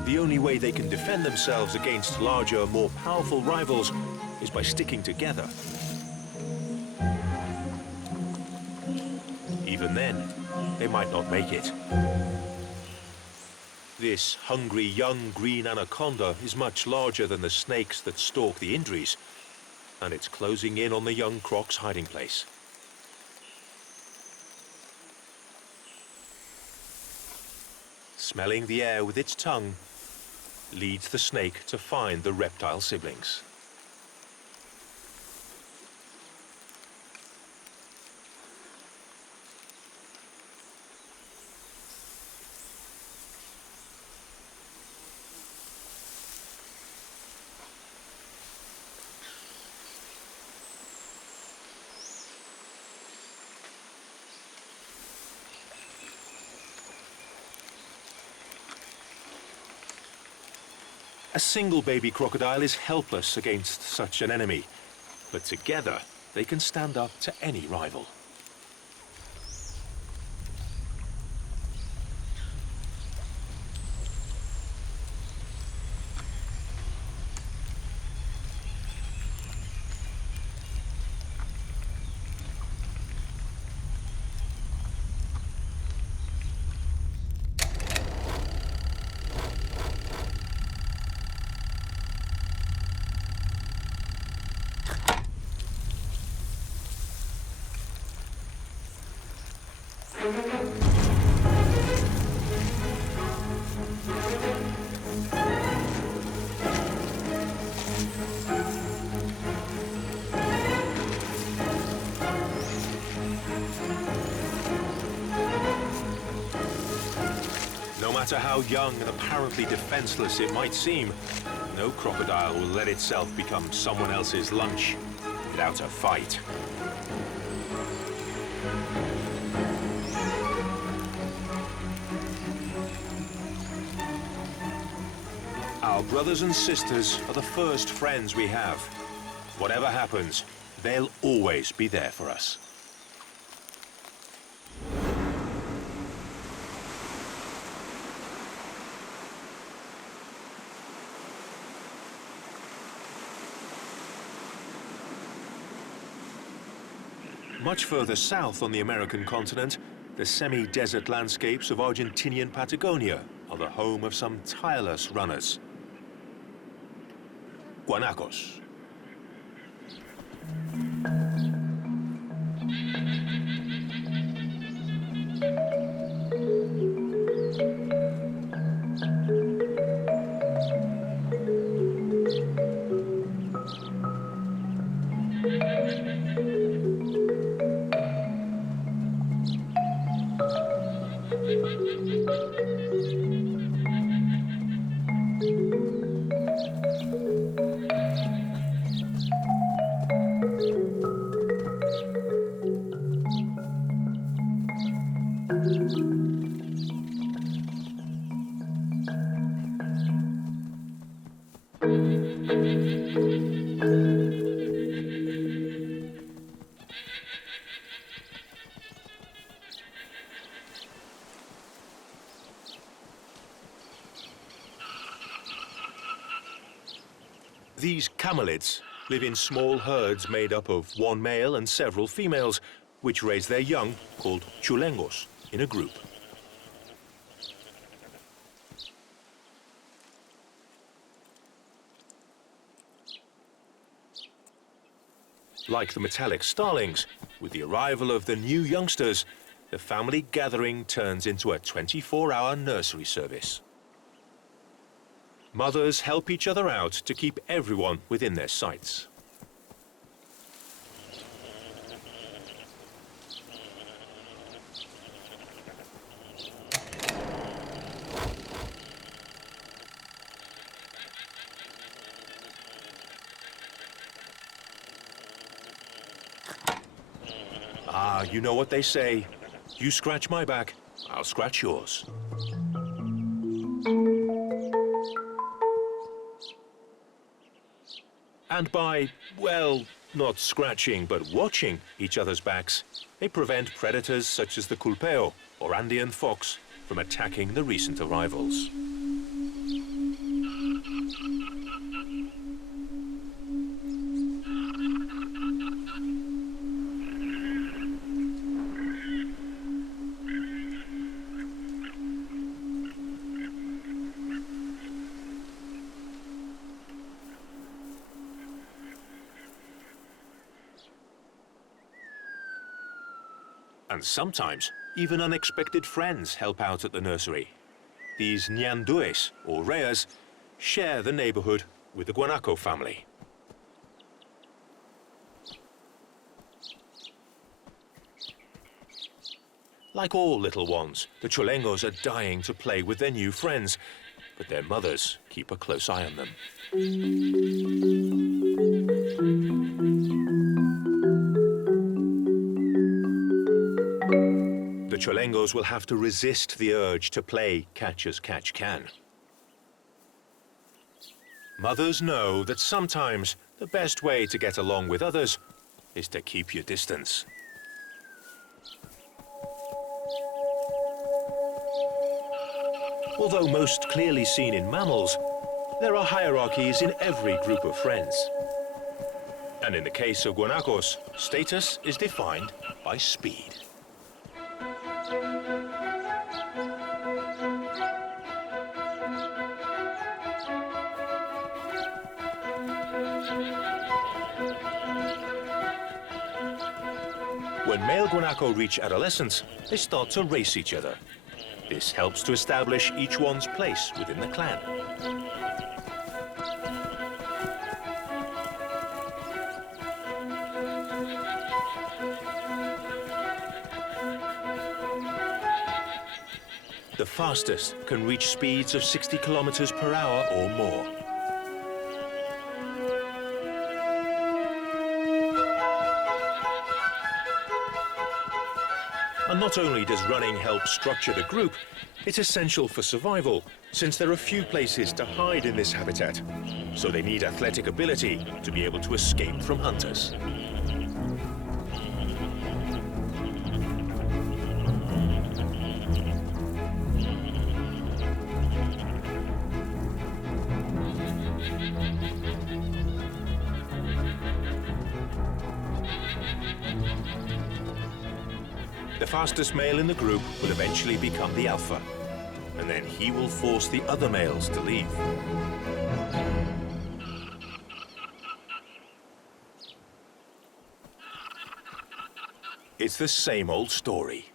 The only way they can defend themselves against larger, more powerful rivals is by sticking together. Even then, they might not make it. This hungry young green anaconda is much larger than the snakes that stalk the Indries, and it's closing in on the young croc's hiding place. Smelling the air with its tongue leads the snake to find the reptile siblings. A single baby crocodile is helpless against such an enemy, but together they can stand up to any rival. No matter how young and apparently defenseless it might seem, no crocodile will let itself become someone else's lunch without a fight. Our brothers and sisters are the first friends we have. Whatever happens, they'll always be there for us. Much further south on the American continent, the semi-desert landscapes of Argentinian Patagonia are the home of some tireless runners. Guanacos. These camelids live in small herds made up of one male and several females, which raise their young, called chulengos, in a group. Like the metallic starlings, with the arrival of the new youngsters, the family gathering turns into a 24-hour nursery service. Mothers help each other out to keep everyone within their sights. you know what they say. You scratch my back, I'll scratch yours. And by, well, not scratching, but watching each other's backs, they prevent predators such as the culpeo, or Andean fox, from attacking the recent arrivals. And sometimes, even unexpected friends help out at the nursery. These nyandues, or rheas, share the neighborhood with the Guanaco family. Like all little ones, the cholengos are dying to play with their new friends, but their mothers keep a close eye on them. The cholengos will have to resist the urge to play catch as catch can. Mothers know that sometimes the best way to get along with others is to keep your distance. Although most clearly seen in mammals, there are hierarchies in every group of friends. And in the case of guanacos, status is defined by speed. When male guanaco reach adolescence, they start to race each other. This helps to establish each one's place within the clan. The fastest can reach speeds of 60 kilometers per hour or more. And not only does running help structure the group, it's essential for survival, since there are few places to hide in this habitat. So they need athletic ability to be able to escape from hunters. The fastest male in the group will eventually become the alpha, and then he will force the other males to leave. It's the same old story.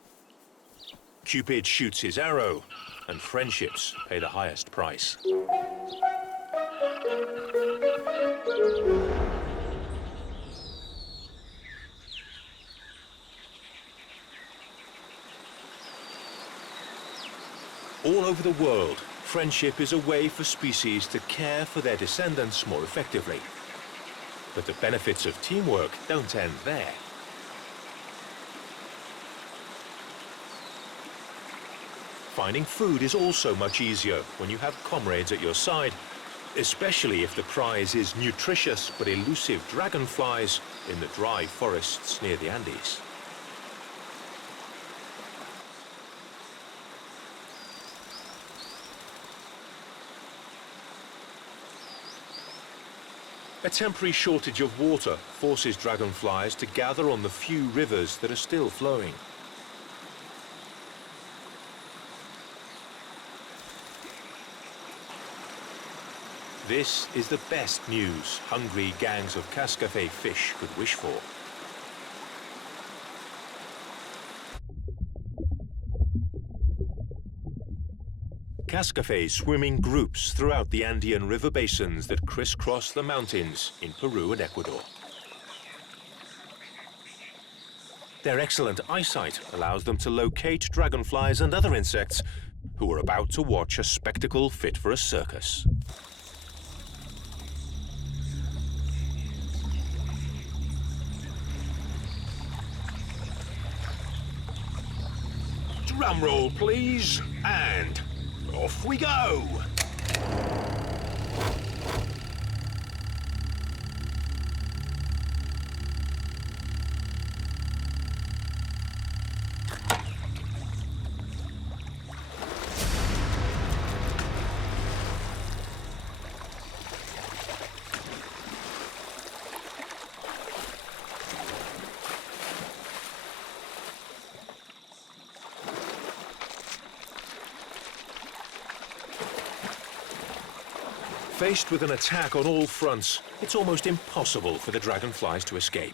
Cupid shoots his arrow, and friendships pay the highest price. All over the world, friendship is a way for species to care for their descendants more effectively. But the benefits of teamwork don't end there. Finding food is also much easier when you have comrades at your side, especially if the prize is nutritious but elusive dragonflies in the dry forests near the Andes. A temporary shortage of water forces dragonflies to gather on the few rivers that are still flowing. This is the best news hungry gangs of cascafé fish could wish for. Cascafés swim in groups throughout the Andean river basins that crisscross the mountains in Peru and Ecuador. Their excellent eyesight allows them to locate dragonflies and other insects who are about to watch a spectacle fit for a circus. Drum roll, please. And off we go. Faced with an attack on all fronts, it's almost impossible for the dragonflies to escape.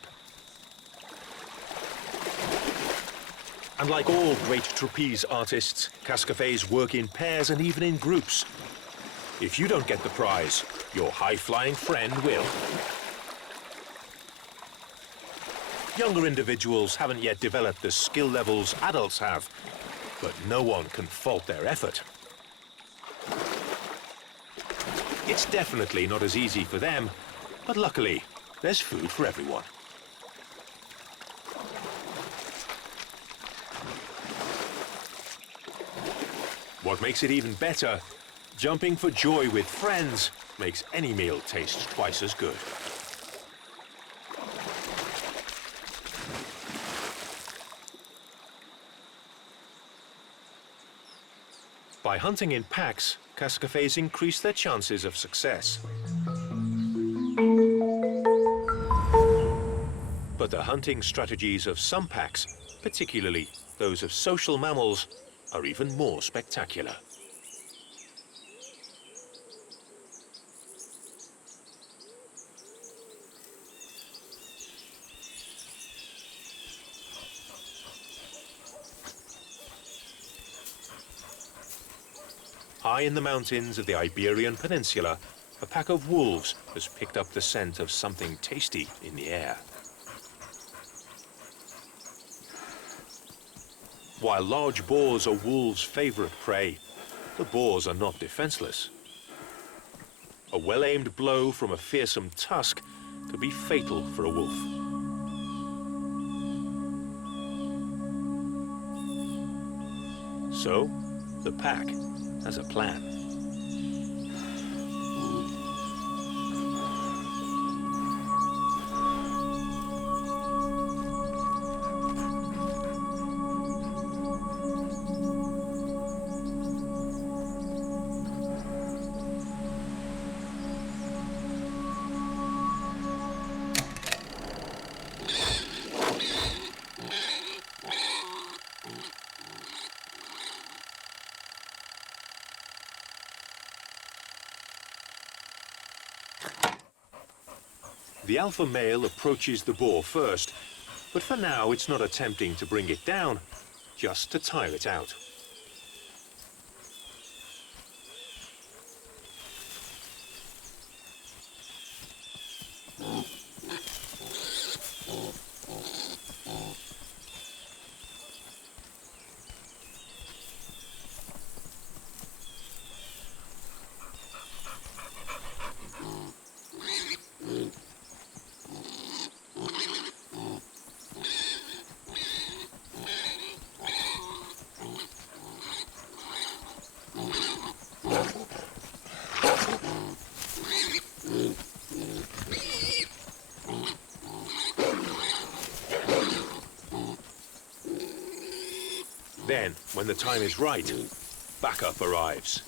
And like all great trapeze artists, cascafés work in pairs and even in groups. If you don't get the prize, your high-flying friend will. Younger individuals haven't yet developed the skill levels adults have, but no one can fault their effort. It's definitely not as easy for them, but luckily, there's food for everyone. What makes it even better, jumping for joy with friends makes any meal taste twice as good. By hunting in packs, cascafés increase their chances of success. But the hunting strategies of some packs, particularly those of social mammals, are even more spectacular. High in the mountains of the Iberian Peninsula, a pack of wolves has picked up the scent of something tasty in the air. While large boars are wolves' favorite prey, the boars are not defenseless. A well-aimed blow from a fearsome tusk could be fatal for a wolf. So, the pack has a plan. The alpha male approaches the boar first, but for now it's not attempting to bring it down, just to tire it out. Then, when the time is right, backup arrives.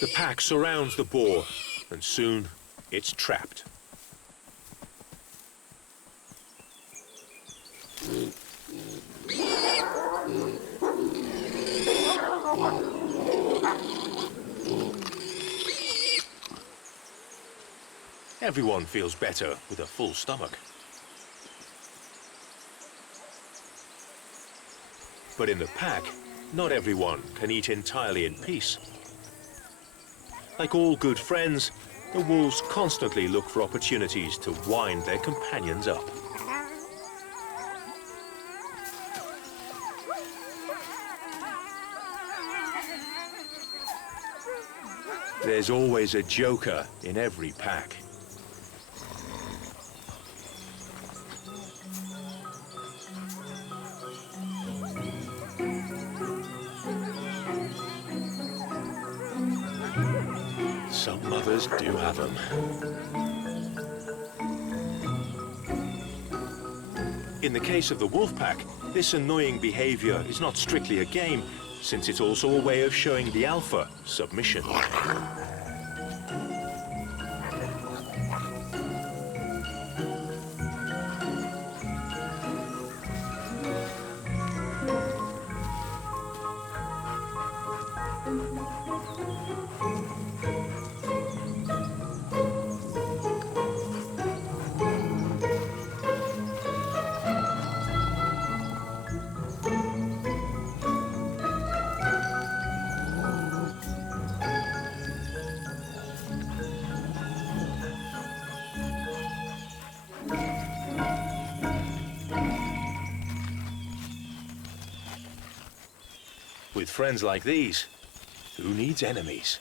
The pack surrounds the boar, and soon it's trapped. Everyone feels better with a full stomach. But in the pack, not everyone can eat entirely in peace. Like all good friends, the wolves constantly look for opportunities to wind their companions up. There's always a joker in every pack. Some mothers do have them. In the case of the wolf pack, this annoying behavior is not strictly a game, since it's also a way of showing the alpha submission. With friends like these, who needs enemies?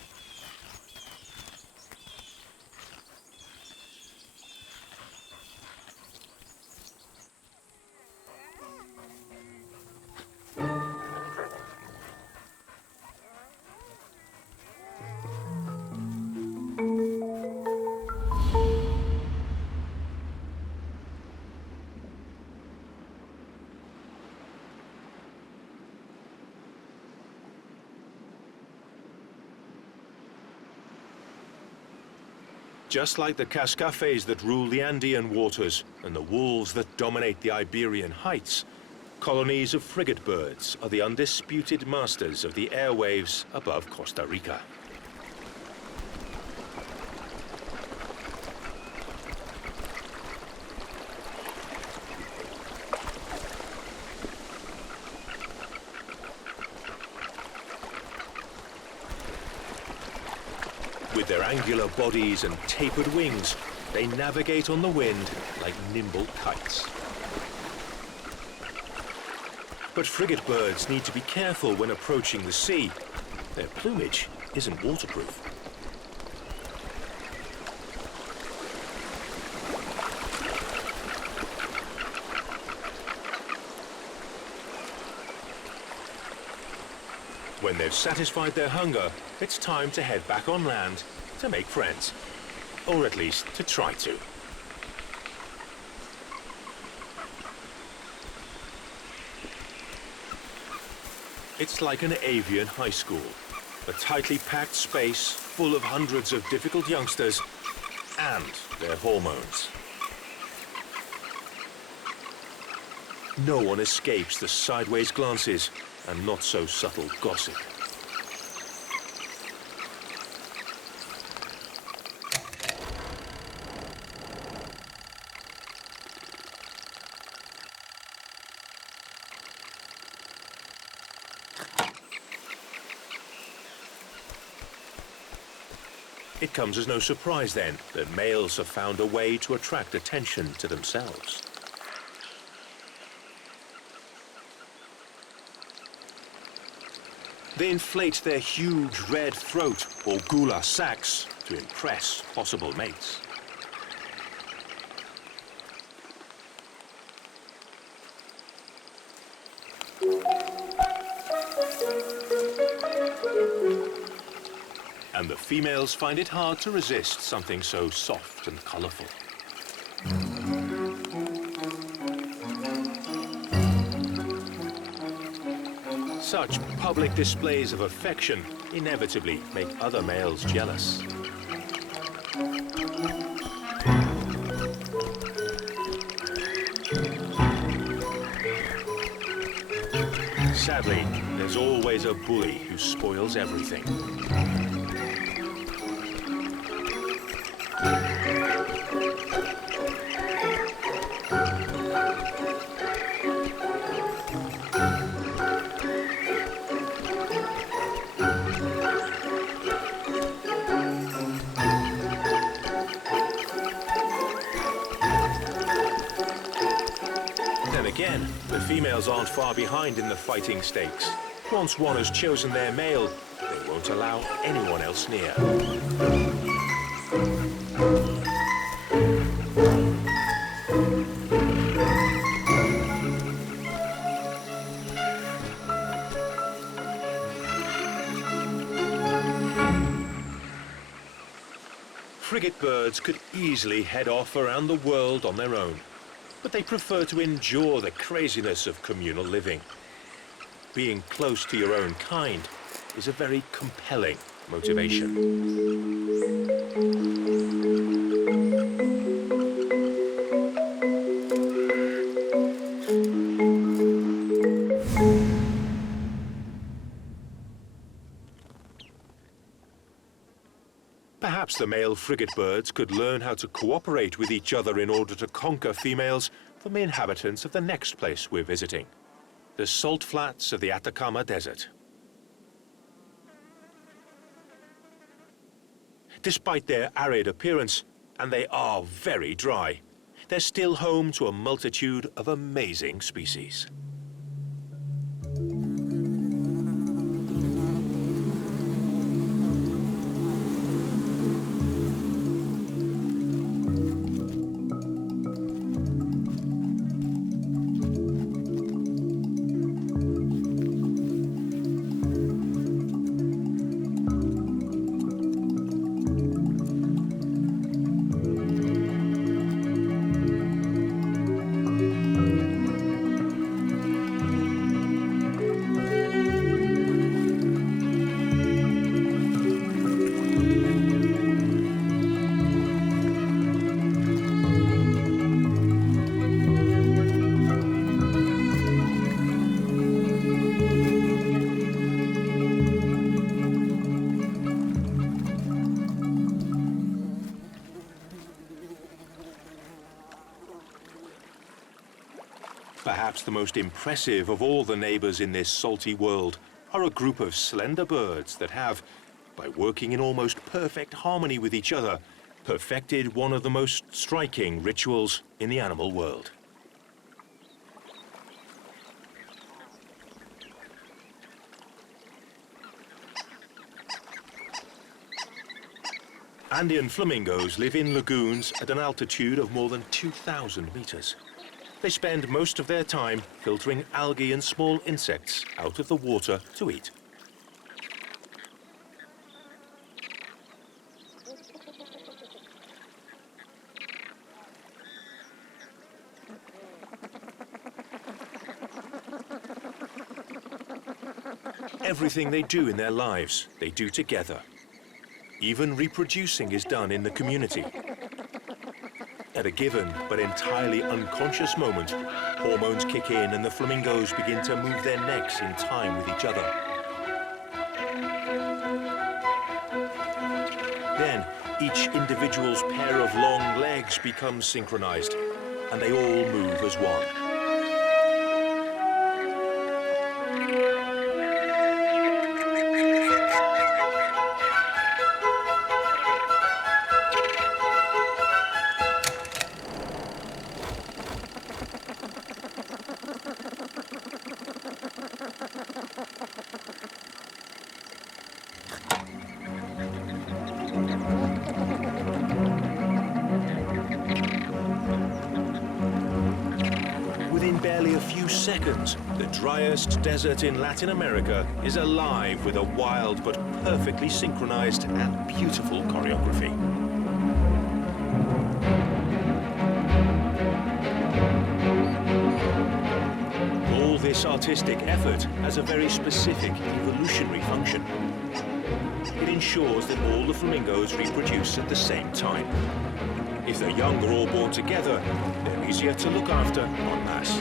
Just like the cascafes that rule the Andean waters and the wolves that dominate the Iberian heights, colonies of frigate birds are the undisputed masters of the airwaves above Costa Rica. With their angular bodies and tapered wings, they navigate on the wind like nimble kites. But frigate birds need to be careful when approaching the sea. Their plumage isn't waterproof. When they've satisfied their hunger, it's time to head back on land to make friends. Or at least to try to. It's like an avian high school. A tightly packed space full of hundreds of difficult youngsters and their hormones. No one escapes the sideways glances and not so subtle gossip. It comes as no surprise then that males have found a way to attract attention to themselves. They inflate their huge red throat, or gula sacs, to impress possible mates. And the females find it hard to resist something so soft and colorful. Such public displays of affection inevitably make other males jealous. Sadly, there's always a bully who spoils everything. Then, the females aren't far behind in the fighting stakes. Once one has chosen their male, they won't allow anyone else near. Frigate birds could easily head off around the world on their own, but they prefer to endure the craziness of communal living. Being close to your own kind is a very compelling motivation. Perhaps the male frigate birds could learn how to cooperate with each other in order to conquer females from the inhabitants of the next place we're visiting, the salt flats of the Atacama Desert. Despite their arid appearance, and they are very dry, they're still home to a multitude of amazing species. Perhaps the most impressive of all the neighbors in this salty world are a group of slender birds that have, by working in almost perfect harmony with each other, perfected one of the most striking rituals in the animal world. Andean flamingos live in lagoons at an altitude of more than 2,000 meters. They spend most of their time filtering algae and small insects out of the water to eat. Everything they do in their lives, they do together. Even reproducing is done in the community. At a given but entirely unconscious moment, hormones kick in and the flamingos begin to move their necks in time with each other. Then, each individual's pair of long legs becomes synchronized, and they all move as one. Within barely a few seconds, the driest desert in Latin America is alive with a wild but perfectly synchronized and beautiful choreography. All this artistic effort has a very specific evolutionary function. It ensures that all the flamingos reproduce at the same time. If their young are all born together, they're easier to look after en masse.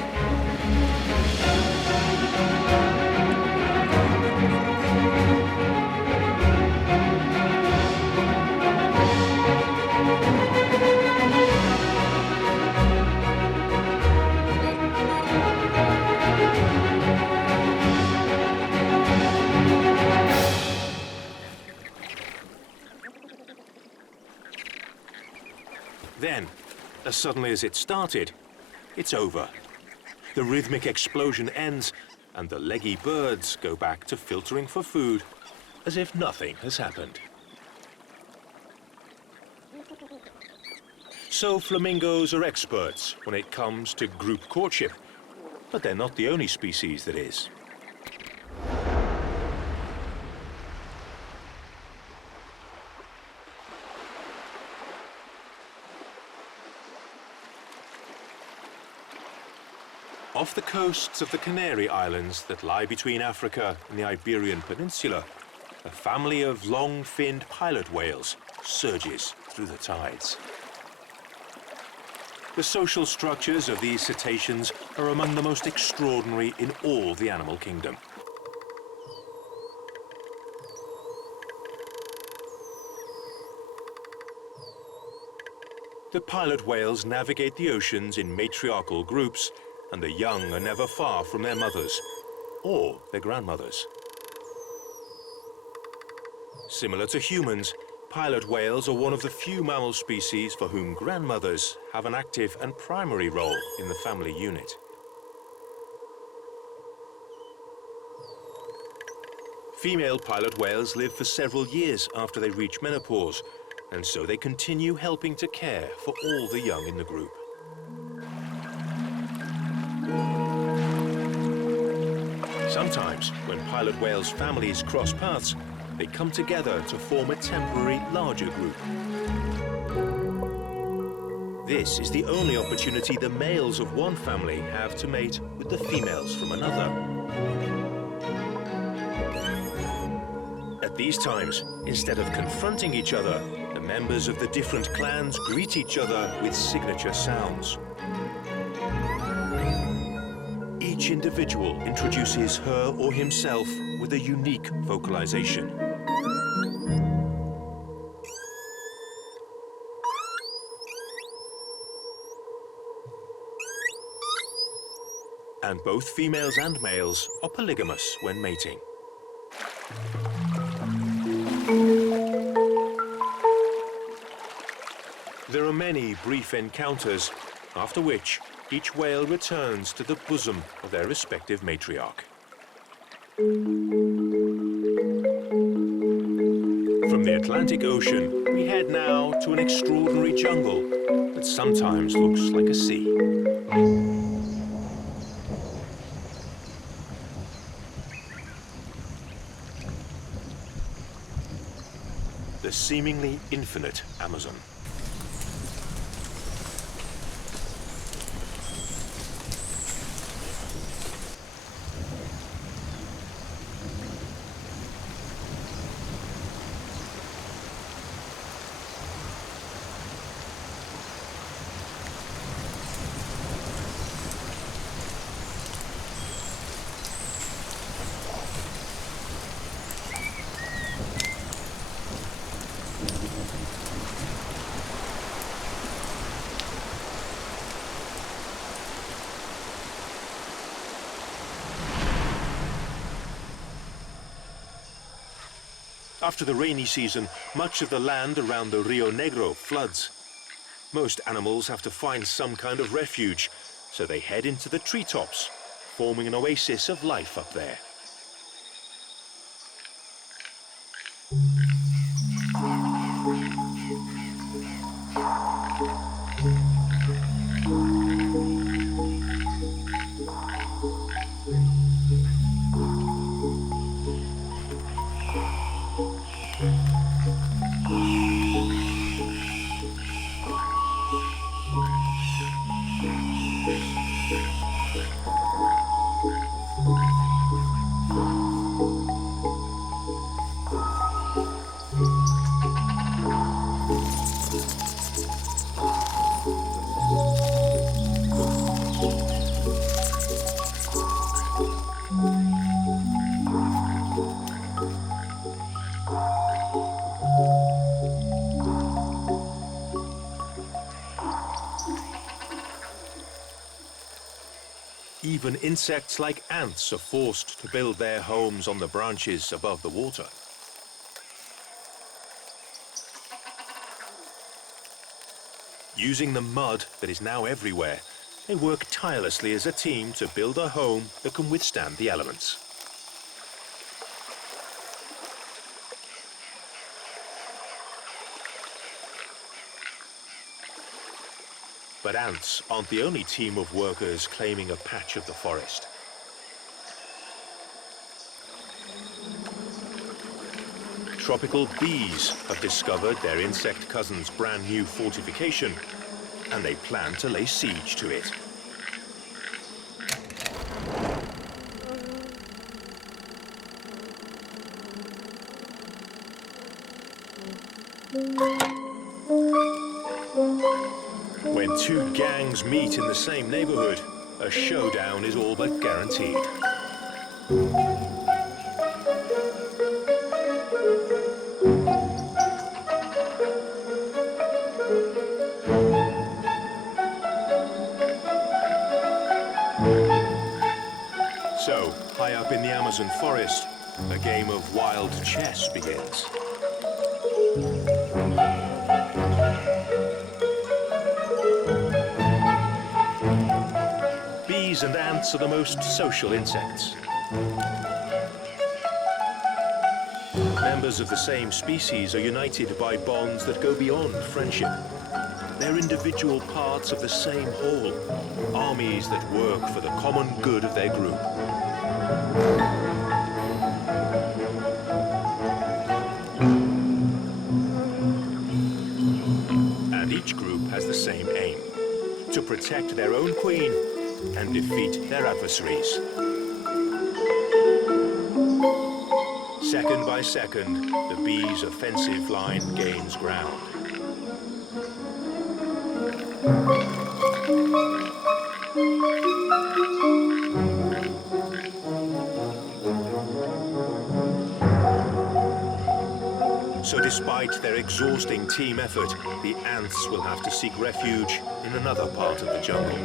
Then, as suddenly as it started, it's over. The rhythmic explosion ends, and the leggy birds go back to filtering for food, as if nothing has happened. So flamingos are experts when it comes to group courtship, but they're not the only species that is. Off the coasts of the Canary Islands that lie between Africa and the Iberian Peninsula, a family of long-finned pilot whales surges through the tides. The social structures of these cetaceans are among the most extraordinary in all the animal kingdom. The pilot whales navigate the oceans in matriarchal groups, and the young are never far from their mothers or their grandmothers. Similar to humans, pilot whales are one of the few mammal species for whom grandmothers have an active and primary role in the family unit. Female pilot whales live for several years after they reach menopause, and so they continue helping to care for all the young in the group. Sometimes, when pilot whales' families cross paths, they come together to form a temporary larger group. This is the only opportunity the males of one family have to mate with the females from another. At these times, instead of confronting each other, the members of the different clans greet each other with signature sounds. Each individual introduces her or himself with a unique vocalization. And both females and males are polygamous when mating. There are many brief encounters, after which each whale returns to the bosom of their respective matriarch. From the Atlantic Ocean, we head now to an extraordinary jungle that sometimes looks like a sea. The seemingly infinite Amazon. After the rainy season, much of the land around the Rio Negro floods. Most animals have to find some kind of refuge, so they head into the treetops, forming an oasis of life up there. Even insects like ants are forced to build their homes on the branches above the water. Using the mud that is now everywhere, They work tirelessly as a team to build a home that can withstand the elements. But ants aren't the only team of workers claiming a patch of the forest. Tropical bees have discovered their insect cousin's brand new fortification, and they plan to lay siege to it. When two gangs meet in the same neighborhood, a showdown is all but guaranteed. So, high up in the Amazon forest, a game of wild chess begins. Bees and ants are the most social insects. Members of the same species are united by bonds that go beyond friendship. They're individual parts of the same whole, armies that work for the common good of their group. And each group has the same aim: to protect their own queen and defeat their adversaries. Second by second, the bees' offensive line gains ground. So despite their exhausting team effort, the ants will have to seek refuge in another part of the jungle.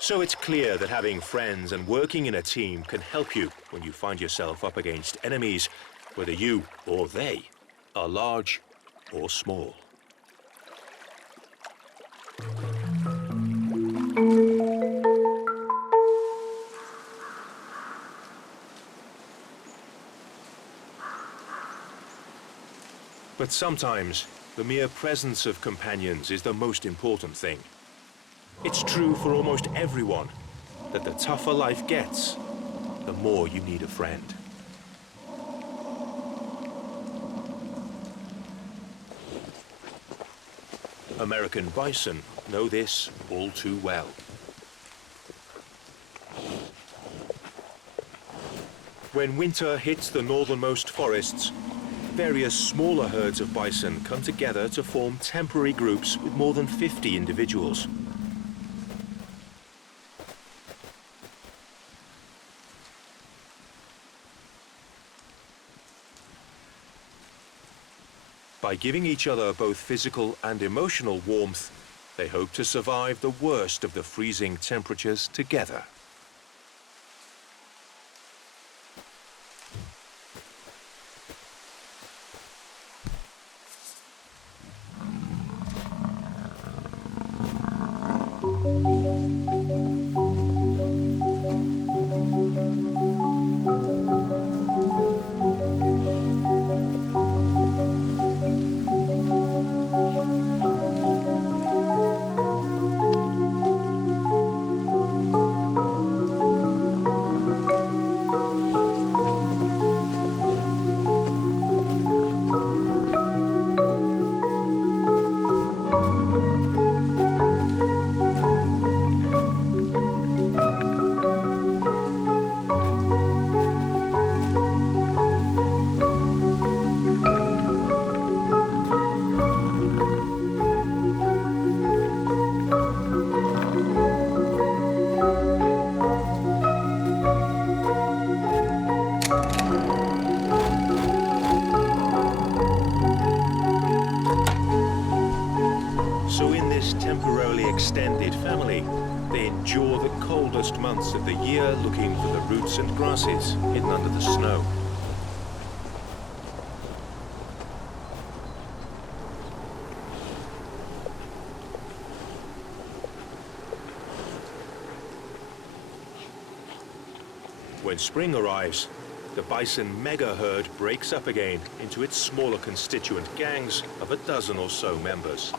So it's clear that having friends and working in a team can help you when you find yourself up against enemies, whether you or they are large or small. But sometimes, the mere presence of companions is the most important thing. It's true for almost everyone that the tougher life gets, the more you need a friend. American bison know this all too well. When winter hits the northernmost forests, various smaller herds of bison come together to form temporary groups with more than 50 individuals. By giving each other both physical and emotional warmth, they hope to survive the worst of the freezing temperatures together. extended family. They endure the coldest months of the year looking for the roots and grasses hidden under the snow. When spring arrives, the bison mega herd breaks up again into its smaller constituent gangs of a dozen or so members.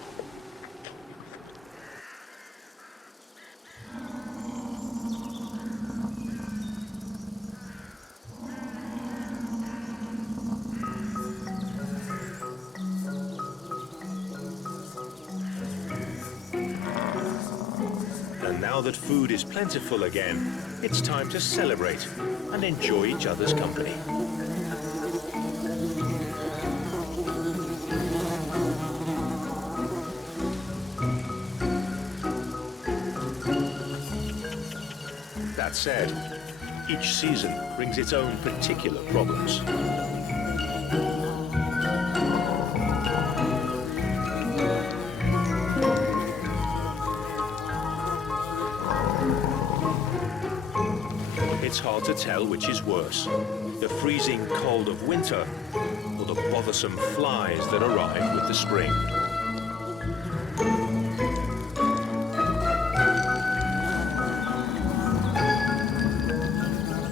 And now that food is plentiful again, it's time to celebrate and enjoy each other's company. That said, each season brings its own particular problems. It's hard to tell which is worse, the freezing cold of winter or the bothersome flies that arrive with the spring.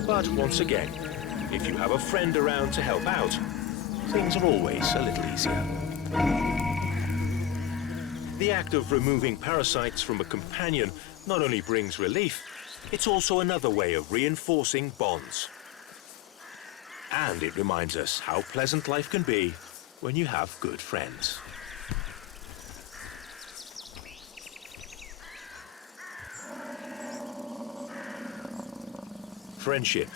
But once again, if you have a friend around to help out, things are always a little easier. The act of removing parasites from a companion not only brings relief, it's also another way of reinforcing bonds. And it reminds us how pleasant life can be when you have good friends. Friendship,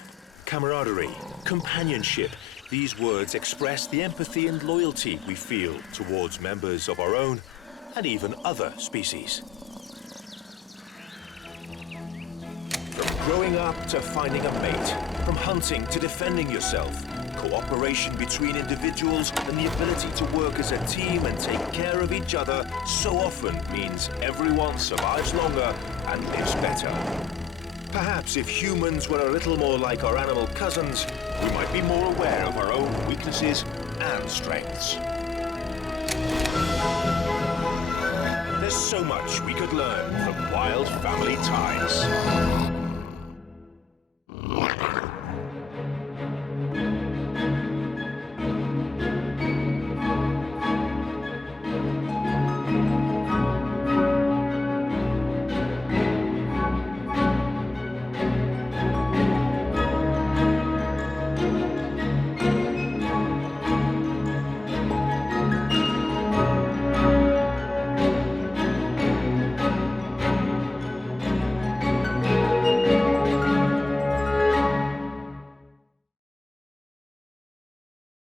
camaraderie, companionship. These words express the empathy and loyalty we feel towards members of our own and even other species. From growing up to finding a mate, from hunting to defending yourself, cooperation between individuals and the ability to work as a team and take care of each other so often means everyone survives longer and lives better. Perhaps if humans were a little more like our animal cousins, we might be more aware of our own weaknesses and strengths. There's so much we could learn from wild family ties.